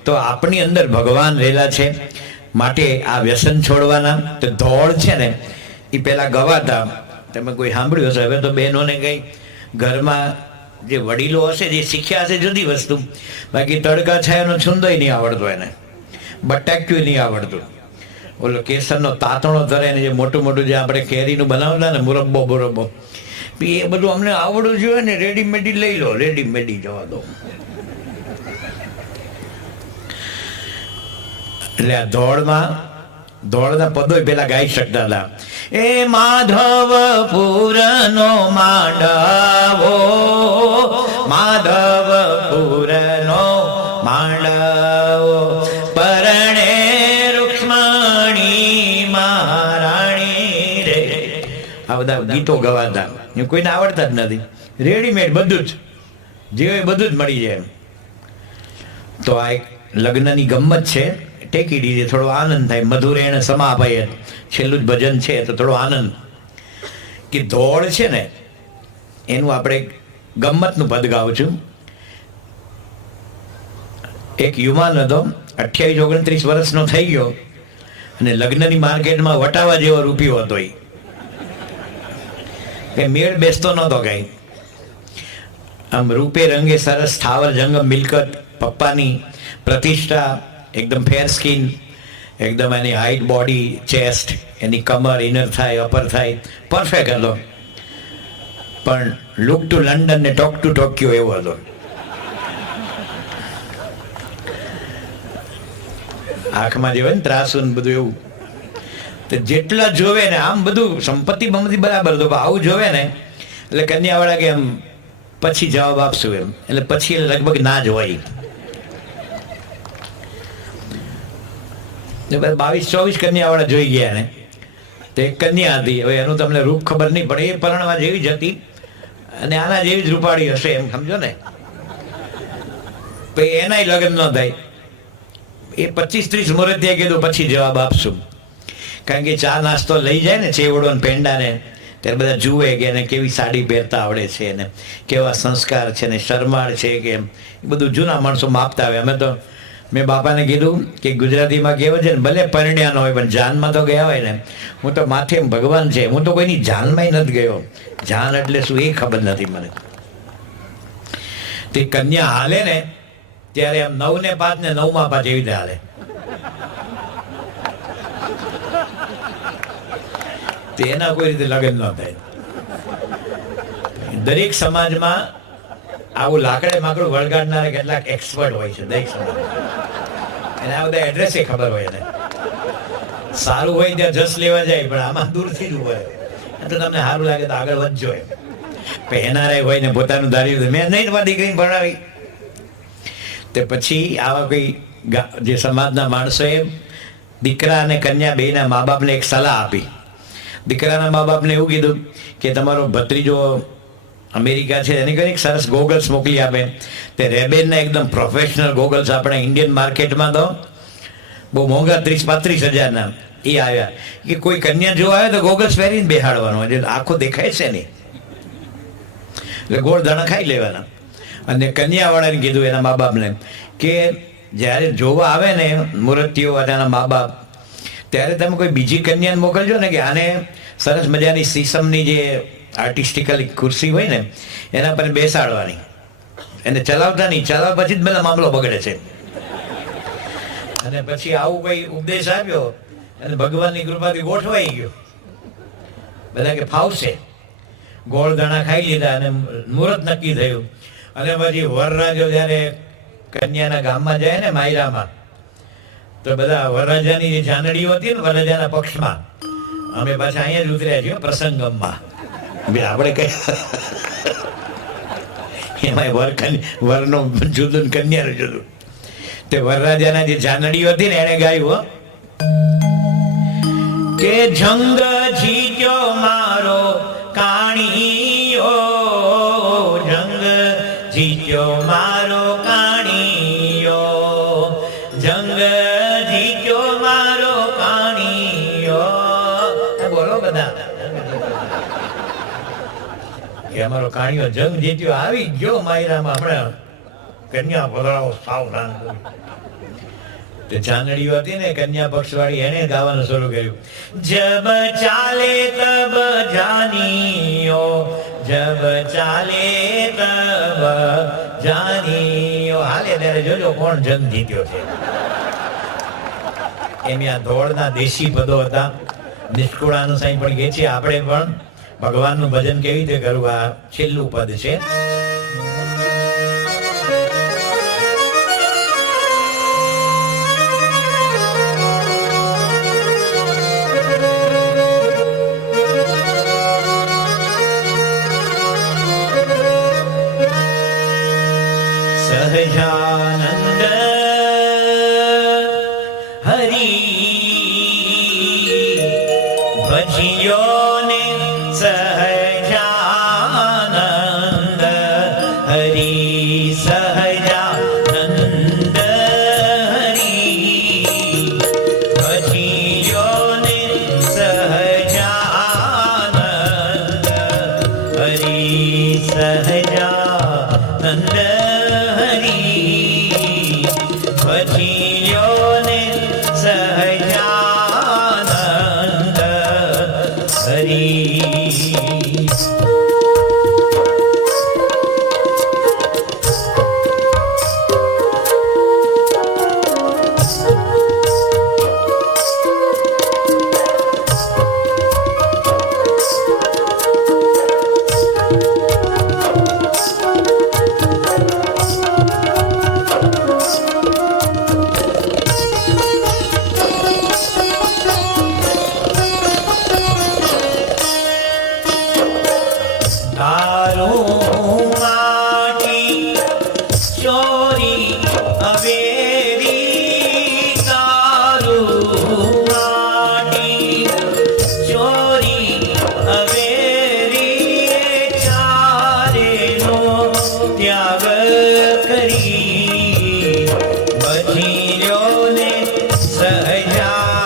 તો આપણી અંદર ભગવાન રહેલા છે, માટે આ વ્યસન છોડવાના. તો ધોળ છે ને એ પેલા ગવાતા, તમે કોઈ સાંભળ્યું હશે. હવે તો બહેનોને કંઈ ઘરમાં જે વડીલો હશે જે શીખ્યા હશે જુદી વસ્તુ, બાકી તડકા છાયાનો છુંદોય નહીં આવડતો, એને બટાક્યું નહીં આવડતું. ઓલો કેસરનો તાતણો ધરે ને જે મોટું મોટું જે આપણે કેરીનું બનાવતા ને મુરબ્બો બુરબ્બો, એ બધું અમને આવડવું જોઈએ ને. રેડીમેડી લઈ લો, રેડીમેડી જવા દો. એટલે આ ધોળના પદો પેલા ગાઈ શકતા હતા. એ માધવપુરનો માંડવો, માધવપુરનો માંડવો, પરણે રૂક્ષ્મણી મહારાણી રે. આ બધા ગીતો ગવાતા, કોઈને આવડતા જ નથી. રેડીમેડ બધું જ, જે બધું જ મળી જાય. તો આ એક લગ્નની ગમ્મત છે, ટેકી દીધી, થોડો આનંદ થાય. મધુરેણ સમાપય, છેલ્લું જ ભજન છે તો થોડો આનંદ. કે ધોળ છે ને એનું આપણે ગમ્મતનું પદ ગાઉં છું. એક યુવાન હતો, 28-29 વર્ષનો થઈ ગયો, અને લગ્નની માર્કેટમાં વટાવા જેવો રૂપિયો હતો. એ મેળ બેસતો નહોતો કઈ. આમ રૂપે રંગે સરસ, સ્થાવર જંગમ મિલકત, પપ્પાની પ્રતિષ્ઠા, એકદમ ફેર સ્કિન, એકદમ એની હાઈટ, બોડી, ચેસ્ટ, એની કમર, ઇનર થાય, અપર થાય, પરફેક્ટ હતો. પણ લુક ટુ લંડન ને ટોક ટુ ટોક્યો એવો હતો. આંખમાં જે હોય ને ત્રાસુ ને બધું એવું, તો જેટલા જોવે ને આમ બધું સંપત્તિ બમતી બરાબર હતો, આવું જોવે ને એટલે કન્યાવાળા કે એમ પછી જવાબ આપશું એમ, એટલે પછી લગભગ ના જ હોય. 22-24 કન્યાવાળા જોઈ ગયા ને, તો એક કન્યા હતી. હવે એનું તમને રૂપ ખબર નહીં પડે, એ પરણવા જેવી જ હતી અને આના જેવી જ રૂપાળી હશે એમ સમજો ને. તો એનાય લગ્ન ન થાય. એ 25-30 મુહૂર્તે કીધું પછી જવાબ આપશું. કારણ કે ચા નાસ્તો લઈ જાય ને, ચેવડો ને પેંડા ને, ત્યારે બધા જુએ કે એને કેવી સાડી પહેરતા આવડે છે ને કેવા સંસ્કાર છે ને શરમાળ છે કે એમ, એ બધું જૂના માણસો માપતા આવે. મેં બાપાને કીધું કે ગુજરાતીમાં કહેવાય છે ને, ભલે પરણ્યા ન હોય પણ જાનમાં તો ગયા હોય ને. હું તો માથે ભગવાન છે, હું તો કોઈની જાનમાંય નથી ગયો. જાન એટલે શું એ ખબર નથી મને. તે કન્યા હાલે ને ત્યારે આમ 9 ને 5 ને 9 માં 5 એવી રીતે હાલે. તેના કોઈ રીતે લગ્ન ન થાય. દરેક સમાજમાં આવું લાકડે માકડું વળગાડનારા કેટલાક એક્સપર્ટ હોય છે દરેક સમાજ. એને આ બધા એડ્રેસ ખબર હોય એને. સારું હોય ત્યાં જસ લેવા જાય, પણ આમાં દૂરથી જ ઉભો રહે. તો તમને સારું લાગે તો આગળ વધજો એમ. એનઆરઆઈ હોય ને પોતાનું ધાર્યું મેં નહીં દીકરીને ભણાવી. તે પછી આવા કોઈ જે સમાજના માણસોએ દીકરા અને કન્યા બેના મા બાપને એક સલાહ આપી. દીકરાના મા બાપને એવું કીધું કે તમારો ભત્રીજો અમેરિકા છે એને કંઈક સરસ ગોગલ્સ મોકલી આપે. તે રેબેનના એકદમ પ્રોફેશનલ ગોગલ્સ આપણે ઇન્ડિયન માર્કેટમાં તો બહુ મોંઘા 30-35 હજારના એ આવ્યા. કે કોઈ કન્યા જો આવે તો ગોગલ્સ પહેરીને બેહાડવાનો, એટલે આખો દેખાય છે નહીં, એટલે ગોળ દાણા ખાઈ લેવાના. અને કન્યાવાળાને કીધું એના મા બાપને કે જ્યારે જોવા આવે ને મૂર્તિઓ એના મા બાપ, ત્યારે તમે કોઈ બીજી કન્યાને મોકલજો ને કે આને સરસ મજાની સીસમની જે આર્ટિસ્ટિકલ ખુરશી હોય ને એના પર બેસાડવાની, એને ચલાવતા નહીં, ચલાવ પછી જ બધા મામલો બગડે છે. અને પછી આવું કોઈ ઉપદેશ આપ્યો અને ભગવાનની કૃપાથી ગોઠવાઈ ગયો. બધા કે ફાવશે. ગોળ દાણા ખાઈ લીધા અને મુહૂર્ત નક્કી થયું. અને પછી વરરાજો જ્યારે કન્યાના ગામમાં જાય ને માયરામાં, તો બધા વરરાજાની જે જાનડીઓ હતી ને વરરાજાના પક્ષમાં, અમે પાછા અહીંયા જ ઉતર્યા છીએ પ્રસંગમમાં. આપણે કઈ એમાં વરનો જુદું કન્યાનું જુદું. તે વરરાજાના જે જાનડીઓ હતી ને એને ગાયું કે જંગ જીત્યો મારો કાણીઓ, જંગ જીત્યો મારો કાણીઓ, જંગ જીત્યો મારો કાણીઓ. બોલો બધા કે અમારો કાણીઓ જંગ જીત્યો, આવી ગયો માયરામાં, હમણાં કન્યા ભરાવો સાવધાન. તે જાનડીઓ હતી ને કન્યા પક્ષવાળી, એને ગાવાનું શરૂ કર્યું. જબ ચાલે તબ જાનીઓ, જબ ચાલે તબ જાનીઓ. હાલે ત્યારે જોજો કોણ જંગ જીત્યો છે. એમ આ ધોળના દેશી પદો હતા. નિષ્કુળાનું સાંઈ પણ કહે છે આપણે પણ ભગવાનનું ભજન કેવી રીતે કરવું. આ છેલ્લું પદ છે. સહજાનંદ હરી ભજિયો ને, સહજાનંદ હરી, સહજાનંદ હરી ભજિયો ને, સહજાનંદ હરી, સહજાનંદ ભજિયોને સહજાનંદ હરી.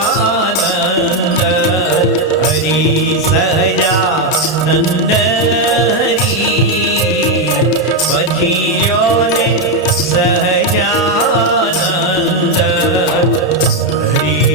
સહજાનંદ હરી, સહજાનંદ વજીયો ને સહજાનંદ હરી.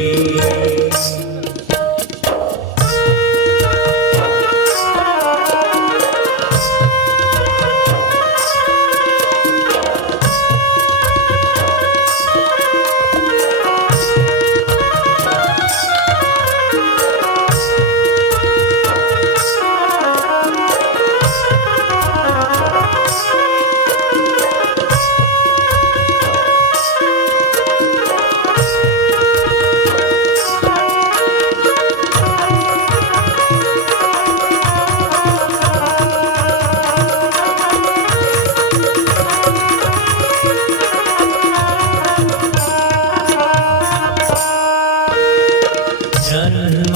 જન્મ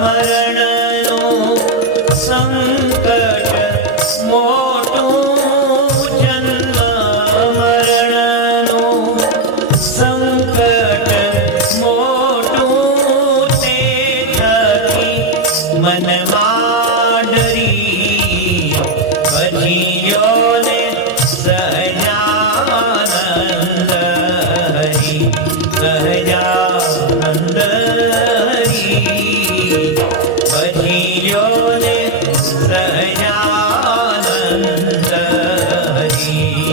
મરણનું સંકટ મોટું, જન્મ મરણનું સંકટ મોટું, તે થકી મનમાં ડરી વજીયો ને સહજાનંદ હરી. સહજાનંદ વજીયો ને સહજાનંદ હરી.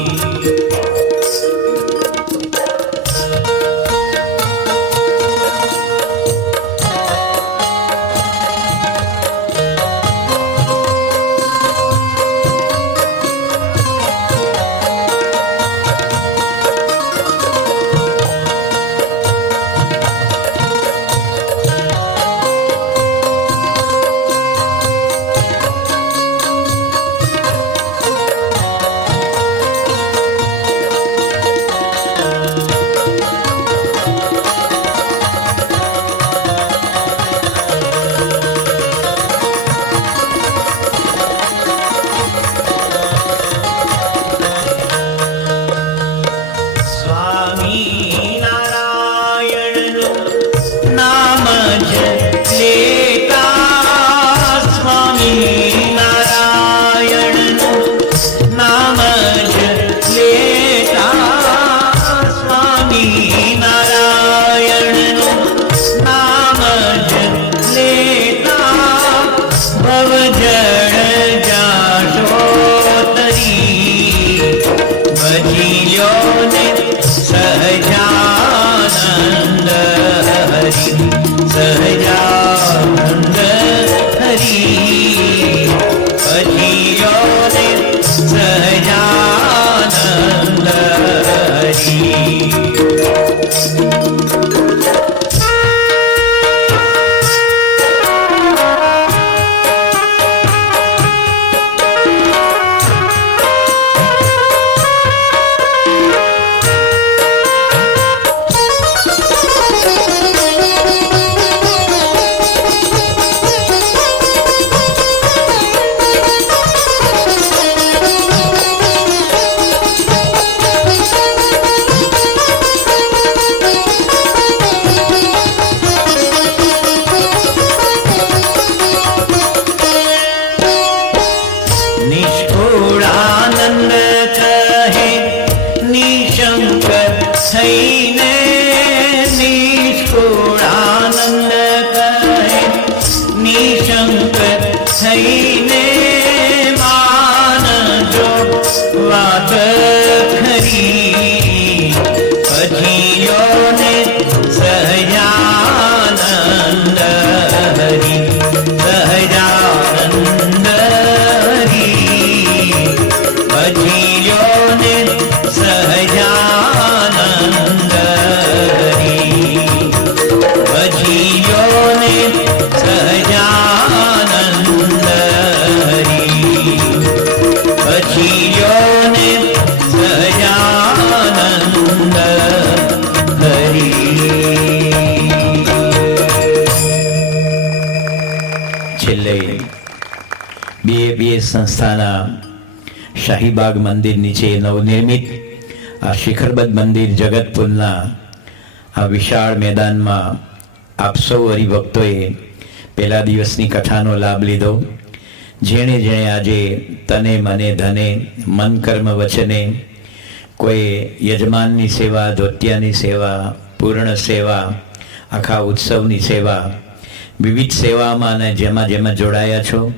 સહજાનંદ હરી. વજીયો ને સહજાનંદ હરી. નિષ્ઠુરાનંદ કહે નિશંક થઈને, નિષ્ઠુરાનંદ કહે નિશંક થઈને, માનજો વાત ખરી વજીયો ને સહજાનંદ હરી. સહજાનંદ વજીયો ને સહજાનંદ હરી. વજીયો ને સહજાનંદ હરી. વજીયો ને સહજાનંદ હરી. છેલ્લે બે સંસ્થાના શાહીબાગ મંદિર નીચે નવનિર્મિત આ શિખરબદ્ધ મંદિર જગતપુરના આ વિશાળ મેદાનમાં આપ સૌ હરિભક્તોએ પહેલા દિવસની કથાનો લાભ લીધો. જેણે જેણે આજે તને મને ધને મન કર્મ વચને કોઈ યજમાનની સેવા, ધોતિયાની સેવા, પૂર્ણ સેવા, આખા ઉત્સવની સેવા, વિવિધ સેવામાં અને જેમાં જેમાં જોડાયા છો,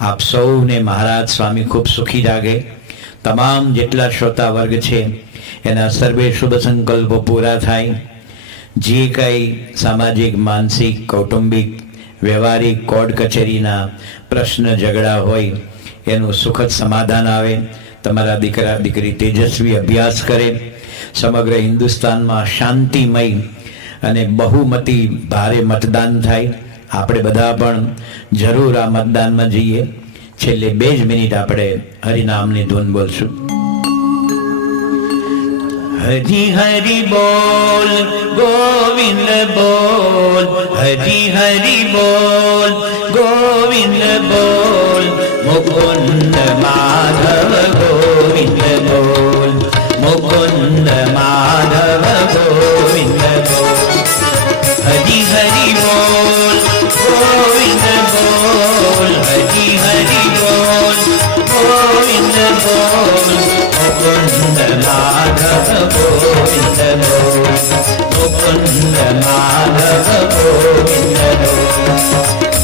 આપ સૌને મહારાજ સ્વામી ખૂબ સુખી રાખે. તમામ જેટલા શ્રોતા વર્ગ છે એના સર્વે શુભ સંકલ્પો પૂરા થાય. જે કંઈ સામાજિક, માનસિક, કૌટુંબિક, વ્યવહારિક, કોર્ટ કચેરીના પ્રશ્ન ઝઘડા હોય એનું સુખદ સમાધાન આવે. તમારા દીકરા દીકરી તેજસ્વી અભ્યાસ કરે. સમગ્ર હિન્દુસ્તાનમાં શાંતિમય અને બહુમતી ભારે મતદાન થાય. આપણે બધા પણ જરૂર આ મતદાનમાં જઈએ. છેલ્લે 2 જ મિનિટ આપણે હરિનામની ધૂન બોલશું. હરિ હરિ બોલ, ગોવિંદ બોલ, હરિ હરિ બોલ, ગોવિંદ બોલ, મુકુંદ માધવ ગોવિંદ બોલ, મુકુંદ માધવ ગોવિંદ બોલ. હરિ હરિ બોલ, ગોવિંદ બોલ, હરિ હરિ બોલ, ગોવિંદ બોલ, મુકુંદ માધવ ગોવિંદ બોલ, મુકુંદ માધવ ગોવિંદ બોલ.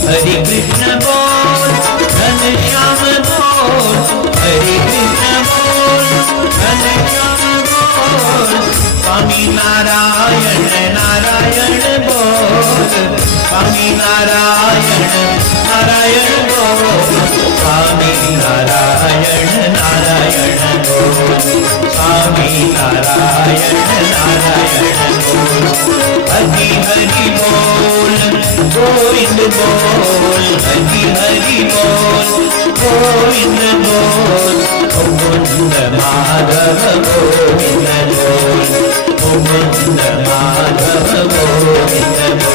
હરિ કૃષ્ણ બોલ, ઘનશ્યામ બોલ, હરિ કૃષ્ણ બોલ, ઘનશ્યામ બોલ, સ્વામી નારાયણ નારાયણ બોલ, સ્વામી નારાયણ નારાયણ બોલ, સ્વામી નારાયણ નારાયણ બોલ, સ્વામી નારાયણ નારાયણ બોલ. હરિ હરિ બોલ, ગોવિંદ બોલ, હરિ હરિ બોલ, ગોવિંદ બોલ, મુકુંદ માધવ ગોવિંદ બોલ, મુકુંદ માધવ ગોવિંદ બોલ.